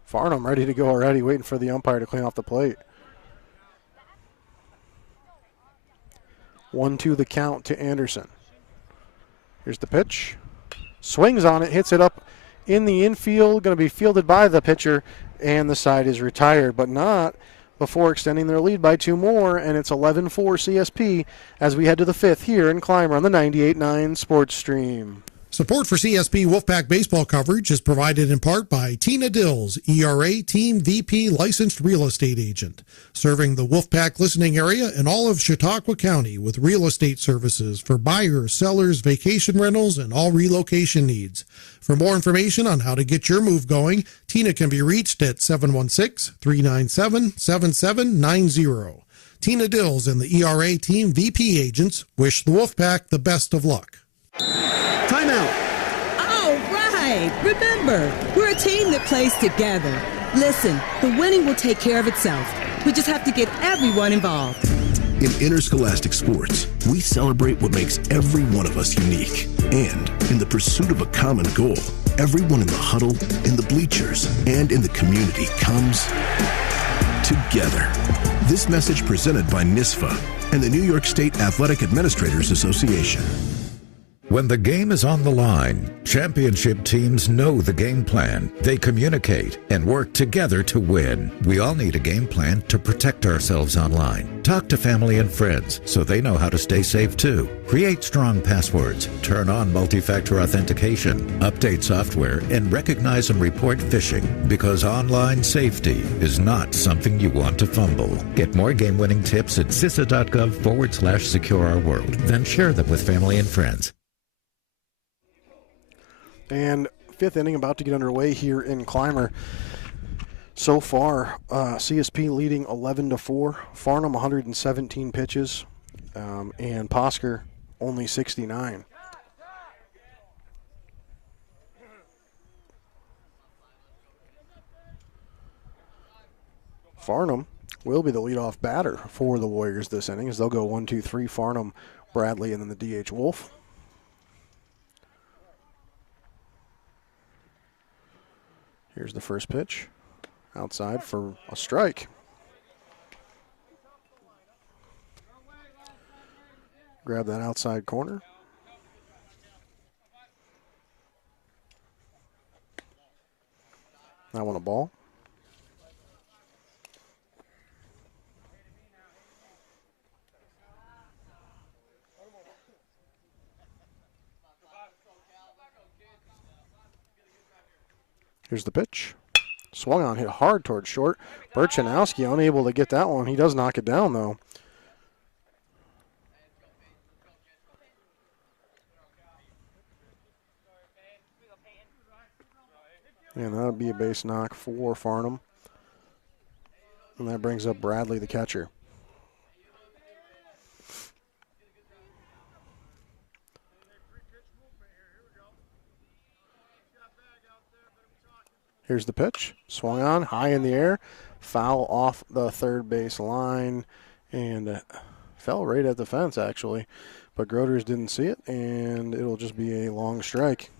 Farnham ready to go already, waiting for the umpire to clean off the plate. 1-2 the count to Anderson. Here's the pitch. swings on it, hits it up in the infield, going to be fielded by the pitcher, and the side is retired, but not before extending their lead by 2 more, and it's 11-4 CSP as we head to the 5th here in Clymer on the 98.9 Sports Stream. Support for CSP Wolfpack baseball coverage is provided in part by Tina Dills, ERA Team VP licensed real estate agent, serving the Wolfpack listening area and all of Chautauqua County with real estate services for buyers, sellers, vacation rentals, and all relocation needs. For more information on how to get your move going, Tina can be reached at 716-397-7790. Tina Dills and the ERA Team VP agents wish the Wolfpack the best of luck. Timeout. All right. Remember, we're a team that plays together. Listen, the winning will take care of itself. We just have to get everyone involved. In interscholastic sports, we celebrate what makes every one of us unique. And in the pursuit of a common goal, everyone in the huddle, in the bleachers, and in the community comes together. This message presented by NISFA and the New York State Athletic Administrators Association. When the game is on the line, championship teams know the game plan. They communicate and work together to win. We all need a game plan to protect ourselves online. Talk to family and friends so they know how to stay safe too. Create strong passwords, turn on multi-factor authentication, update software, and recognize and report phishing, because online safety is not something you want to fumble. Get more game-winning tips at CISA.gov/secure our world. Then share them with family and friends. And 5th inning about to get underway here in Clymer. So far, CSP leading 11-4. Farnham 117 pitches, and Posker only 69. Farnham will be the leadoff batter for the Warriors this inning, as they'll go 1-2-3. Farnham, Bradley, and then the DH Wolf. Here's the first pitch. Outside for a strike. Grab that outside corner. That one a ball. Here's the pitch. Swung on, hit hard towards short. Burchanowski unable to get that one. He does knock it down, though. And that would be a base knock for Farnham. And that brings up Bradley, the catcher. Here's the pitch. Swung on, high in the air. Foul off the third base line. And fell right at the fence, actually. But Groders didn't see it, and it'll just be a long strike.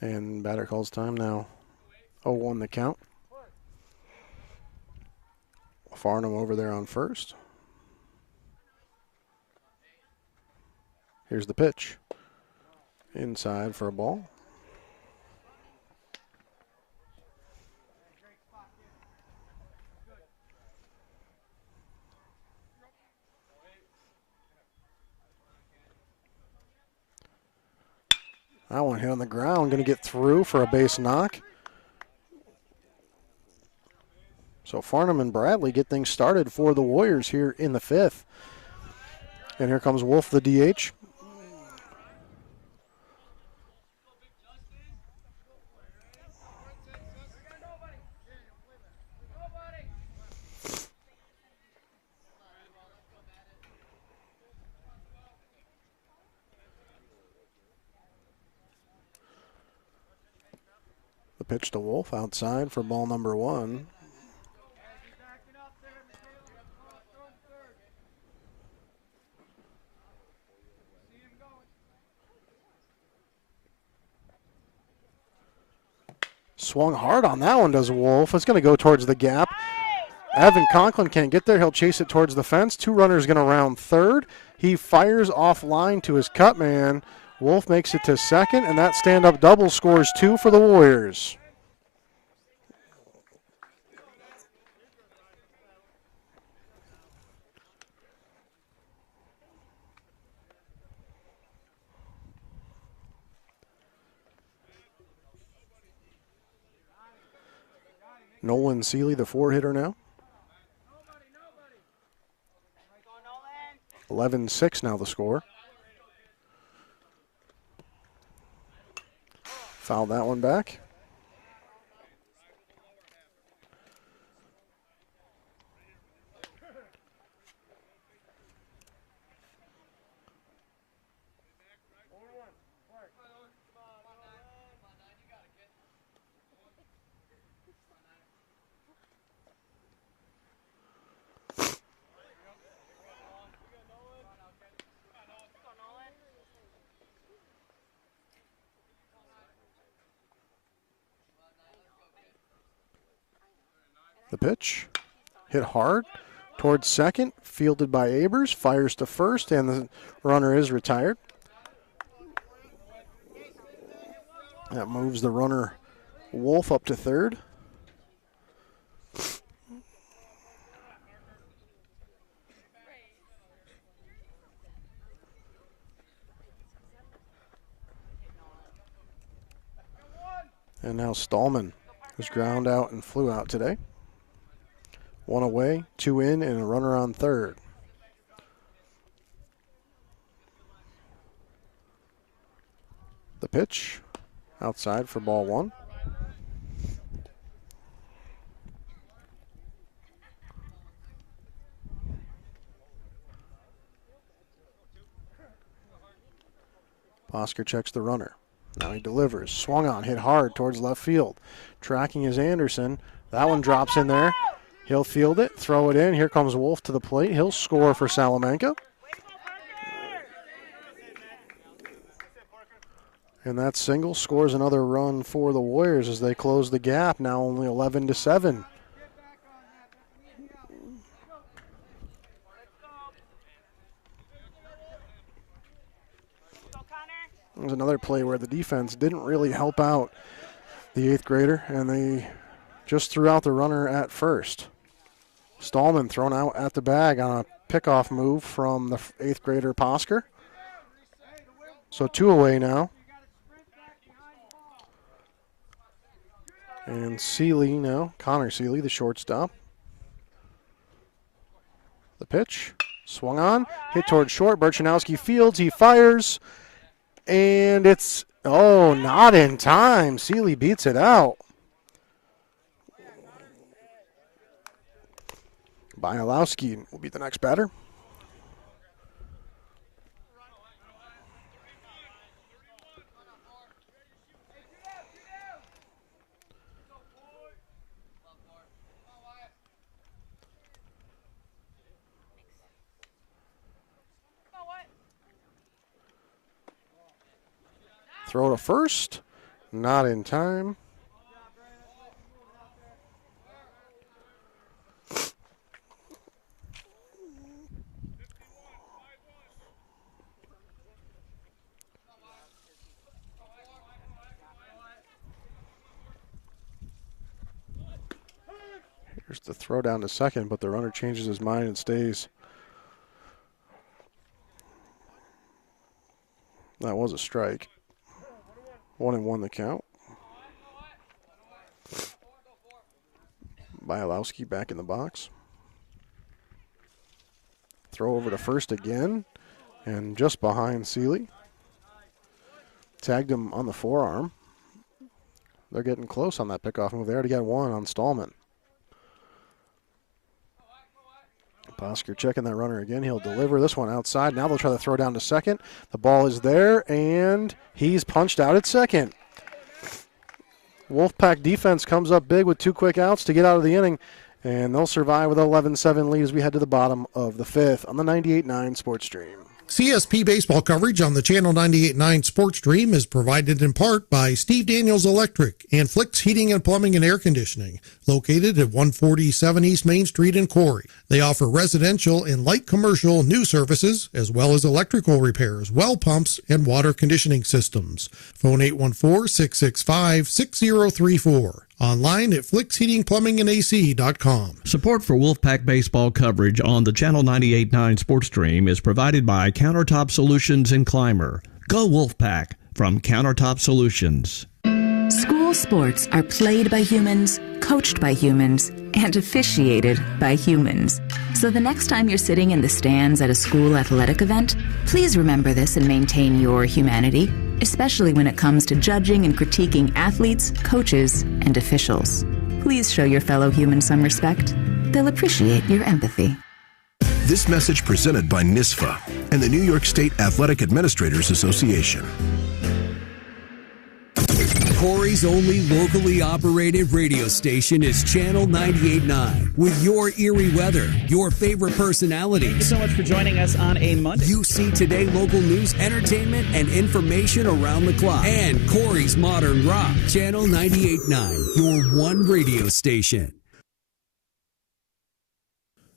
And batter calls time now. 0-1 the count. Farnham over there on first. Here's the pitch. Inside for a ball. That one hit on the ground, going to get through for a base knock. So Farnham and Bradley get things started for the Warriors here in the 5th. And here comes Wolf, the DH. The pitch to Wolf outside for ball number 1. Swung hard on that one, does Wolf. It's going to go towards the gap. Evan Conklin can't get there. He'll chase it towards the fence. 2 runners going to round third. He fires off line to his cut man. Wolf makes it to second, and that stand-up double scores 2 for the Warriors. Nolan Seeley, the 4-hitter now. 11-6 now the score. Foul that one back. The pitch, hit hard towards second, fielded by Abers, fires to first, and the runner is retired. That moves the runner Wolf up to third. And now Stallman is ground out and flew out today. 1 away, 2 in, and a runner on third. The pitch, outside for ball 1. Bosker checks the runner. Now he delivers. Swung on, hit hard towards left field. Tracking is Anderson. That one drops in there. He'll field it, throw it in. Here comes Wolf to the plate. He'll score for Salamanca. And that single scores another run for the Warriors as they close the gap, now only 11-7. There's another play where the defense didn't really help out the 8th grader, and they just threw out the runner at first. Stallman thrown out at the bag on a pickoff move from the 8th grader Bosker. So 2 away now. And Seeley now, Connor Seeley, the shortstop. The pitch, swung on, hit towards short. Burchanowski fields, he fires, and it's, oh, not in time. Seeley beats it out. Bialowski will be the next batter. Throw to first, not in time. Here's the throw down to second, but the runner changes his mind and stays. That was a strike. 1-1 the count. Bialowski back in the box. Throw over to first again, and just behind Seeley. Tagged him on the forearm. They're getting close on that pickoff move. They already got one on Stallman. Bosker checking that runner again. He'll deliver this one outside. Now they'll try to throw down to second. The ball is there, and he's punched out at second. Wolfpack defense comes up big with 2 quick outs to get out of the inning, and they'll survive with an 11-7 lead as we head to the bottom of the 5th on the 98.9 Sports Stream. CSP baseball coverage on the Channel 98.9 Sports Stream is provided in part by Steve Daniels Electric and Flicks Heating and Plumbing and Air Conditioning, located at 147 East Main Street in Corry. They offer residential and light commercial new services, as well as electrical repairs, well pumps, and water conditioning systems. Phone 814-665-6034. Online at flicksheatingplumbingandac.com. Support for Wolfpack baseball coverage on the Channel 98.9 Sports Stream is provided by Countertop Solutions in Clymer. Go Wolfpack from Countertop Solutions. School sports are played by humans, coached by humans, and officiated by humans. So the next time you're sitting in the stands at a school athletic event, please remember this and maintain your humanity, especially when it comes to judging and critiquing athletes, coaches, and officials. Please show your fellow humans some respect. They'll appreciate your empathy. This message presented by NISFA and the New York State Athletic Administrators Association. Corry's only locally operated radio station is Channel 98.9. With your eerie weather, your favorite personalities. Thank you so much for joining us on a Monday. You see today local news, entertainment, and information around the clock. And Corry's Modern Rock. Channel 98.9, your one radio station.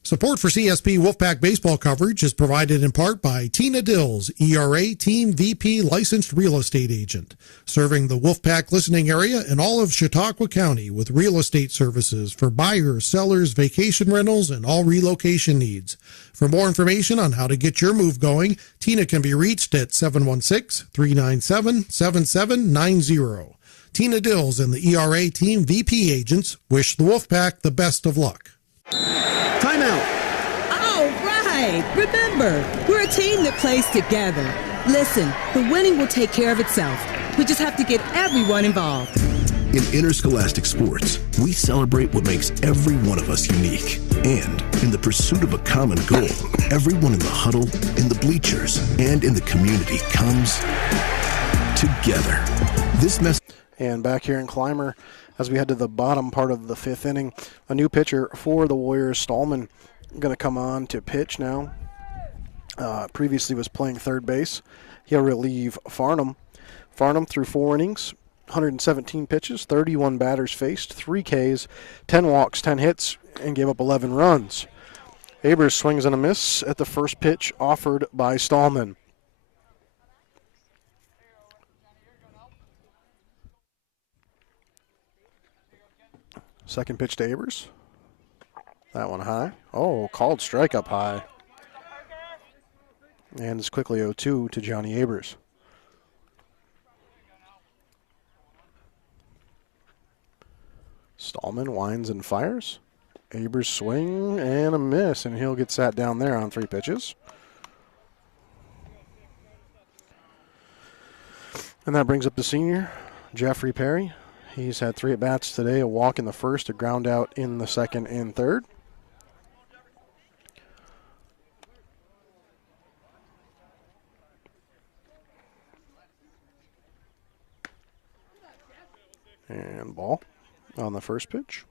Support for CSP Wolfpack baseball coverage is provided in part by Tina Dills, ERA Team VP licensed real estate agent, serving the Wolfpack listening area and all of Chautauqua County with real estate services for buyers, sellers, vacation rentals, and all relocation needs. For more information on how to get your move going, Tina can be reached at 716-397-7790. Tina Dills and the ERA Team VP agents wish the Wolfpack the best of luck. Timeout. All right. Remember, we're a team that plays together. Listen, the winning will take care of itself. We just have to get everyone involved. In interscholastic sports, we celebrate what makes every one of us unique. And in the pursuit of a common goal, everyone in the huddle, in the bleachers, and in the community comes together. This message. And back here in Clymer, as we head to the bottom part of the fifth inning, a new pitcher for the Warriors, Stallman, going to come on to pitch now. Previously was playing third base. He'll relieve Farnham. Farnham threw 4 innings, 117 pitches, 31 batters faced, 3 Ks, 10 walks, 10 hits, and gave up 11 runs. Abers swings and a miss at the first pitch offered by Stallman. Second pitch to Abers. That one high. Oh, called strike up high. And it's quickly 0-2 to Johnny Abers. Stallman winds and fires. Abers swing and a miss, and he'll get sat down there on 3 pitches. And that brings up the senior, Jeffrey Perry. He's had 3 at-bats today, a walk in the first, a ground out in the second and third. And ball on the first pitch.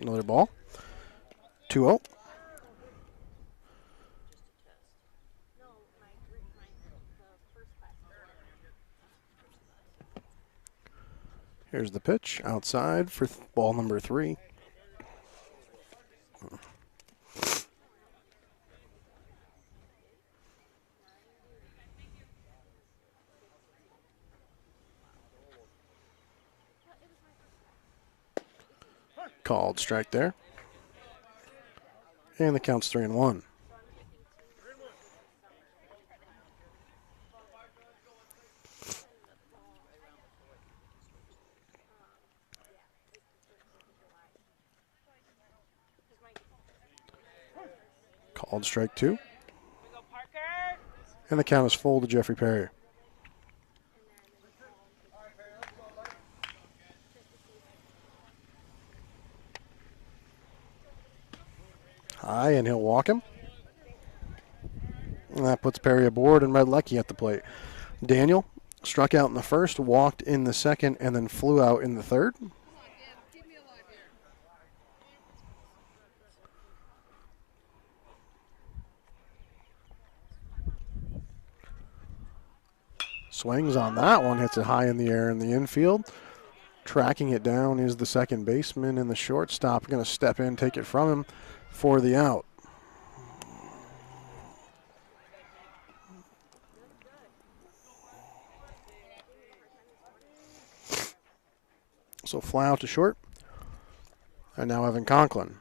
Another ball. 2-0. Here's the pitch outside for ball number 3. Called strike there. And the count's 3-1. Called strike 2. And the count is full to Jeffrey Perry. High, and he'll walk him. And that puts Perry aboard and Red Lecky at the plate. Daniel Struck out in the first, walked in the second, and then flew out in the third. Swings on that one, hits it high in the air in the infield. Tracking it down is the second baseman, and the shortstop going to step in, take it from him for the out. So fly out to short. And now Evan Conklin.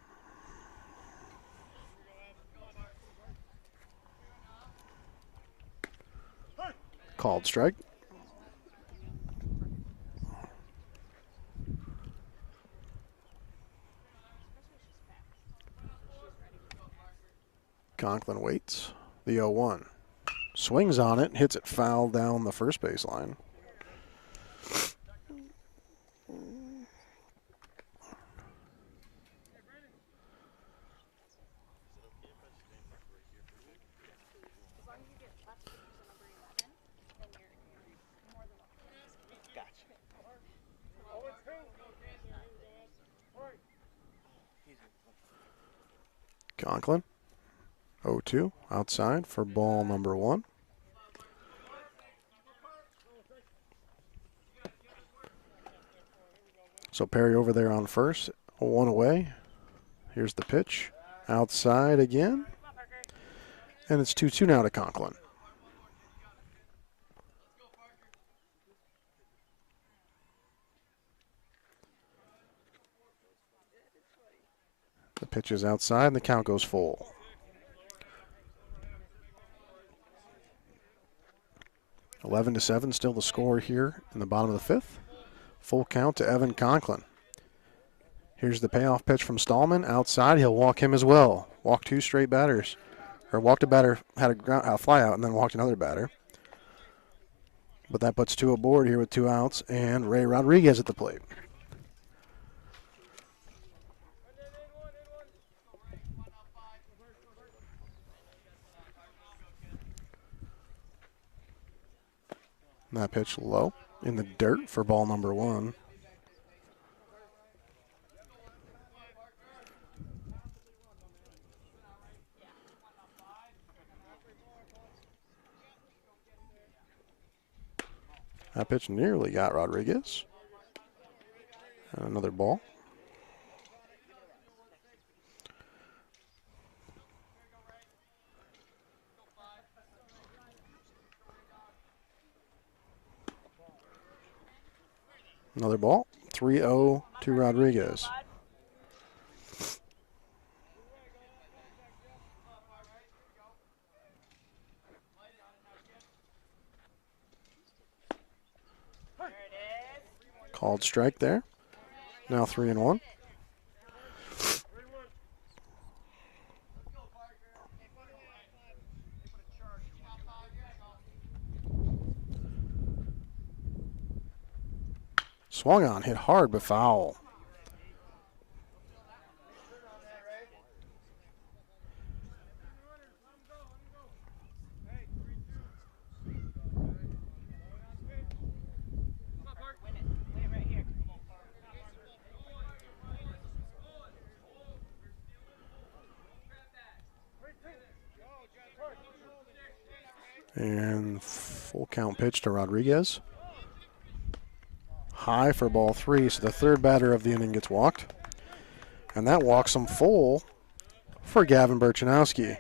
Called strike. Conklin waits. The 0-1. Swings on it, hits it foul down the first baseline. Conklin, 0-2, outside for ball number 1. So Perry over there on first, 1 away. Here's the pitch, outside again. And it's 2-2 now to Conklin. The pitch is outside and the count goes full. (11-7), still the score here in the bottom of the fifth. Full count to Evan Conklin. Here's the payoff pitch from Stallman. Outside, he'll walk him as well. Walk 2 straight batters. Or walked a batter, had a fly out, and then walked another batter. But that puts 2 aboard here with 2 outs, and Ray Rodriguez at the plate. And that pitch low in the dirt for ball number 1. That pitch nearly got Rodriguez. And another ball. Another ball. 3-0 to Rodriguez. Called strike there. Now 3-1. Swung on, hit hard but foul. And full count pitch to Rodriguez. High for ball 3, so the third batter of the inning gets walked. And that walks him full for Gavin Burchanowski.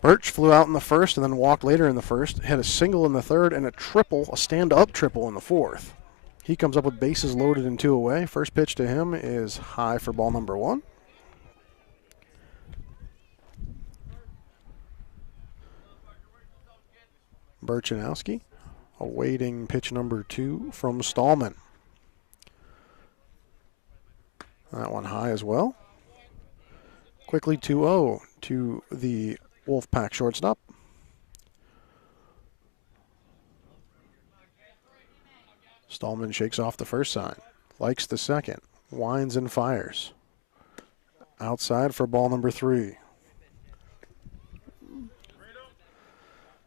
Birch flew out in the first and then walked later in the first, hit a single in the third and a stand-up triple in the fourth. He comes up with bases loaded and 2 away. First pitch to him is high for ball number 1. Burchanowski awaiting pitch number 2 from Stallman. That one high as well. Quickly 2-0 to the Wolfpack shortstop. Stallman shakes off the first sign, likes the second, winds and fires. Outside for ball number 3.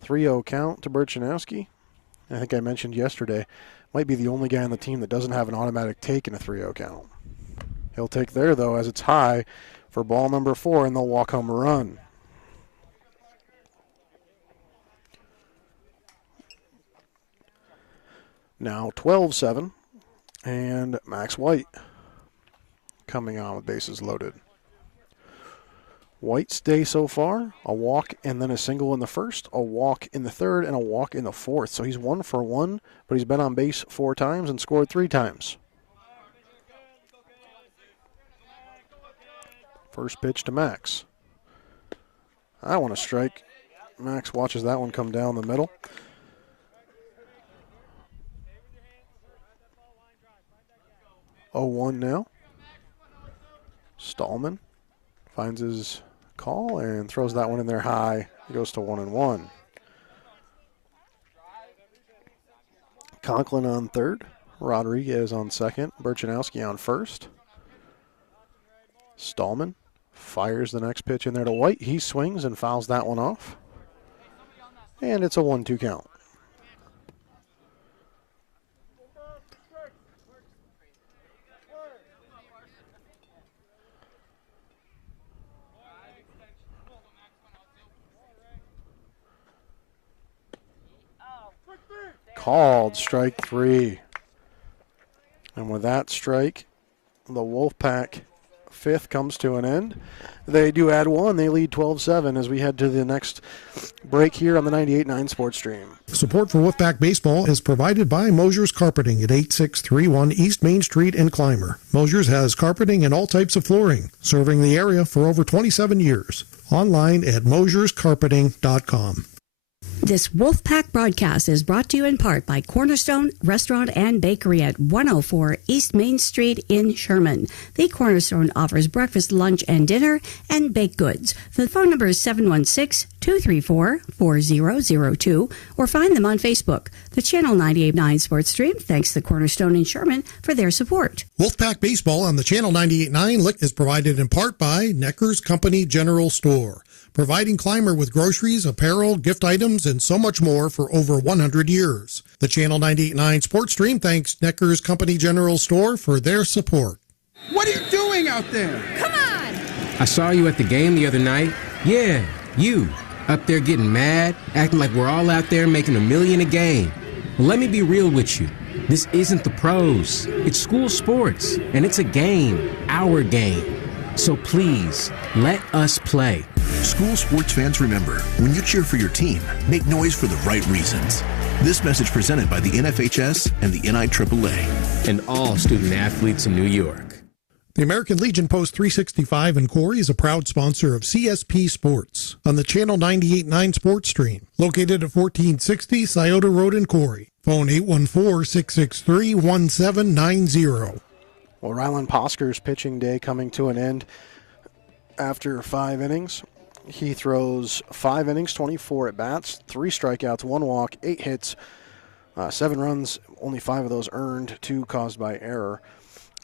3-0 count to Burchanowski. I think I mentioned yesterday, might be the only guy on the team that doesn't have an automatic take in a 3-0 count. He'll take there, though, as it's high for ball number 4, and they'll walk home a run. Now 12-7, and Max White coming on with bases loaded. White's day so far, a walk and then a single in the first, a walk in the third, and a walk in the fourth. So he's 1 for 1, but he's been on base 4 times and scored 3 times. First pitch to Max. I want to strike. Max watches that one come down the middle. Oh, 1 now. Stallman finds his call and throws that one in there high. It goes to 1-1. Conklin on third. Rodriguez on second. Burchanowski on first. Stallman fires the next pitch in there to White. He swings and fouls that one off. And it's a 1-2 count. Called strike 3. And with that strike, the Wolfpack fifth comes to an end. They do add 1. They lead 12-7 as we head to the next break here on the 98.9 Sports Stream. Support for Wolfpack Baseball is provided by Moshers Carpeting at 8631 East Main Street in Clymer. Moshers has carpeting and all types of flooring, serving the area for over 27 years. Online at mosherscarpeting.com. This Wolfpack broadcast is brought to you in part by Cornerstone Restaurant and Bakery at 104 East Main Street in Sherman. The Cornerstone offers breakfast, lunch, and dinner, and baked goods. The phone number is 716-234-4002, or find them on Facebook. The Channel 98.9 Sports Stream thanks the Cornerstone in Sherman for their support. Wolfpack Baseball on the Channel 98.9 is provided in part by Necker's Company General Store, providing Clymer with groceries, apparel, gift items, and so much more for over 100 years. The Channel 98.9 Sports Stream thanks Necker's Company General Store for their support. What are you doing out there? Come on! I saw you at the game the other night. Yeah, you. Up there getting mad, acting like we're all out there making $1 million a game. Well, let me be real with you. This isn't the pros. It's school sports, and it's a game, our game. So please, let us play. School sports fans, remember, when you cheer for your team, make noise for the right reasons. This message presented by the NFHS and the NIAAA. And all student athletes in New York. The American Legion Post 365 in Corry is a proud sponsor of CSP Sports on the Channel 98.9 Sports Stream, located at 1460 Scioto Road in Corry. Phone 814-663-1790. Well, Rylan Posker's pitching day coming to an end after 5 innings. He throws 5 innings, 24 at-bats, 3 strikeouts, 1 walk, 8 hits, 7 runs, only 5 of those earned, 2 caused by error.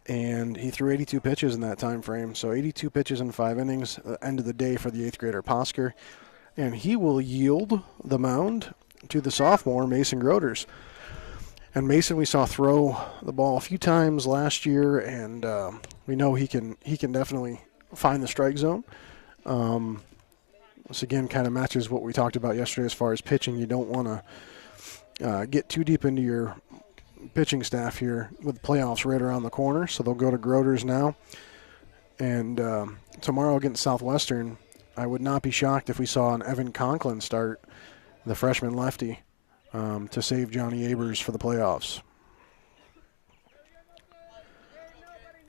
And he threw 82 pitches in that time frame. So 82 pitches in 5 innings, end of the day for the 8th grader Posker. And he will yield the mound to the sophomore, Mason Groders. And Mason, we saw throw the ball a few times last year, and we know he can definitely find the strike zone. This again kind of matches what we talked about yesterday as far as pitching. You don't want to get too deep into your pitching staff here with playoffs right around the corner. So they'll go to Groders now. And tomorrow against Southwestern, I would not be shocked if we saw an Evan Conklin start, the freshman lefty, to save Johnny Abers for the playoffs.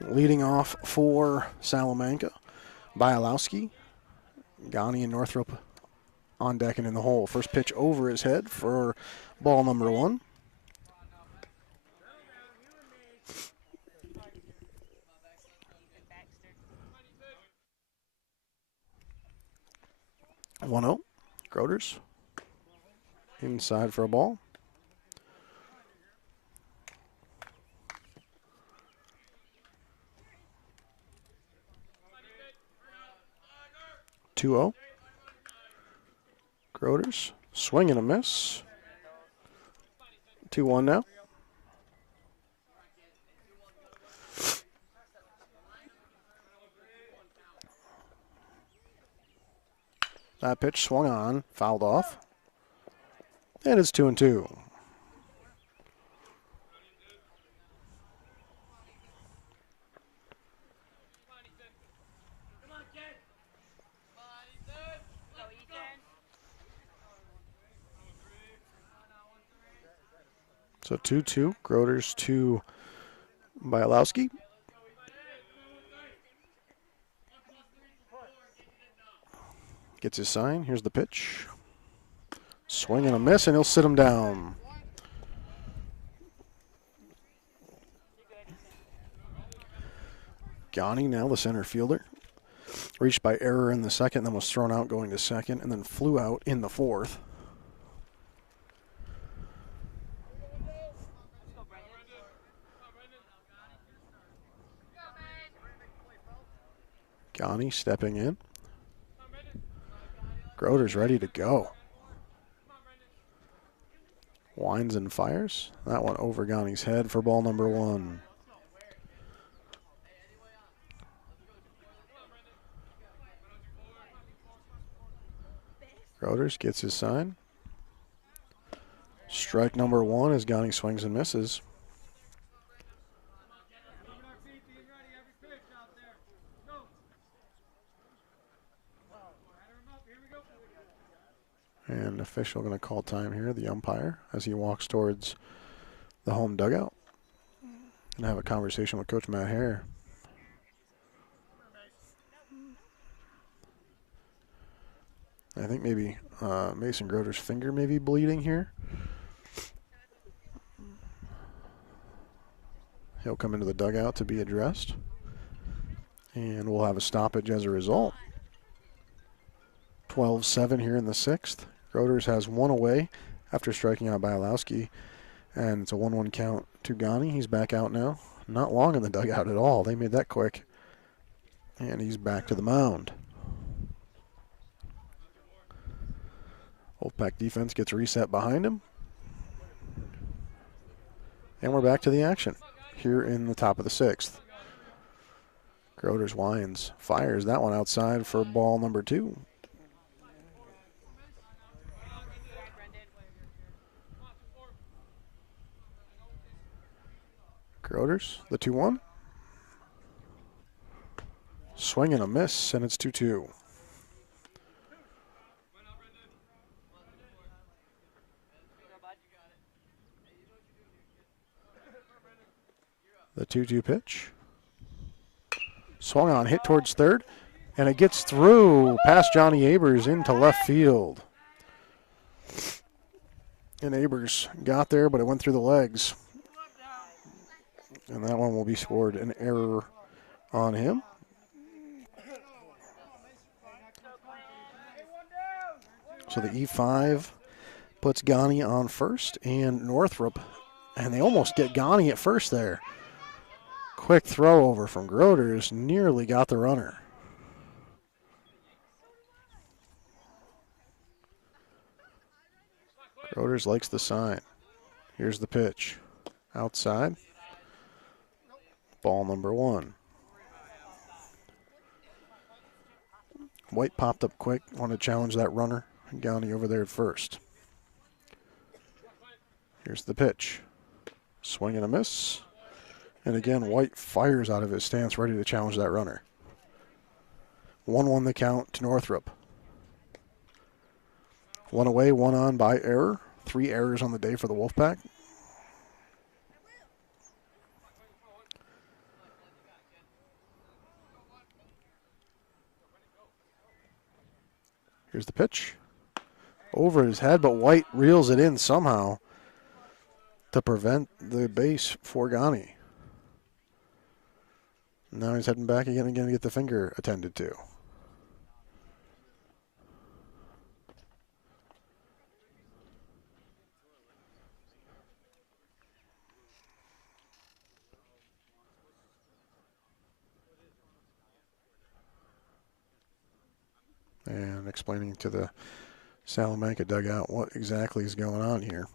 Leading off for Salamanca, Bialowski, Ghani and Northrop on deck and in the hole. First pitch over his head for ball number 1. One-0, Groders. Inside for a ball. Two-0. Groders Swing and a miss. 2-1 now. That pitch swung on, fouled off. And it's 2-2. So 2-2. Groders to Bialowski. Gets his sign. Here's the pitch. Swing and a miss, and he'll sit him down. Ghani now the center fielder. Reached by error in the second, then was thrown out going to second, and then flew out in the fourth. Ghani stepping in. Groders ready to go. Winds and fires. That one over Ghani's head for ball number 1. Groders gets his sign. Strike number 1 as Ghani swings and misses. And official going to call time here, the umpire, as he walks towards the home dugout and have a conversation with Coach Matt Hare. I think maybe Mason Groder's finger may be bleeding here. He'll come into the dugout to be addressed. And we'll have a stoppage as a result. 12-7 here in the 6th. Groders has one away after striking out Bialowski. And it's a 1-1 count to Ghani. He's back out now. Not long in the dugout at all. They made that quick. And he's back to the mound. Wolfpack defense gets reset behind him. And we're back to the action here in the top of the 6th. Groders winds, fires that one outside for ball number 2. Groders, the 2-1. Swing and a miss, and it's 2-2. The 2-2 pitch. Swung on, hit towards third, and it gets through past Johnny Abers into left field. And Abers got there, but it went through the legs. And that one will be scored an error on him. So the E5 puts Ghani on first and Northrop, and they almost get Ghani at first there. Quick throw over from Groders, nearly got the runner. Groders likes the sign. Here's the pitch. Outside. Ball number 1. White popped up quick, wanted to challenge that runner. Ghani over there at first. Here's the pitch. Swing and a miss. And again, White fires out of his stance, ready to challenge that runner. 1-1 the count to Northrop. 1 away, 1 on by error. 3 errors on the day for the Wolfpack. Here's the pitch. Over his head, but White reels it in somehow to prevent the base for Ghani. Now he's heading back again to get the finger attended to. And explaining to the Salamanca dugout. What exactly is going on here?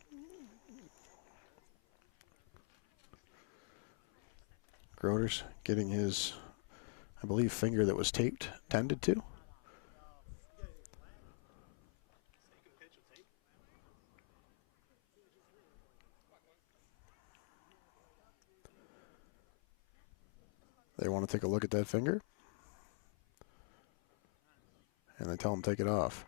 Groder's getting his, I believe, finger that was taped tended to. They want to take a look at that finger. And they tell him take it off.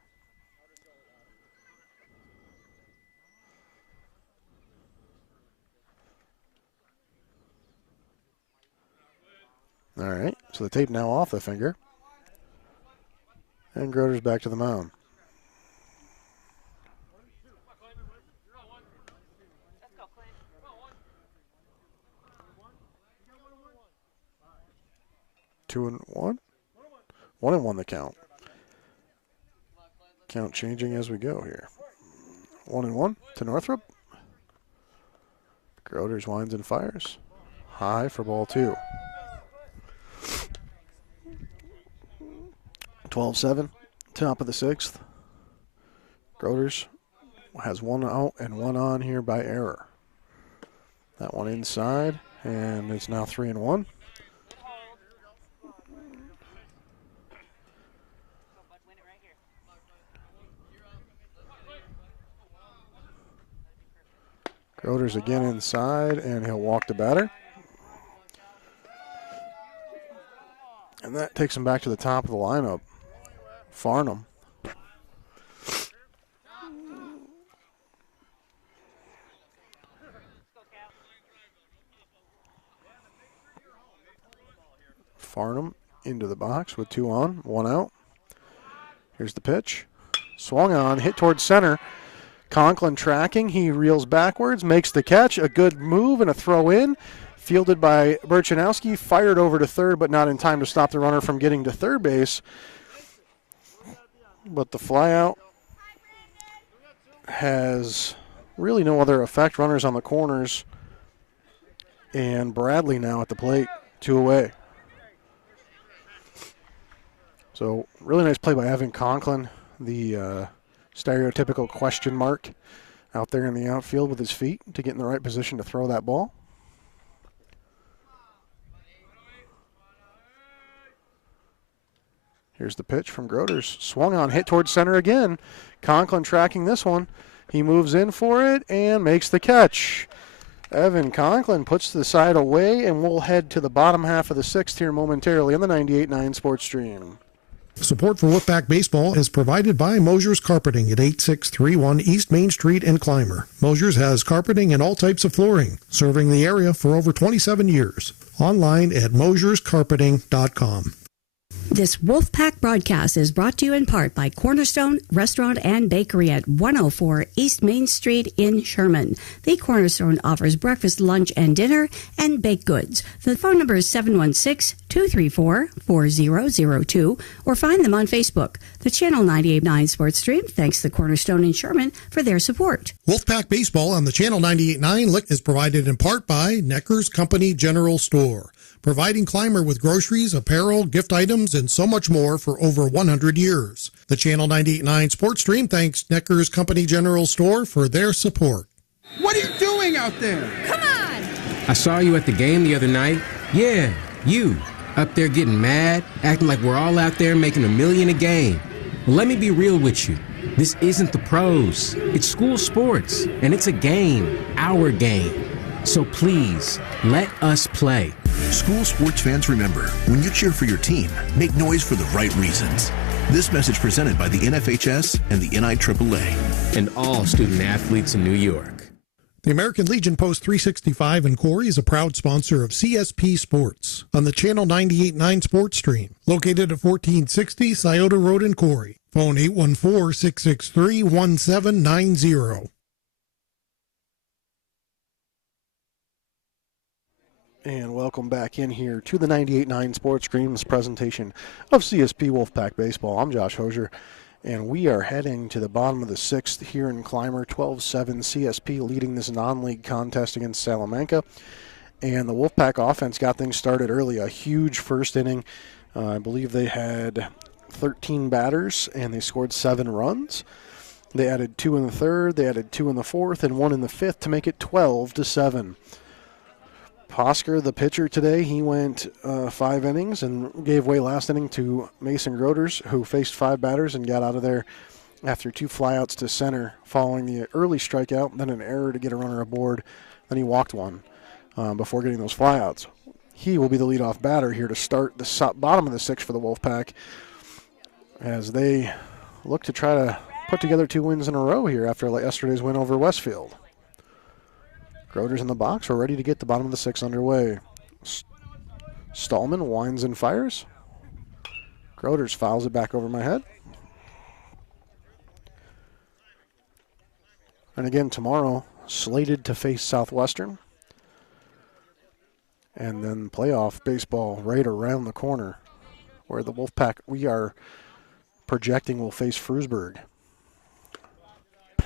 All right, so the tape now off the finger. And Groder's back to the mound. Two and one? 1-1 the count. Count changing as we go here. 1-1 to Northrop. Groder's winds and fires. High for ball 2. 12-7, top of the 6th. Groder's has 1 out and 1 on here by error. That one inside, and it's now 3-1. Groder's again inside, and he'll walk the batter. And that takes him back to the top of the lineup. Farnham. Farnham into the box with 2 on, 1 out. Here's the pitch. Swung on, hit towards center. Conklin tracking, he reels backwards, makes the catch, a good move and a throw in. Fielded by Burchanowski, fired over to third, but not in time to stop the runner from getting to third base. But the flyout has really no other effect. Runners on the corners. And Bradley now at the plate, 2 away. So really nice play by Evan Conklin, the stereotypical question mark out there in the outfield with his feet to get in the right position to throw that ball. Here's the pitch from Groder's. Swung on, hit towards center again. Conklin tracking this one. He moves in for it and makes the catch. Evan Conklin puts the side away, and we'll head to the bottom half of the 6th here momentarily on the 98.9 Sports Stream. Support for Wolfpack Baseball is provided by Moshers Carpeting at 8631 East Main Street in Clymer. Moshers has carpeting and all types of flooring, serving the area for over 27 years. Online at mosherscarpeting.com. This Wolfpack broadcast is brought to you in part by Cornerstone Restaurant and Bakery at 104 East Main Street in Sherman. The Cornerstone offers breakfast, lunch, and dinner, and baked goods. The phone number is 716-234-4002, or find them on Facebook. The Channel 98.9 Sports Stream thanks the Cornerstone in Sherman for their support. Wolfpack Baseball on the Channel 98.9 is provided in part by Necker's Company General Store, providing Clymer with groceries, apparel, gift items, and so much more for over 100 years. The Channel 98.9 Sports Stream thanks Necker's Company General Store for their support. What are you doing out there? Come on! I saw you at the game the other night. Yeah, you. Up there getting mad, acting like we're all out there making $1 million a game. Well, let me be real with you. This isn't the pros. It's school sports, and it's a game, our game. So please, let us play. School sports fans, remember, when you cheer for your team, make noise for the right reasons. This message presented by the NFHS and the NIAAA. And all student athletes in New York. The American Legion Post 365 in Corry is a proud sponsor of CSP Sports on the Channel 98.9 Sports Stream, located at 1460 Scioto Road in Corry. Phone 814-663-1790. And welcome back in here to the 98.9 Sports Stream's presentation of CSP Wolfpack Baseball. I'm Josh Hosier, and we are heading to the bottom of the 6th here in Clymer. 12-7 CSP leading this non-league contest against Salamanca. And the Wolfpack offense got things started early. A huge first inning. I believe they had 13 batters, and they scored 7 runs. They added 2 in the third, they added 2 in the fourth, and 1 in the fifth to make it 12-7. Hosker, the pitcher today, he went 5 innings and gave way last inning to Mason Groders, who faced 5 batters and got out of there after 2 flyouts to center following the early strikeout, then an error to get a runner aboard. Then he walked 1 before getting those flyouts. He will be the leadoff batter here to start the bottom of the 6th for the Wolfpack as they look to try to put together 2 wins in a row here after yesterday's win over Westfield. Groders in the box. We're ready to get the bottom of the 6th underway. Stallman winds and fires. Groders fouls it back over my head. And again, tomorrow, slated to face Southwestern. And then playoff baseball right around the corner, where the Wolfpack, we are projecting, will face Frewsburg.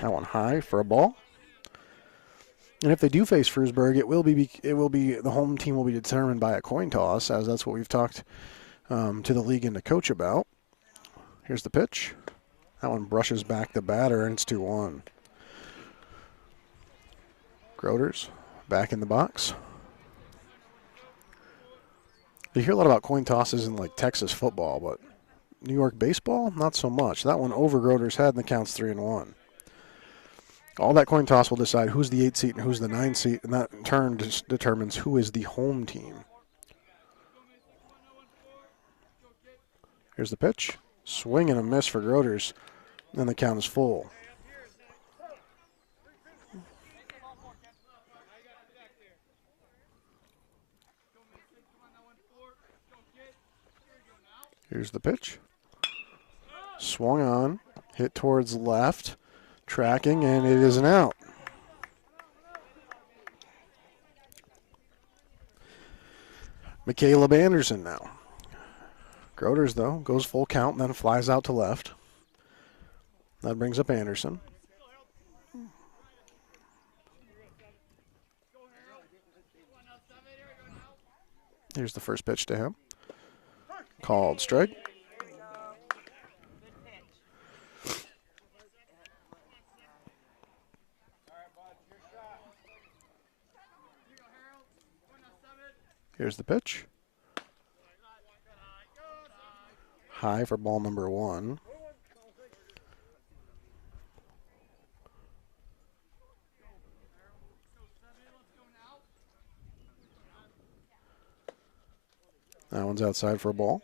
That one high for a ball. And if they do face Frewsburg, it will be the home team will be determined by a coin toss, as that's what we've talked to the league and the coach about. Here's the pitch. That one brushes back the batter, and it's 2-1. Groders back in the box. You hear a lot about coin tosses in like Texas football, but New York baseball, not so much. That one over Groders' head, and the count's 3-1. All that coin toss will decide who's the 8 seat and who's the 9 seat, and that in turn determines who is the home team. Here's the pitch. Swing and a miss for Groders, and the count is full. Here's the pitch. Swung on, hit towards left. Tracking, and it is an out. McCaleb Anderson now. Groders, though, goes full count and then flies out to left. That brings up Anderson. Here's the first pitch to him. Called strike. Here's the pitch. High for ball number 1. That one's outside for a ball.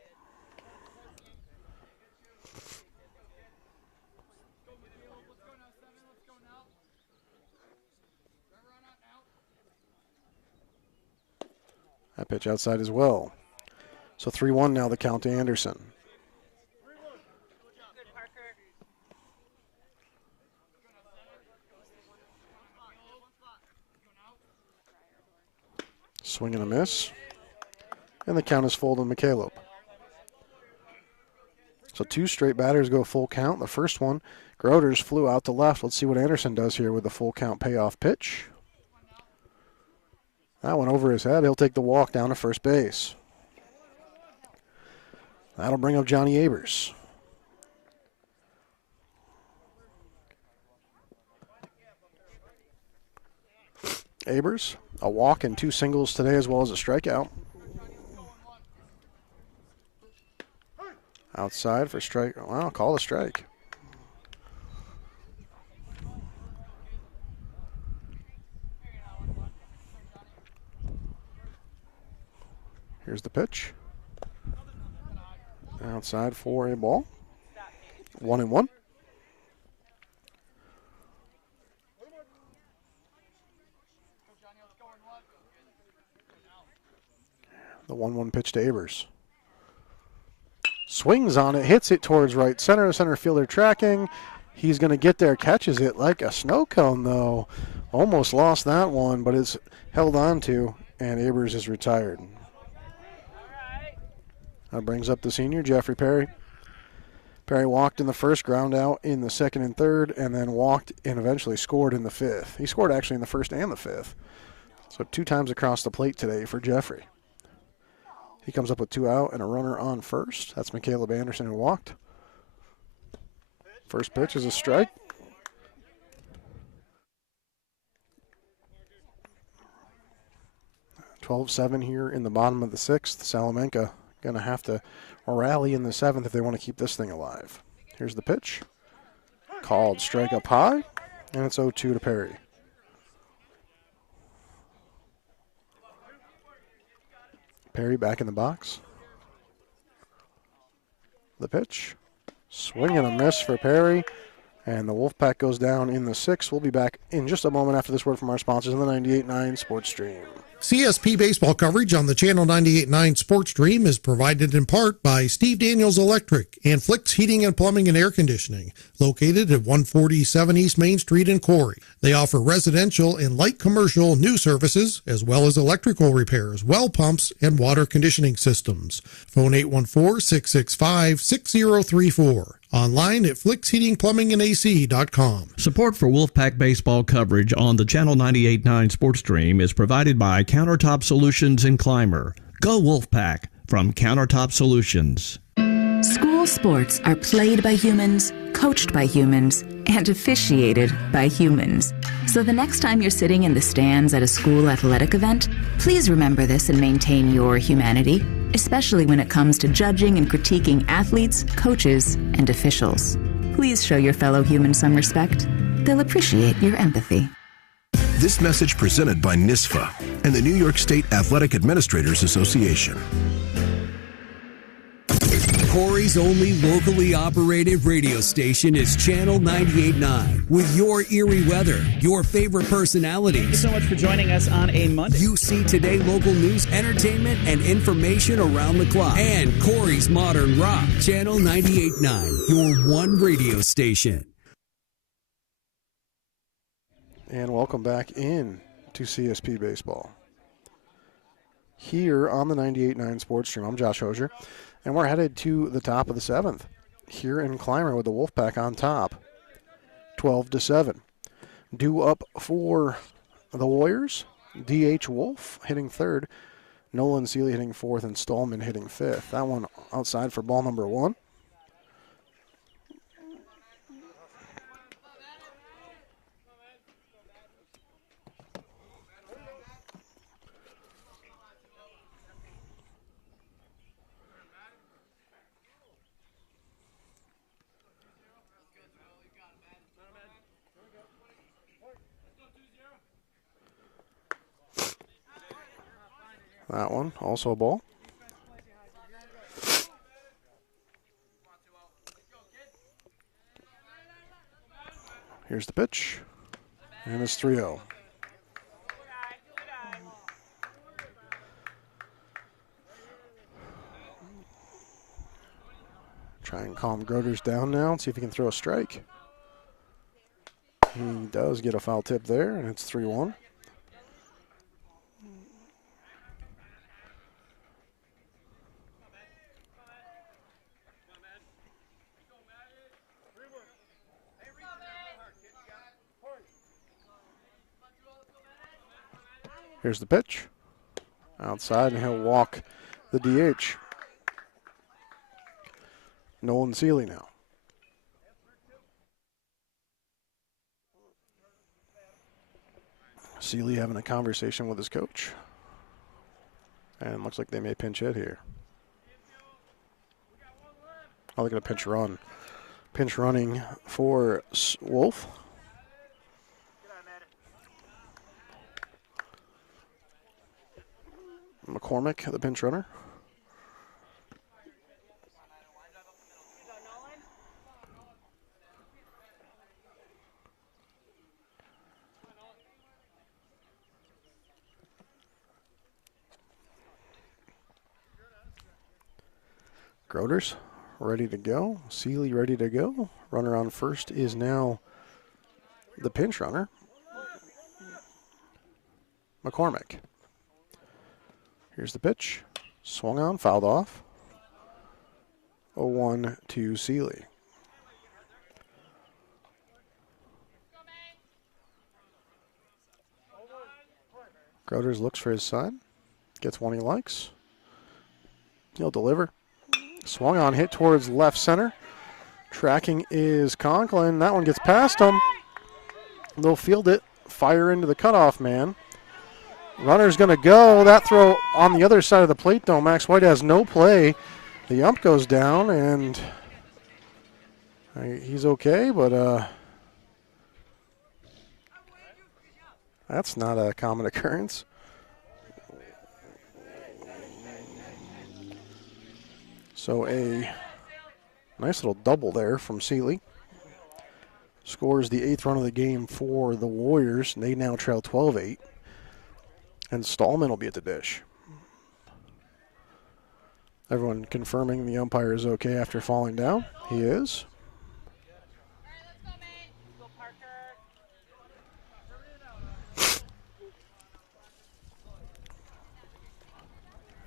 That pitch outside as well. So 3-1 now, the count to Anderson. Swing and a miss. And the count is full to McCaleb. So 2 straight batters go full count. The first one, Groders flew out to left. Let's see what Anderson does here with the full count payoff pitch. That one over his head. He'll take the walk down to first base. That'll bring up Johnny Abers. Abers, a walk and 2 singles today as well as a strikeout. Outside for strike. Well, call a strike. Here's the pitch. Outside for a ball. 1-1. The 1-1 pitch to Abers. Swings on it, hits it towards right center. Center fielder tracking. He's going to get there, catches it like a snow cone, though. Almost lost that one, but it's held on to, and Abers is retired. That brings up the senior, Jeffrey Perry. Perry walked in the first, ground out in the second and third, and then walked and eventually scored in the fifth. He scored actually in the first and the fifth. So 2 times across the plate today for Jeffrey. He comes up with 2 out and a runner on first. That's McCaleb Anderson who walked. First pitch is a strike. 12-7 here in the bottom of the 6th. Salamanca going to have to rally in the 7th if they want to keep this thing alive. Here's the pitch. Called strike up high, and it's 0-2 to Perry. Perry back in the box. The pitch. Swing and a miss for Perry. And the Wolfpack goes down in the 6th. We'll be back in just a moment after this word from our sponsors in the 98.9 Sports Stream. CSP baseball coverage on the Channel 98.9 Sports Stream is provided in part by Steve Daniels Electric and Flicks Heating and Plumbing and Air Conditioning, located at 147 East Main Street in Corry. They offer residential and light commercial new services, as well as electrical repairs, well pumps, and water conditioning systems. Phone 814-665-6034. Online at flicksheatingplumbingandac.com. Support for Wolfpack baseball coverage on the Channel 98.9 Sports Stream is provided by Countertop Solutions in Clymer. Go Wolfpack from Countertop Solutions. School sports are played by humans, coached by humans, and officiated by humans. So the next time you're sitting in the stands at a school athletic event, please remember this and maintain your humanity, especially when it comes to judging and critiquing athletes, coaches, and officials. Please show your fellow humans some respect. They'll appreciate your empathy. This message presented by NISFA and the New York State Athletic Administrators Association. Corry's only locally operated radio station is Channel 98.9. With your eerie weather, your favorite personalities. Thank you so much for joining us on a Monday. You see today local news, entertainment, and information around the clock. And Corry's Modern Rock. Channel 98.9, your one radio station. And welcome back in to CSP Baseball. Here on the 98.9 Sports Stream, I'm Josh Hosier. And we're headed to the top of the 7th here in Clymer with the Wolfpack on top, 12-7. Due up for the Warriors, D.H. Wolf hitting 3rd, Nolan Seeley hitting 4th, and Stallman hitting 5th. That one outside for ball number 1. That one, also a ball. Here's the pitch, and it's 3-0. Try and calm Groders down now and see if he can throw a strike. He does get a foul tip there, and it's 3-1. Here's the pitch. Outside, and he'll walk the DH. Nolan Seeley now. Seeley having a conversation with his coach. And looks like they may pinch hit here. Oh, look at a pinch run. Pinch running for Wolf. McCormick, the pinch runner. Groders ready to go. Seeley ready to go. Runner on first is now the pinch runner, McCormick. Here's the pitch. Swung on, fouled off. 0-1 to Seeley. Groders looks for his side. Gets one he likes. He'll deliver. Swung on, hit towards left center. Tracking is Conklin. That one gets past him. They'll field it. Fire into the cutoff man. Runner's going to go. That throw on the other side of the plate, though. Max White has no play. The ump goes down, and he's okay, but that's not a common occurrence. So a nice little double there from Seeley. Scores the 8th run of the game for the Warriors. They now trail 12-8. And Stallman will be at the dish. Everyone confirming the umpire is okay after falling down. He is.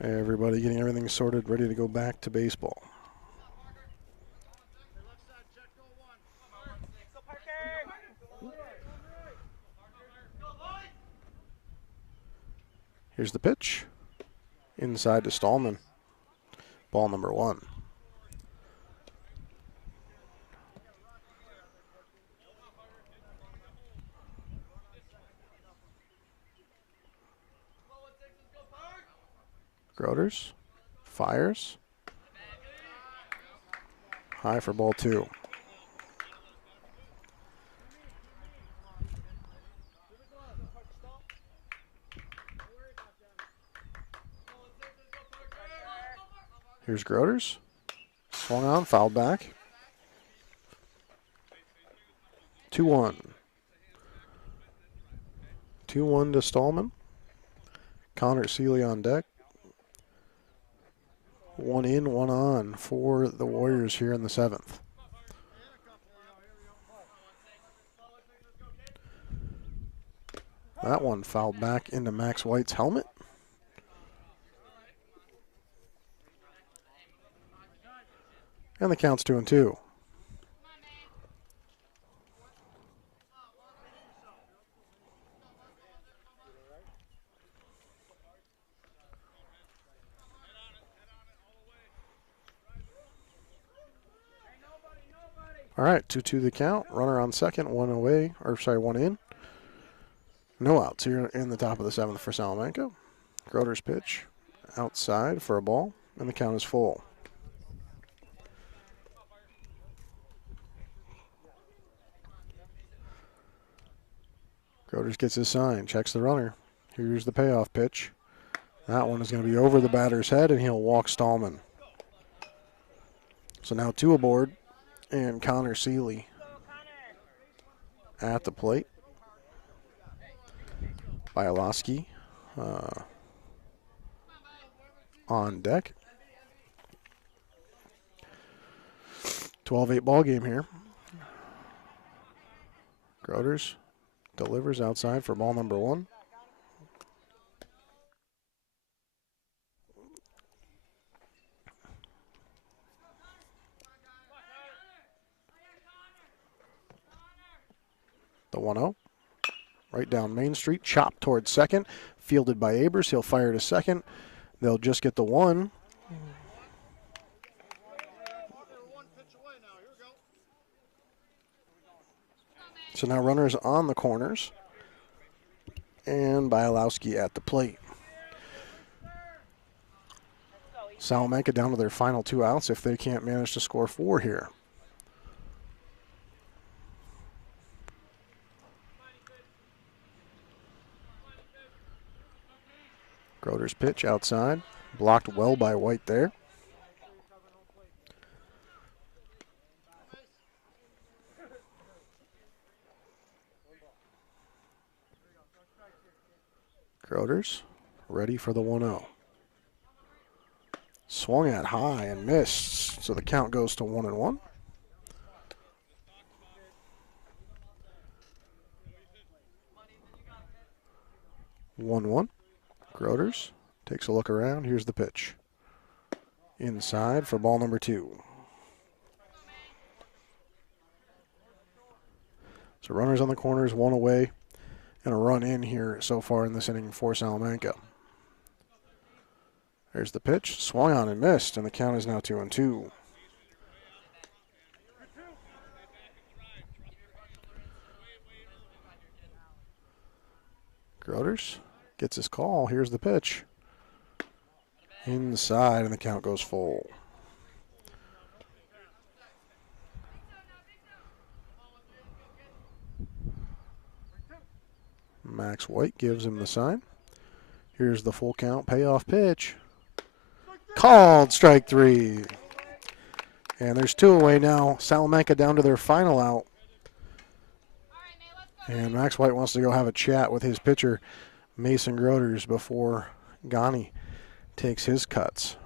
Everybody getting everything sorted, ready to go back to baseball. Here's the pitch. Inside to Stallman. Ball number 1. Groders fires. High for ball 2. Here's Groders. Swung on, fouled back. 2-1. 2-1 to Stallman. Connor Seeley on deck. 1 in, 1 on for the Warriors here in the 7th. That one fouled back into Max White's helmet. And the count's 2-2. All right, 2-2 the count. Runner on second, 1 away, or sorry, 1 in. No outs here in the top of the 7th for Salamanca. Groder's pitch outside for a ball, and the count is full. Groders gets his sign, checks the runner. Here's the payoff pitch. That one is going to be over the batter's head, and he'll walk Stallman. So now 2 aboard, and Connor Seeley at the plate. Bialowski on deck. 12-8 ball game here. Groders delivers outside for ball number 1. The 1-0. Right down Main Street, chopped towards second. Fielded by Abers. He'll fire to second. They'll just get the 1. So now runners on the corners. And Bialowski at the plate. Salamanca down to their final 2 outs if they can't manage to score 4 here. Groder's pitch outside. Blocked well by White there. Groders ready for the 1-0. Swung at high and missed, so the count goes to 1-1. Groders takes a look around. Here's the pitch. Inside for ball number 2. So runners on the corners, 1 away, and a run in here so far in this inning for Salamanca. There's the pitch. Swung on and missed, and the count is now 2-2. Groders Gets his call. Here's the pitch. Inside, and the count goes full. Max White gives him the sign. Here's the full count, payoff pitch. Called, strike 3. And there's 2 away now. Salamanca down to their final out. And Max White wants to go have a chat with his pitcher, Mason Groders, before Ghani takes his cuts.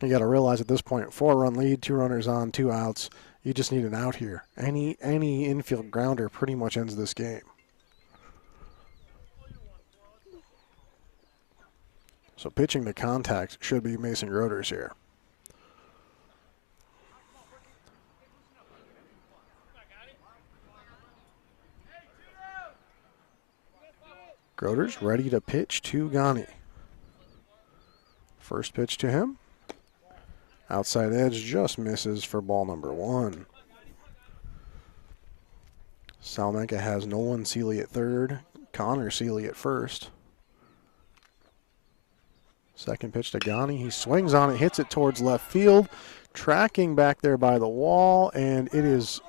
You got to realize at this point, 4-run lead, 2 runners on, 2 outs. You just need an out here. Any infield grounder pretty much ends this game. So pitching to contact should be Mason Groders here. Groders ready to pitch to Ghani. First pitch to him. Outside edge just misses for ball number 1. Salamanca has Nolan Seeley at third, Connor Seeley at first. Second pitch to Ghani. He swings on it, hits it towards left field, tracking back there by the wall, and it is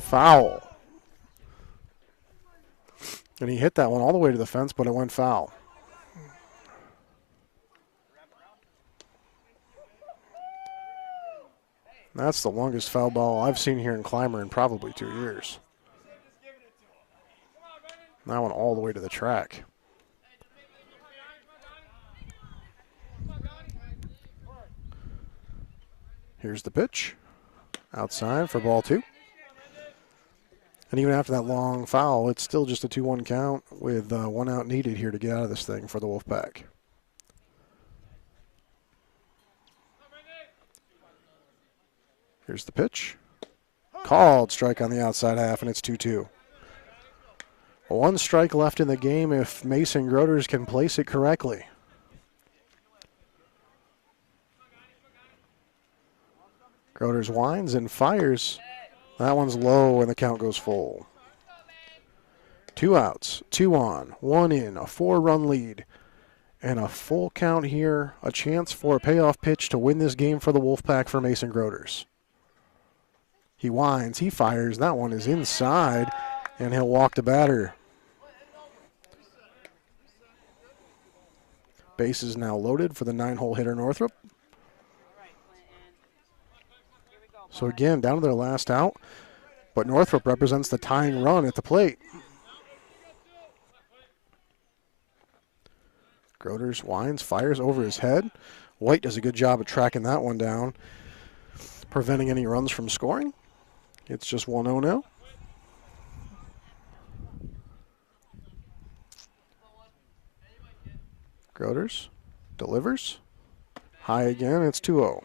foul. And he hit that one all the way to the fence, but it went foul. That's the longest foul ball I've seen here in Clymer in probably 2 years. That one all the way to the track. Here's the pitch. Outside for ball 2. And even after that long foul, it's still just a 2-1 count with 1 out needed here to get out of this thing for the Wolfpack. Here's the pitch. Called, strike on the outside half, and it's 2-2. 1 strike left in the game if Mason Groders can place it correctly. Groders winds and fires. That one's low, and the count goes full. 2 outs, 2 on, 1 in, a 4-run lead, and a full count here. A chance for a payoff pitch to win this game for the Wolfpack for Mason Groders. He winds, he fires. That one is inside, and he'll walk the batter. Base is now loaded for the 9-hole hitter Northrop. So again, down to their last out, but Northrop represents the tying run at the plate. Groders winds, fires over his head. White does a good job of tracking that one down, preventing any runs from scoring. It's just 1-0 now. Groders delivers. High again, it's 2-0.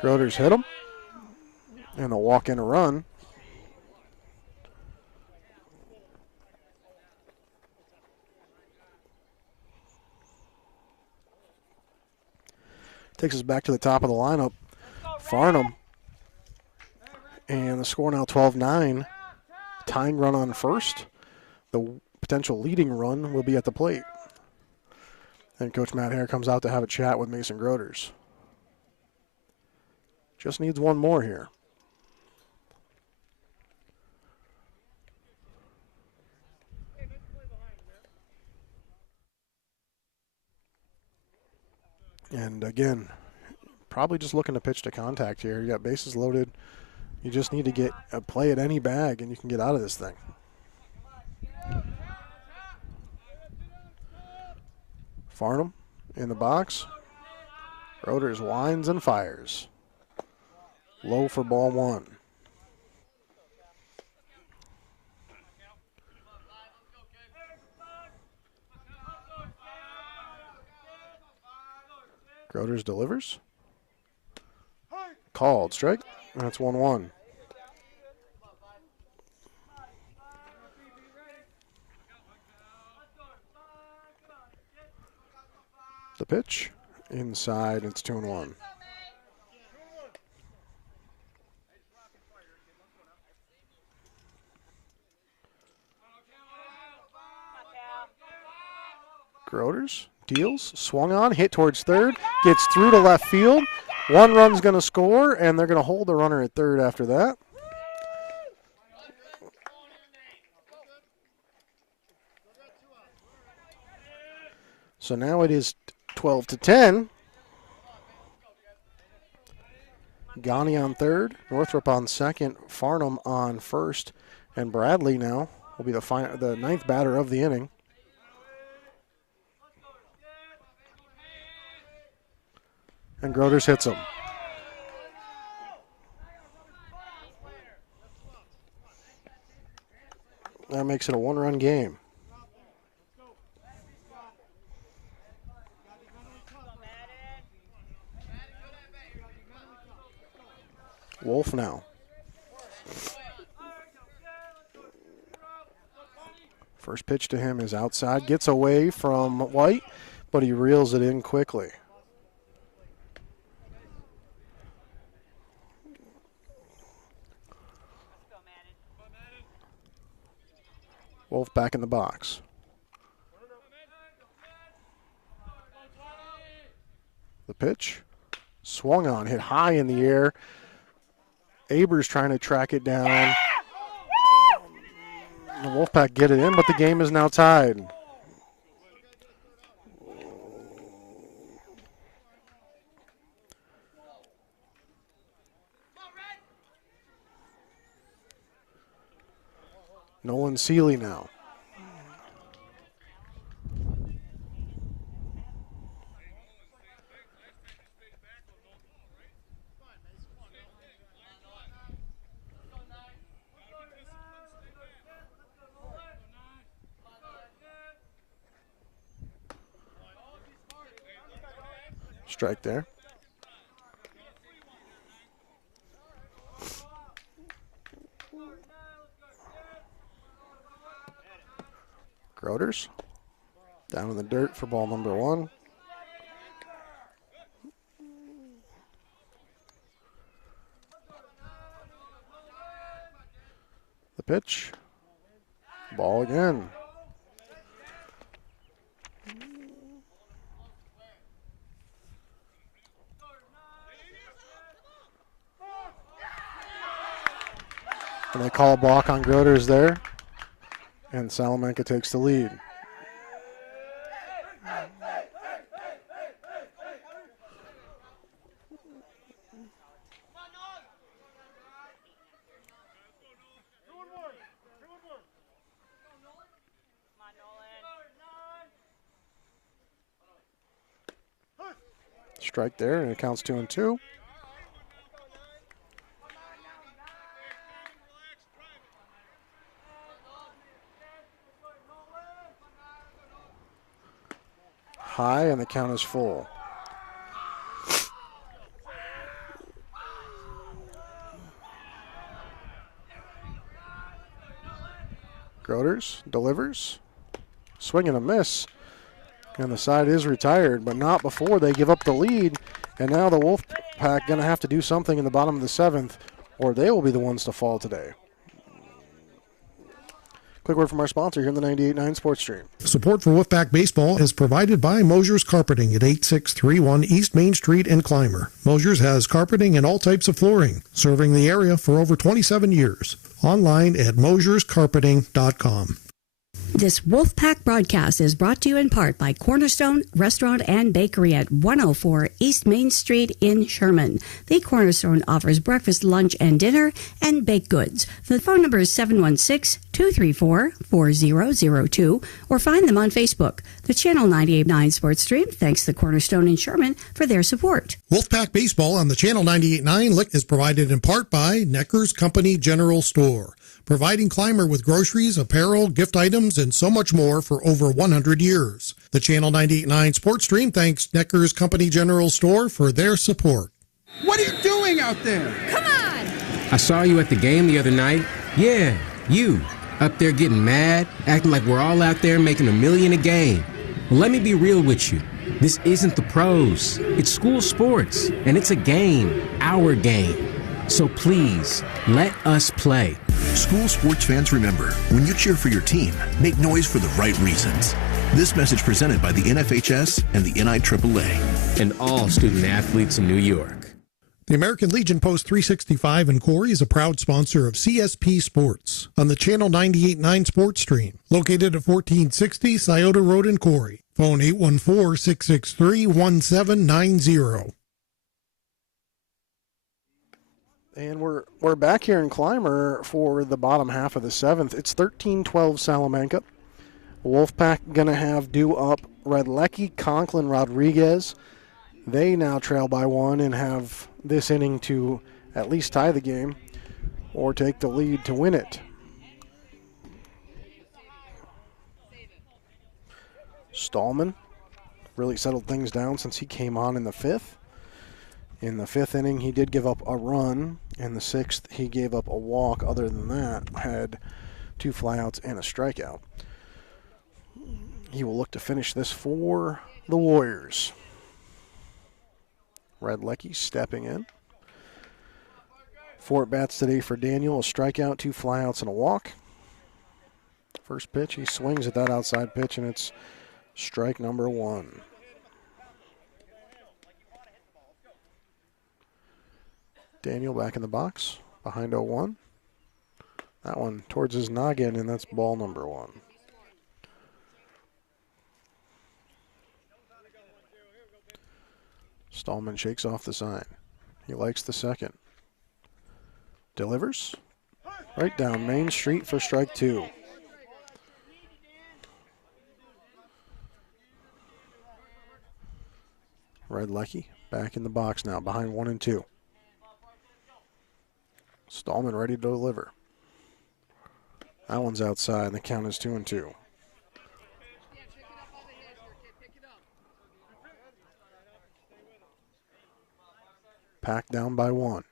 Groders hit him, and a walk in a run. Takes us back to the top of the lineup. Farnham. And the score now 12-9. Tying run on first. The potential leading run will be at the plate. And Coach Matt Hare comes out to have a chat with Mason Groders. Just needs 1 more here. And again, probably just looking to pitch to contact here. You got bases loaded. You just need to get a play at any bag, and you can get out of this thing. Farnham in the box. Groders winds and fires. Low for ball 1. Groders delivers. Called, strike. That's 1-1. The pitch inside. It's 2-1. Groders deals, swung on, hit towards third, gets through to left field. One run's going to score, and they're going to hold the runner at third after that. So now it is 12-10. Ghani on third, Northrop on second, Farnham on first, and Bradley now will be the ninth batter of the inning. And Groders hits him. That makes it a one-run game. Wolf now. First pitch to him is outside. Gets away from White, but he reels it in quickly. Wolf back in the box. The pitch. Swung on, hit high in the air. Abers trying to track it down. The Wolfpack get it in, but the game is now tied. Nolan Seeley now. Strike there. Groders down in the dirt for ball number one. The pitch. Ball again. And they call a balk on Groders there. And Salamanca takes the lead. Strike there, and it counts 2-2. High, and the count is full. Groders delivers. Swing and a miss. And the side is retired, but not before they give up the lead. And now the Wolfpack going to have to do something in the bottom of the seventh, or they will be the ones to fall today. Quick word from our sponsor here in the 98.9 Sports Stream. Support for Wolfpack Baseball is provided by Moshers Carpeting at 8631 East Main Street in Clymer. Moshers has carpeting and all types of flooring, serving the area for over 27 years. Online at mosherscarpeting.com. This Wolfpack broadcast is brought to you in part by Cornerstone Restaurant and Bakery at 104 East Main Street in Sherman. The Cornerstone offers breakfast, lunch, and dinner, and baked goods. The phone number is 716-234-4002, or find them on Facebook. The Channel 98.9 Sports Stream thanks the Cornerstone in Sherman for their support. Wolfpack Baseball on the Channel 98.9 is provided in part by Necker's Company General Store, providing Clymer with groceries, apparel, gift items, and so much more for over 100 years. The Channel 98.9 Sports Stream thanks Necker's Company General Store for their support. What are you doing out there? Come on! I saw you at the game the other night. Yeah, you. Up there getting mad, acting like we're all out there making $1 million a game. Well, let me be real with you. This isn't the pros. It's school sports, and it's a game, our game. So please, let us play. School sports fans, remember, when you cheer for your team, make noise for the right reasons. This message presented by the NFHS and the NIAAA. And all student athletes in New York. The American Legion Post 365 in Corry is a proud sponsor of CSP Sports on the Channel 98.9 Sports Stream, located at 1460 Scioto Road in Corry. Phone 814-663-1790. And we're back here in Clymer for the bottom half of the seventh. It's 13-12 Salamanca. Wolfpack going to have due up Redlecki, Conklin, Rodriguez. They now trail by one and have this inning to at least tie the game or take the lead to win it. Stallman really settled things down since he came on in the fifth. In the fifth inning, he did give up a run. In the sixth, he gave up a walk. Other than that, had 2 flyouts and a strikeout. He will look to finish this for the Warriors. Redlecki stepping in. 4 at-bats today for Daniel. A strikeout, 2 flyouts, and a walk. First pitch, he swings at that outside pitch, and it's strike number 1. Daniel back in the box, behind 0-1. That one towards his noggin, and that's ball number 1. Stallman shakes off the sign. He likes the second. Delivers right down Main Street for strike 2. Redlecki back in the box now, behind 1 and 2. Stallman ready to deliver. That one's outside, and the count is 2 and 2. Packed down by 1.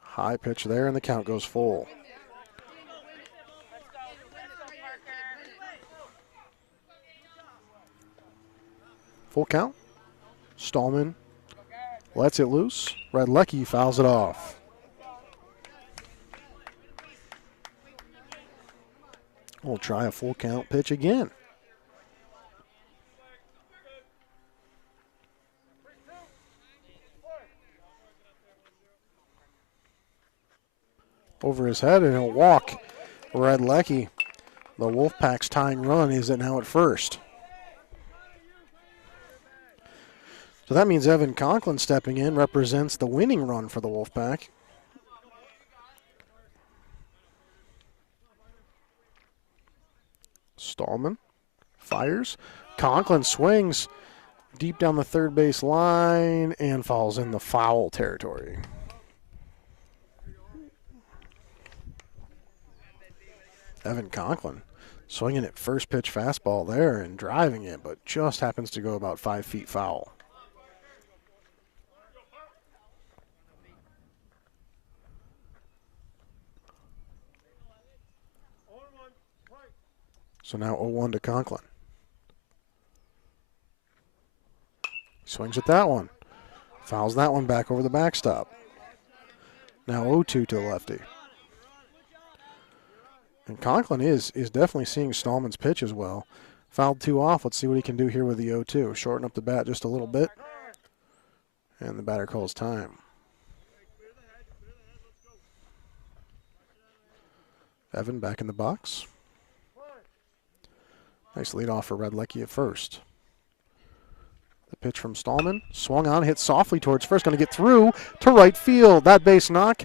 High pitch there, and the count goes full. Full count. Stallman lets it loose. Redlecki fouls it off. We'll try a full count pitch again. Over his head, and he'll walk. Redlecki, the Wolfpack's tying run, is now at first. So that means Evan Conklin stepping in represents the winning run for the Wolfpack. Stallman fires. Conklin swings deep down the third base line and falls in the foul territory. Evan Conklin swinging at first pitch fastball there and driving it, but just happens to go about 5 feet foul. So now 0-1 to Conklin. Swings at that one. Fouls that one back over the backstop. Now 0-2 to the lefty. And Conklin is definitely seeing Stallman's pitch as well. Fouled 2 off. Let's see what he can do here with the 0-2. Shorten up the bat just a little bit. And the batter calls time. Evan back in the box. Nice lead off for Redlecki at first. The pitch from Stallman. Swung on, hit softly towards first. Going to get through to right field. That base knock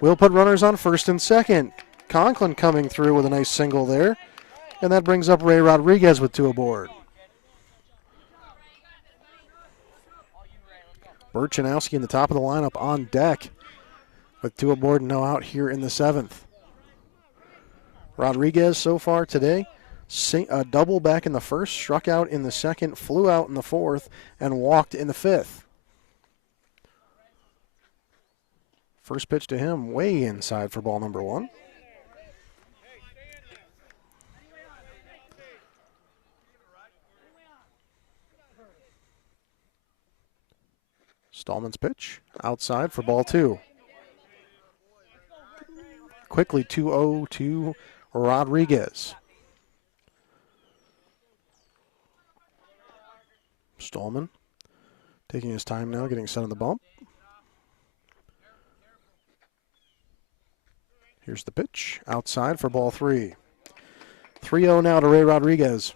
will put runners on first and second. Conklin coming through with a nice single there. And that brings up Ray Rodriguez with 2 aboard. Burchanowski in the top of the lineup on deck with 2 aboard and no out here in the 7th. Rodriguez so far today, a double back in the first, struck out in the second, flew out in the 4th, and walked in the 5th. First pitch to him way inside for ball number 1. Stallman's pitch outside for ball 2. Quickly 2-0 to Rodriguez. Stallman taking his time now, getting set on the bump. Here's the pitch outside for ball 3. 3-0 now to Ray Rodriguez.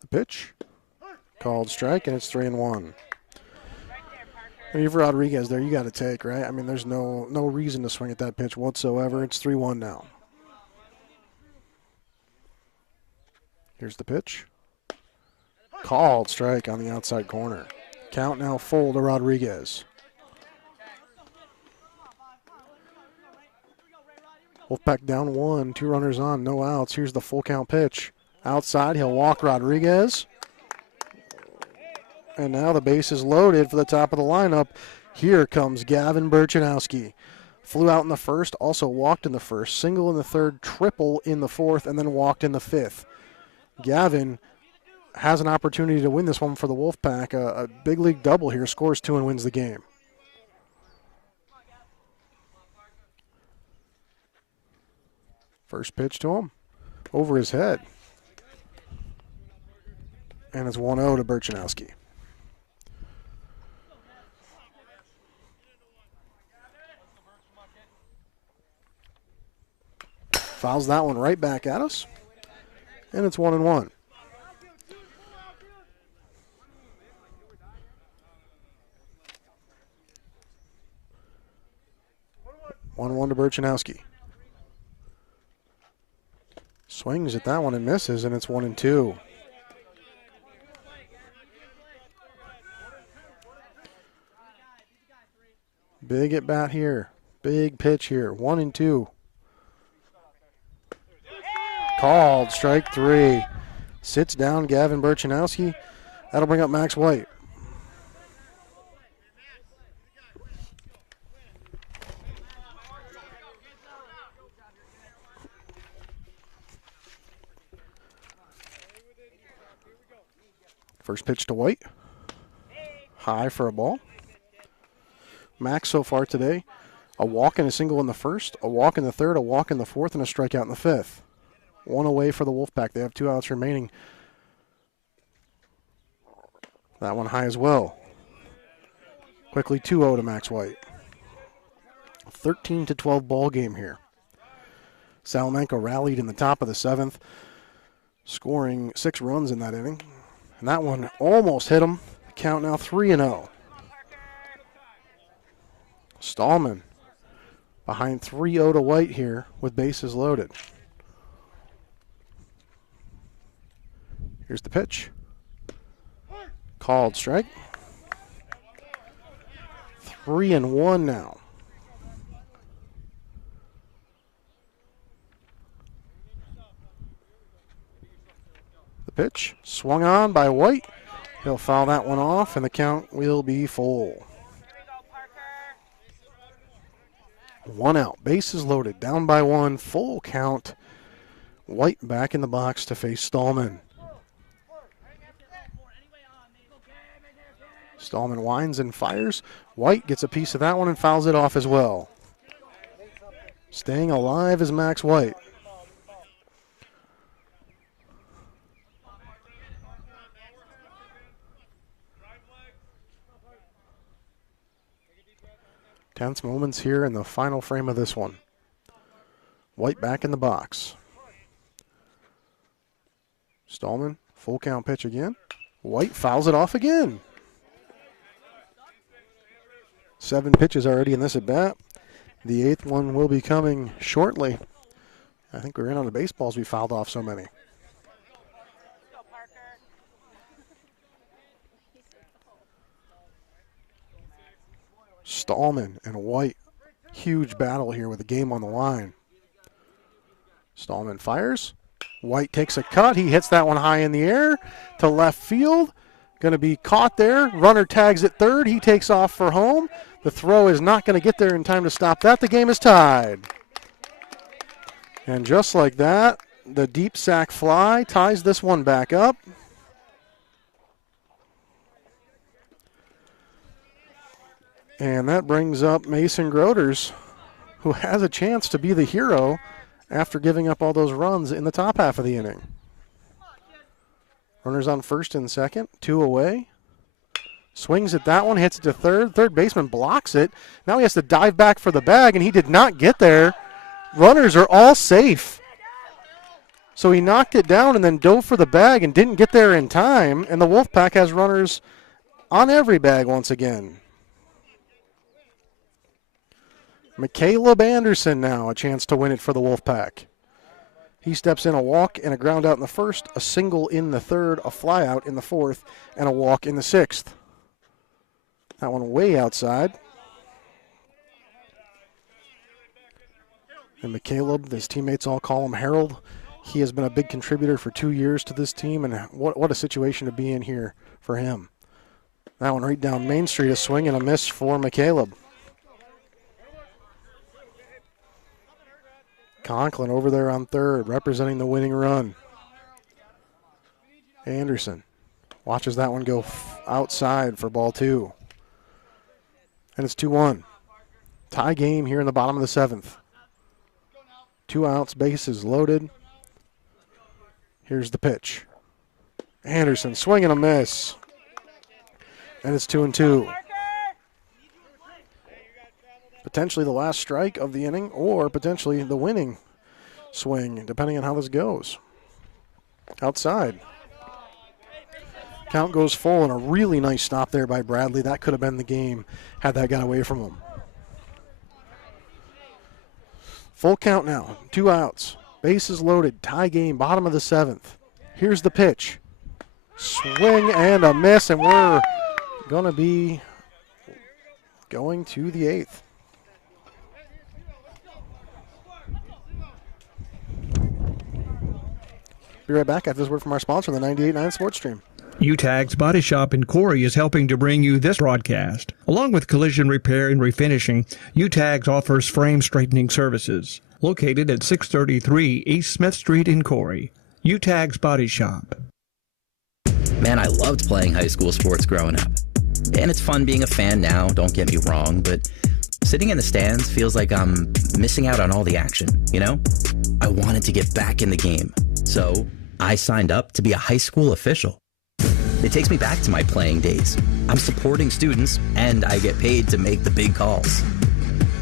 The pitch called strike, and it's 3-1. And you've Rodriguez there, you got to take, right? I mean, there's no reason to swing at that pitch whatsoever. It's 3-1 now. Here's the pitch. Called strike on the outside corner. Count now full to Rodriguez. Wolfpack down 1, 2 runners on, no outs. Here's the full count pitch. Outside, he'll walk Rodriguez. And now the base is loaded for the top of the lineup. Here comes Gavin Burchanowski. Flew out in the first, also walked in the first, single in the third, triple in the fourth, and then walked in the fifth. Gavin has an opportunity to win this one for the Wolfpack. A big league double here, scores 2 and wins the game. First pitch to him, over his head. And it's 1-0 to Burchanowski. Fouls that one right back at us. And it's 1-1. 1-1 to Burchanowski. Swings at that one and misses, and it's 1-2. Big at bat here. Big pitch here. 1-2. Called strike 3. Sits down Gavin Burchanowski. That'll bring up Max White. First pitch to White. High for a ball. Max so far today, a walk and a single in the first, a walk in the third, a walk in the fourth, and a strikeout in the fifth. 1 away for the Wolfpack. They have 2 outs remaining. That one high as well. Quickly 2-0 to Max White. 13-12 ball game here. Salamanca rallied in the top of the 7th, scoring 6 runs in that inning. And that one almost hit him. Count now 3-0. Stallman behind 3-0 to White here with bases loaded. Here's the pitch. Called strike. 3-1 now. The pitch swung on by White. He'll foul that one off, and the count will be full. 1 out. Bases loaded. Down by 1. Full count. White back in the box to face Stallman. Stallman winds and fires. White gets a piece of that one and fouls it off as well. Staying alive is Max White. Tense moments here in the final frame of this one. White back in the box. Stallman, full count pitch again. White fouls it off again. 7 pitches already in this at bat. The 8th one will be coming shortly. I think we're in on the baseballs. We fouled off so many. Stallman and White. Huge battle here with the game on the line. Stallman fires. White takes a cut. He hits that one high in the air to left field. Going to be caught there. Runner tags at third. He takes off for home. The throw is not going to get there in time to stop that. The game is tied. And just like that, the deep sack fly ties this one back up. And that brings up Mason Groders, who has a chance to be the hero after giving up all those runs in the top half of the inning. Runners on first and second, 2 away. Swings at that one, hits it to third. Third baseman blocks it. Now he has to dive back for the bag, and he did not get there. Runners are all safe. So he knocked it down and then dove for the bag and didn't get there in time, and the Wolfpack has runners on every bag once again. McCaleb Anderson now a chance to win it for the Wolfpack. He steps in a walk and a ground out in the first, a single in the third, a fly out in the fourth, and a walk in the sixth. That one way outside. And McCaleb, his teammates all call him Harold. He has been a big contributor for 2 years to this team, and what a situation to be in here for him. That one right down Main Street, a swing and a miss for McCaleb. Conklin over there on third, representing the winning run. Anderson watches that one go outside for ball 2. And it's 2-1. Tie game here in the bottom of the 7th. 2 outs, bases loaded. Here's the pitch. Anderson swing and a miss. And it's 2-2. Potentially the last strike of the inning, or potentially the winning swing, depending on how this goes. Outside. Count goes full, and a really nice stop there by Bradley. That could have been the game had that got away from him. Full count now, 2 outs. Bases loaded, tie game, bottom of the 7th. Here's the pitch. Swing and a miss, and we're going to be going to the 8th. Be right back after this word from our sponsor, the 98.9 Sports Stream. Uteggs Body Shop in Corry is helping to bring you this broadcast. Along with collision repair and refinishing, Uteggs offers frame straightening services. Located at 633 East Smith Street in Corry. Uteggs Body Shop. Man, I loved playing high school sports growing up. And it's fun being a fan now, don't get me wrong, but sitting in the stands feels like I'm missing out on all the action, you know? I wanted to get back in the game, so I signed up to be a high school official. It takes me back to my playing days. I'm supporting students, and I get paid to make the big calls.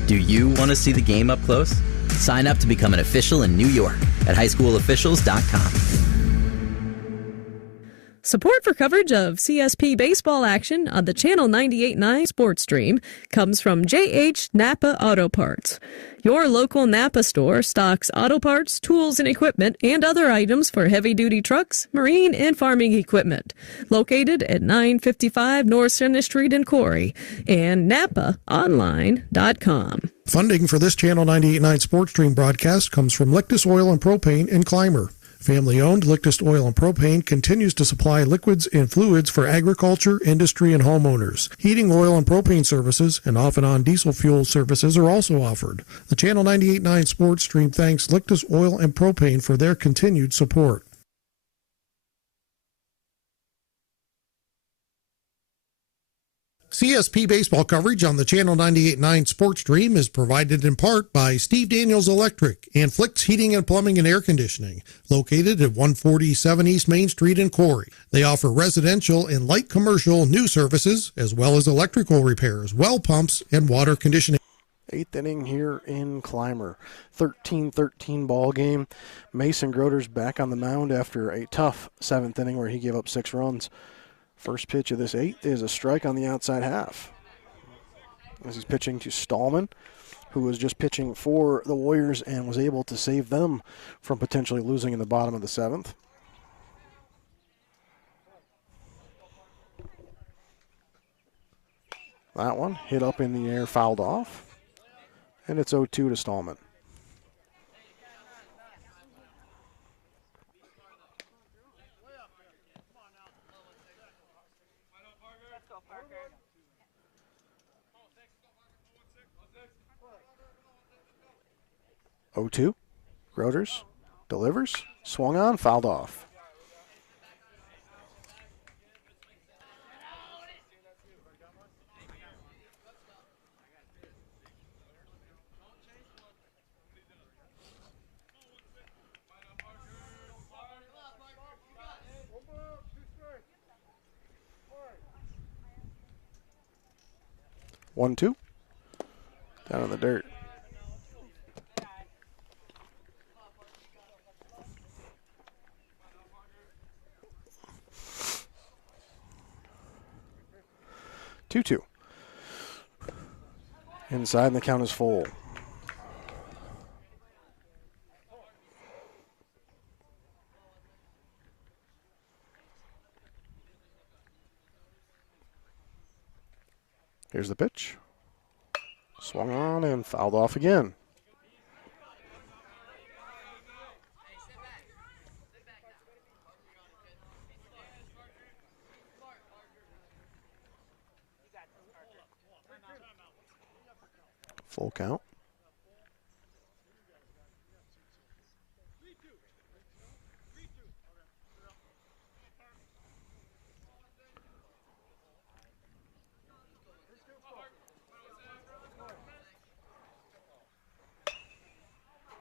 Do you want to see the game up close? Sign up to become an official in New York at highschoolofficials.com. Support for coverage of CSP baseball action on the Channel 98.9 Sports Stream comes from JH Napa Auto Parts. Your local Napa store stocks auto parts, tools and equipment, and other items for heavy-duty trucks, marine, and farming equipment. Located at 955 North Center Street in Corry and NapaOnline.com. Funding for this Channel 98.9 Sports Stream broadcast comes from Lictus Oil and Propane in Clymer. Family-owned Lictus Oil and Propane continues to supply liquids and fluids for agriculture, industry, and homeowners. Heating oil and propane services and off-and-on diesel fuel services are also offered. The Channel 98.9 Sports Stream thanks Lictus Oil and Propane for their continued support. CSP baseball coverage on the Channel 98.9 Sports Stream is provided in part by Steve Daniels Electric and Flicks Heating and Plumbing and Air Conditioning, located at 147 East Main Street in Corry. They offer residential and light commercial new services, as well as electrical repairs, well pumps, and water conditioning. 8th inning here in Clymer. 13-13 ball game. Mason Groders back on the mound after a tough 7th inning where he gave up 6 runs. First pitch of this 8th is a strike on the outside half. As he's pitching to Stallman, who was just pitching for the Warriors and was able to save them from potentially losing in the bottom of the 7th. That one hit up in the air, fouled off. And it's 0-2 to Stallman. Groders delivers, Swung on, fouled off. One, two. Down in the dirt. Two. Inside, and the count is full. Here's the pitch. Swung on and fouled off again. Full count.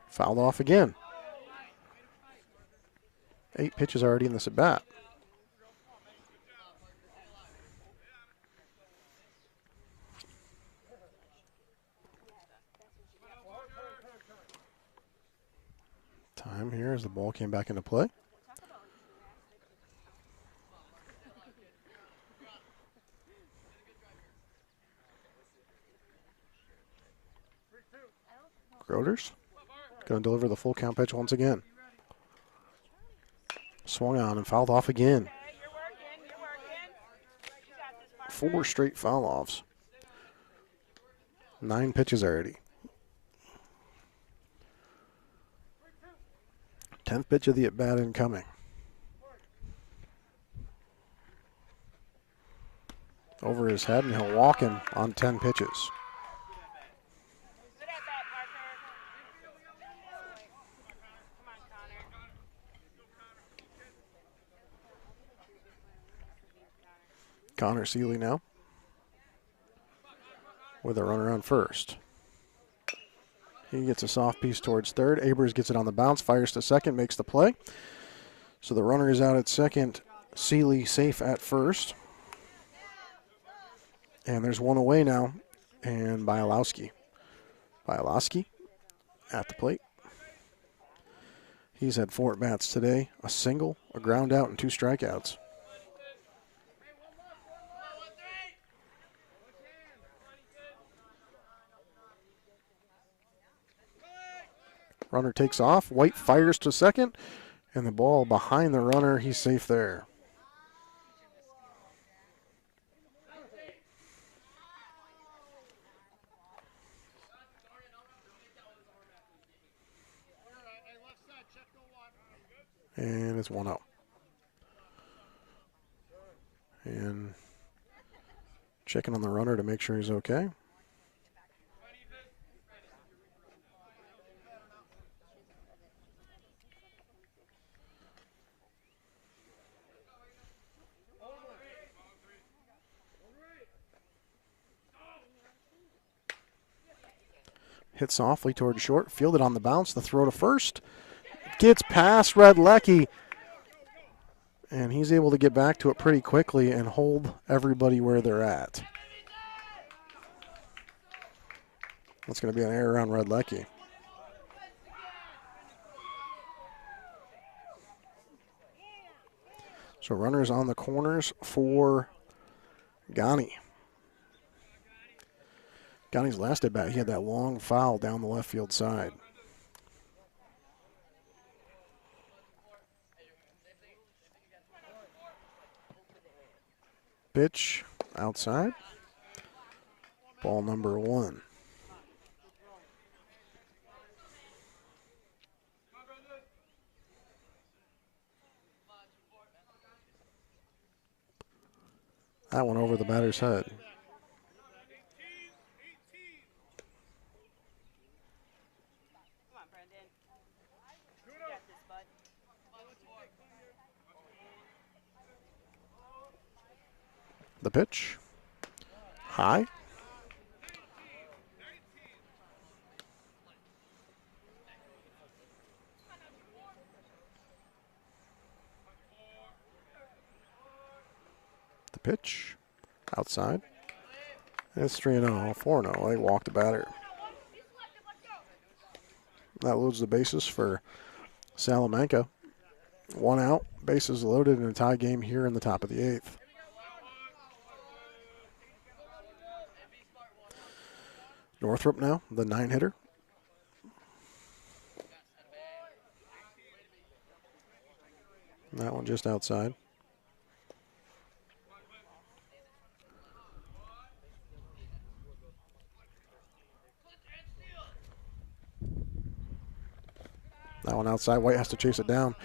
Fouled off again. 8 pitches already in this at bat. Time here as the ball came back into play. Groders going to deliver the full count pitch once again. Swung on and fouled off again. 4 straight foul offs. 9 pitches already. 10th pitch of the at-bat incoming. Over his head, and he'll walk him on 10 pitches. Connor Seeley now with a runner on first. He gets a soft piece towards third. Abers gets it on the bounce, fires to second, makes the play. So the runner is out at second. Seeley safe at first. And there's one away now. And Bialowski. Bialowski at the plate. He's had 4 at-bats today. A single, a ground out, and 2 strikeouts. Runner takes off. White fires to second. And the ball behind the runner. He's safe there. And it's 1-0. And checking on the runner to make sure he's okay. Hit softly toward short, fielded on the bounce, the throw to first. Gets past Redlecki, and he's able to get back to it pretty quickly and hold everybody where they're at. That's going to be an error on Redlecki. So runners on the corners for Ghani. Ghani's last at bat, he had that long foul down the left field side. Pitch outside. Ball number 1. That one over the batter's head. The pitch. High. The pitch. Outside. It's 3-0, 4-0. They walked the batter. That loads the bases for Salamanca. 1 out, bases loaded in a tie game here in the top of the 8th. Northrop now, the 9-hitter. That one just outside. That one outside. White has to chase it down.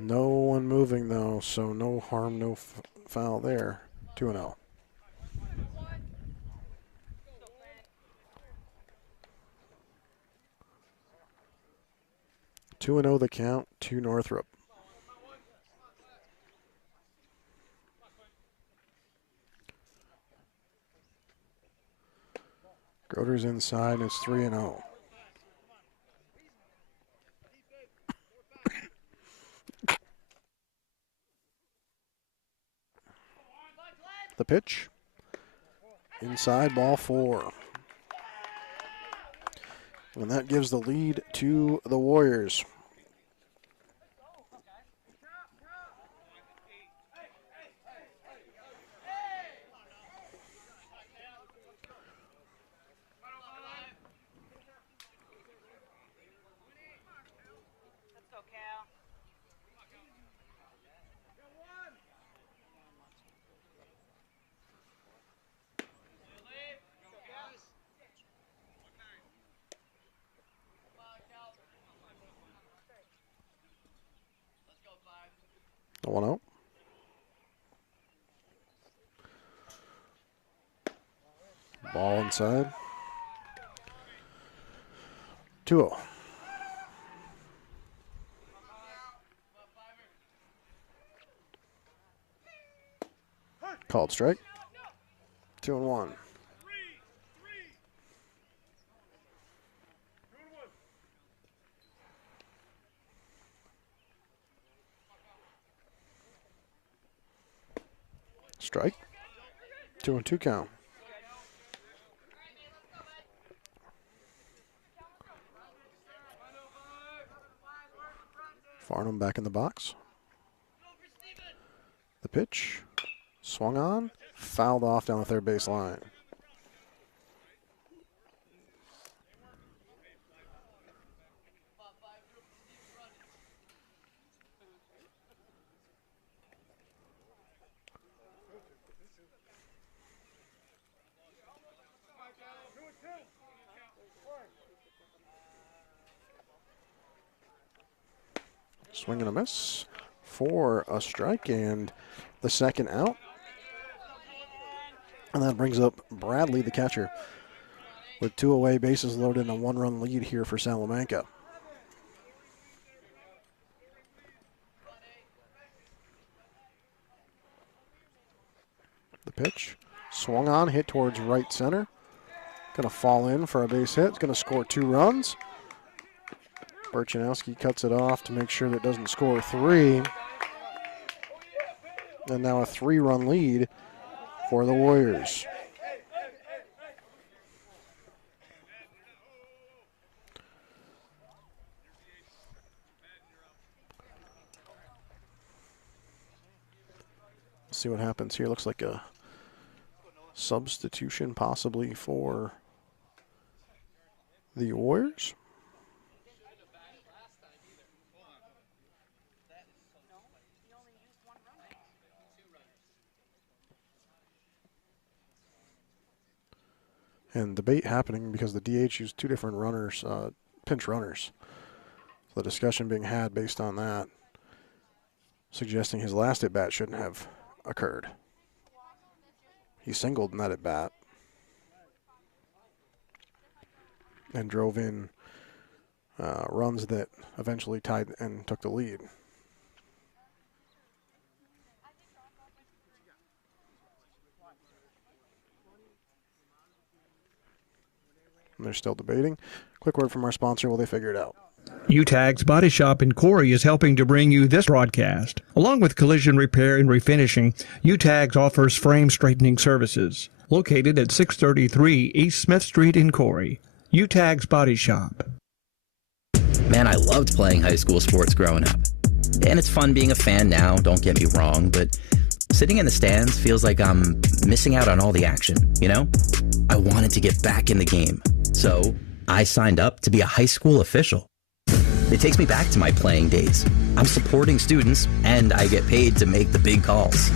No one moving, though, so no harm, no foul there. 2-0. The count to Northrop. Groder's inside, and it's 3-0. The pitch. Inside, ball 4. And that gives the lead to the Warriors. The 1-0. Ball inside. 2-0. Called strike. 2-1. Strike. 2-2 count. Farnham back in the box. The pitch. Swung on. Fouled off down the third base line. Swing and a miss for a strike and the second out. And that brings up Bradley, the catcher, with 2 away, bases loaded, and a 1-run lead here for Salamanca. The pitch, swung on, hit towards right center. Going to fall in for a base hit. It's going to score 2 runs. Burchanowski cuts it off to make sure that it doesn't score 3. And now a 3-run lead for the Warriors. See what happens here. Looks like a substitution possibly for the Warriors. And debate happening because the DH used 2 different runners, pinch runners. So the discussion being had based on that, suggesting his last at-bat shouldn't have occurred. He singled in that at-bat and drove in runs that eventually tied and took the lead. They're still debating. Quick word from our sponsor while they figure it out. Uteggs Body Shop in Corry is helping to bring you this broadcast. Along with collision repair and refinishing, Uteggs offers frame straightening services. Located at 633 East Smith Street in Corry. Uteggs Body Shop. Man, I loved playing high school sports growing up. And it's fun being a fan now, don't get me wrong, but sitting in the stands feels like I'm missing out on all the action, you know? I wanted to get back in the game, so I signed up to be a high school official. It takes me back to my playing days. I'm supporting students, and I get paid to make the big calls.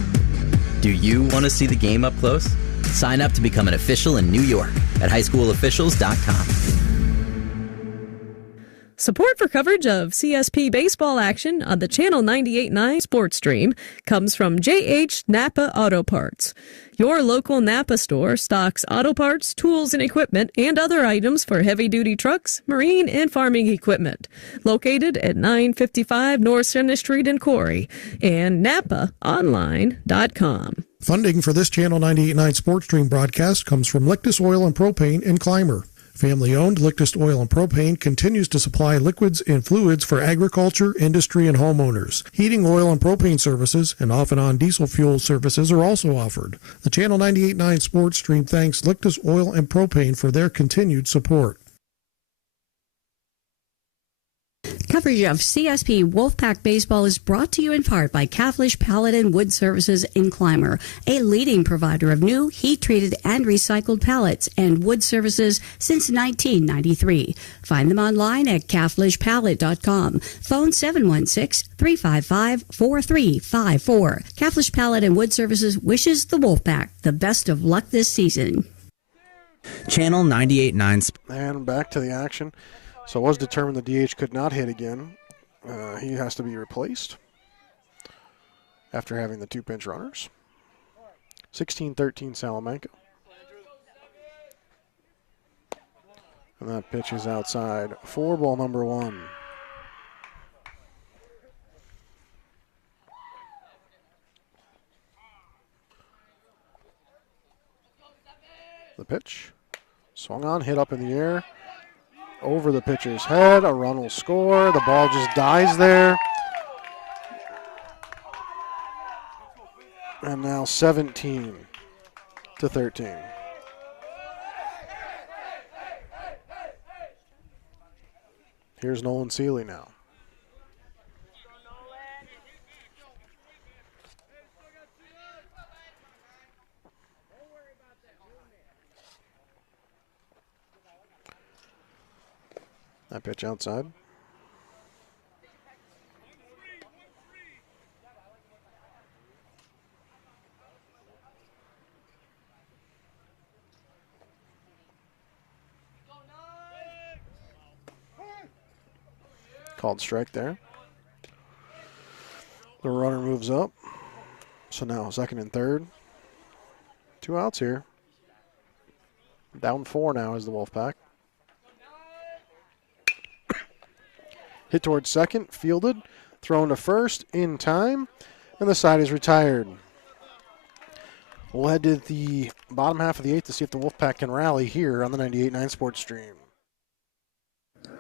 Do you want to see the game up close? Sign up to become an official in New York at highschoolofficials.com. Support for coverage of CSP baseball action on the Channel 98.9 sports stream comes from JH Napa Auto Parts. Your local Napa store stocks auto parts, tools and equipment, and other items for heavy-duty trucks, marine, and farming equipment. Located at 955 North Center Street in Corry and NapaOnline.com. Funding for this Channel 98.9 sports stream broadcast comes from Lictus Oil and Propane in Clymer. Family-owned Lictus Oil and Propane continues to supply liquids and fluids for agriculture, industry, and homeowners. Heating, oil, and propane services and off-and-on diesel fuel services are also offered. The Channel 98.9 sports stream thanks Lictus Oil and Propane for their continued support. Coverage of CSP Wolfpack Baseball is brought to you in part by Caflisch Pallet and Wood Services in Clymer, a leading provider of new heat-treated and recycled pallets and wood services since 1993. Find them online at caflischpallet.com. Phone 716-355-4354. Caflisch Pallet and Wood Services wishes the Wolfpack the best of luck this season. Channel 98.9. And back to the action. So it was determined the DH could not hit again. He has to be replaced after having the two pinch runners. 16-13 Salamanca. And that pitch is outside for ball number one. The pitch. Swung on, hit up in the air. Over the pitcher's head, a run will score. The ball just dies there. And now 17-13. Here's Nolan Seeley now. That pitch outside. Called strike there. The runner moves up. So now second and third. 2 outs here. Down 4 now is the Wolfpack. Hit towards second, fielded, thrown to first in time, and the side is retired. We'll head to the bottom half of the 8th to see if the Wolfpack can rally here on the 98.9 Sports Stream.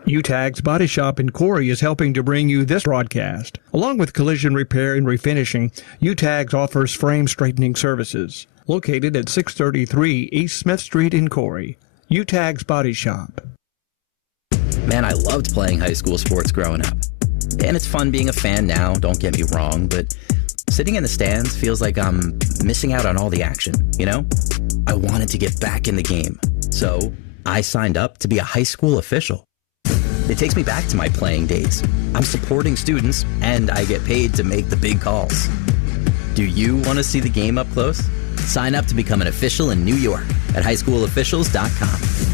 Uteggs Body Shop in Corry is helping to bring you this broadcast. Along with collision repair and refinishing, Uteggs offers frame straightening services. Located at 633 East Smith Street in Corry. Uteggs Body Shop. Man, I loved playing high school sports growing up. And it's fun being a fan now, don't get me wrong, but sitting in the stands feels like I'm missing out on all the action, you know? I wanted to get back in the game, so I signed up to be a high school official. It takes me back to my playing days. I'm supporting students, and I get paid to make the big calls. Do you want to see the game up close? Sign up to become an official in New York at highschoolofficials.com.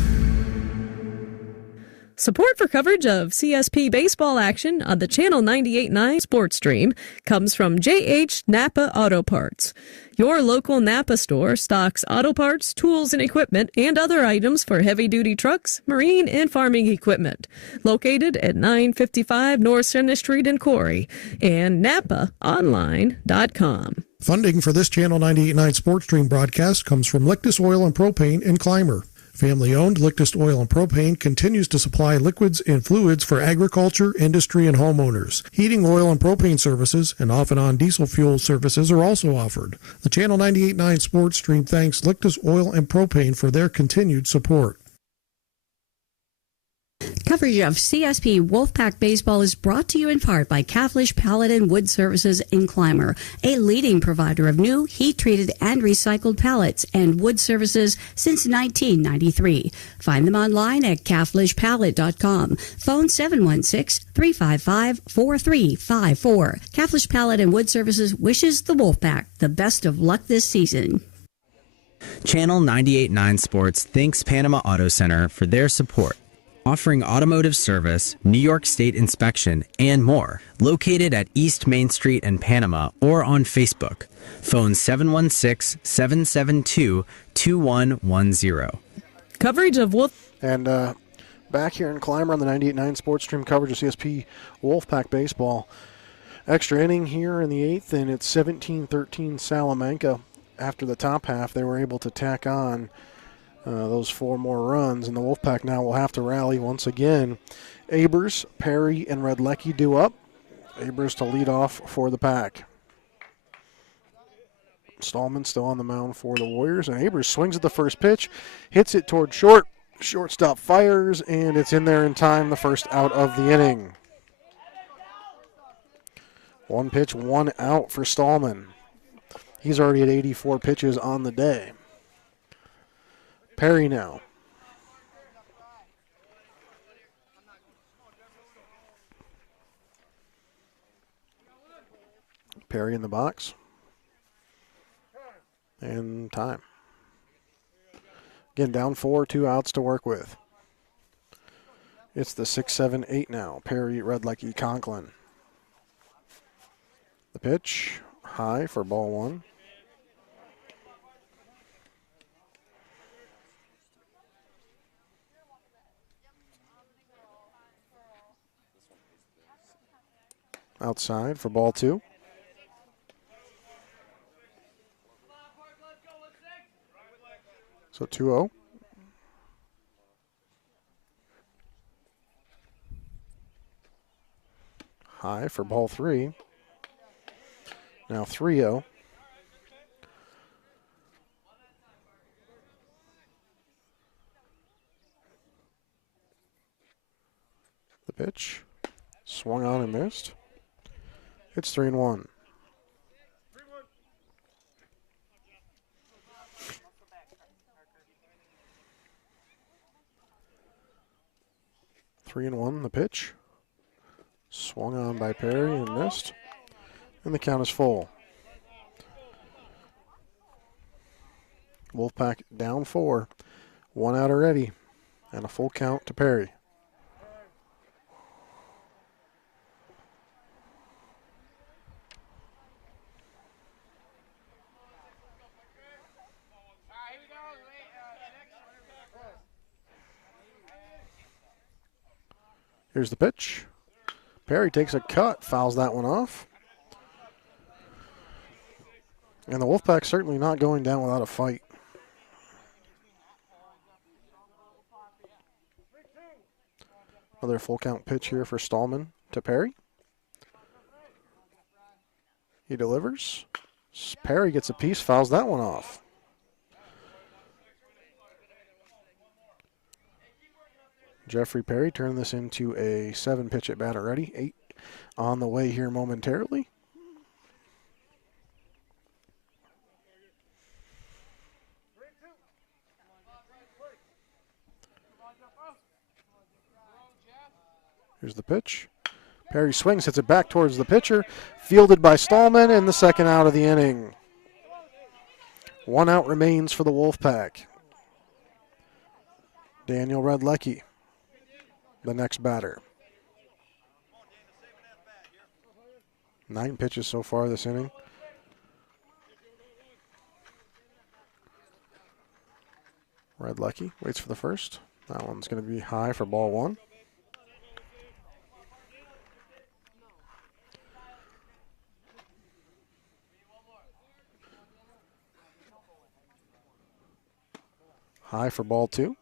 Support for coverage of CSP baseball action on the Channel 98.9 sports stream comes from JH Napa Auto Parts. Your local Napa store stocks auto parts, tools and equipment, and other items for heavy-duty trucks, marine, and farming equipment. Located at 955 North Center Street in Corry and NapaOnline.com. Funding for this Channel 98.9 sports stream broadcast comes from Lictus Oil and Propane in Clymer. Family-owned Lictus Oil and Propane continues to supply liquids and fluids for agriculture, industry, and homeowners. Heating, oil, and propane services and off-and-on diesel fuel services are also offered. The Channel 98.9 Sports Stream thanks Lictus Oil and Propane for their continued support. Coverage of CSP Wolfpack Baseball is brought to you in part by Caflisch Pallet and Wood Services in Clymer, a leading provider of new heat-treated and recycled pallets and wood services since 1993. Find them online at caflischpallet.com. Phone 716-355-4354. Caflisch Pallet and Wood Services wishes the Wolfpack the best of luck this season. Channel 98.9 Sports thanks Panama Auto Center for their support. Offering automotive service, New York State inspection, and more. Located at East Main Street in Panama or on Facebook. Phone 716-772-2110. Coverage of Wolf. And back here in Clymer on the 98.9 Sports Stream coverage of CSP Wolfpack Baseball. Extra inning here in the 8th, and it's 17-13 Salamanca. After the top half, they were able to tack on those 4 more runs, and the Wolfpack now will have to rally once again. Abers, Perry, and Redlecki due up. Abers to lead off for the pack. Stallman still on the mound for the Warriors, and Abers swings at the first pitch, hits it toward short. Shortstop fires, and it's in there in time, the first out of the inning. 1 pitch, 1 out for Stallman. He's already at 84 pitches on the day. Perry now. Perry in the box. And time. Again, down 4, 2 outs to work with. It's the 6, 7, 8 now. Perry, Redlecki, Conklin. The pitch, high for ball 1. Outside for ball 2. So 2-0. High for ball 3. Now 3-0. The pitch. Swung on and missed. It's 3-1. Three and 1, the pitch. Swung on by Perry and missed. And the count is full. Wolfpack down 4. 1 out already. And a full count to Perry. Here's the pitch. Perry takes a cut, fouls that one off. And the Wolfpack certainly not going down without a fight. Another full count pitch here for Stallman to Perry. He delivers. Perry gets a piece, fouls that one off. Jeffrey Perry turned this into a 7-pitch at bat already. 8 on the way here momentarily. Here's the pitch. Perry swings, hits it back towards the pitcher. Fielded by Stallman, and the second out of the inning. 1 out remains for the Wolfpack. Daniel Redlecki, the next batter. 9 pitches so far this inning. Redlecki waits for the first. That one's going to be high for ball 1. High for ball 2.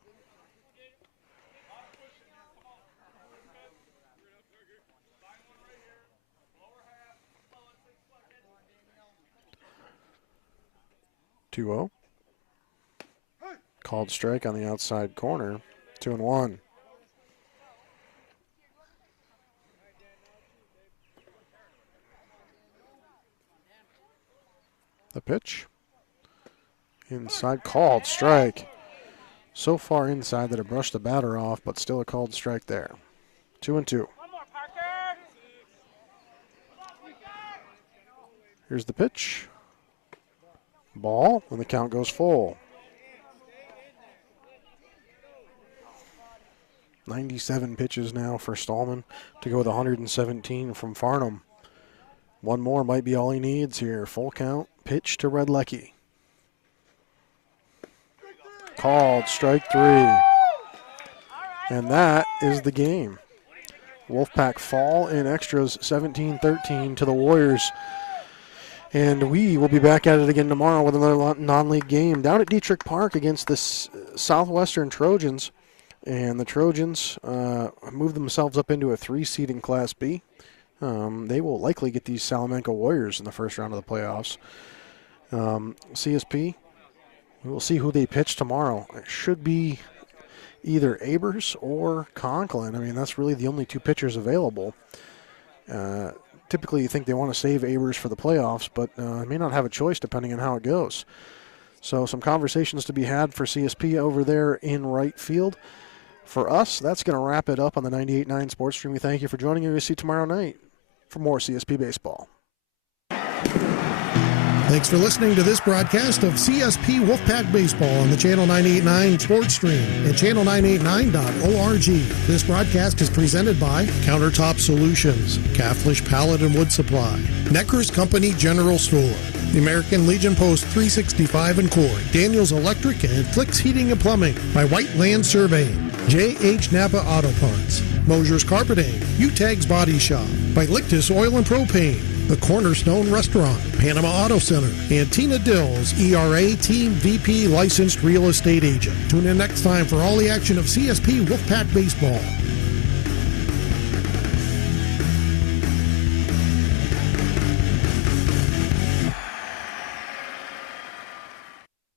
2-0. Called strike on the outside corner. 2-1. The pitch. Inside, called strike. So far inside that it brushed the batter off, but still a called strike there. 2-2. Here's the pitch. Ball, and the count goes full. 97 pitches now for Stallman to go with 117 from Farnham. One more might be all he needs here. Full count, pitch to Redlecki. Called strike 3. And that is the game. Wolfpack fall in extras 17-13 to the Warriors. And we will be back at it again tomorrow with another non-league game down at Dietrich Park against the Southwestern Trojans. And the Trojans moved themselves up into a 3-seed in Class B. They will likely get these Salamanca Warriors in the first round of the playoffs. CSP, we will see who they pitch tomorrow. It should be either Abers or Conklin. I mean, that's really the only two pitchers available. Typically, you think they want to save Abers for the playoffs, but may not have a choice depending on how it goes. So some conversations to be had for CSP over there in right field. For us, that's going to wrap it up on the 98.9 Sports Stream. We thank you for joining us. We'll see you tomorrow night for more CSP Baseball. Thanks for listening to this broadcast of CSP Wolfpack Baseball on the Channel 98.9 Sports Stream at channel989.org. This broadcast is presented by Countertop Solutions, Caflisch Pallet and Wood Supply, Necker's Company General Store, the American Legion Post 365 in Corry, Daniels Electric and Flicks Heating and Plumbing by White Land Surveying, J.H. Napa Auto Parts, Moshers Carpeting, Uteggs Body Shop, by Lictus Oil and Propane, the Cornerstone Restaurant, Panama Auto Center, and Tina Dills, ERA Team VP Licensed Real Estate Agent. Tune in next time for all the action of CSP Wolfpack Baseball.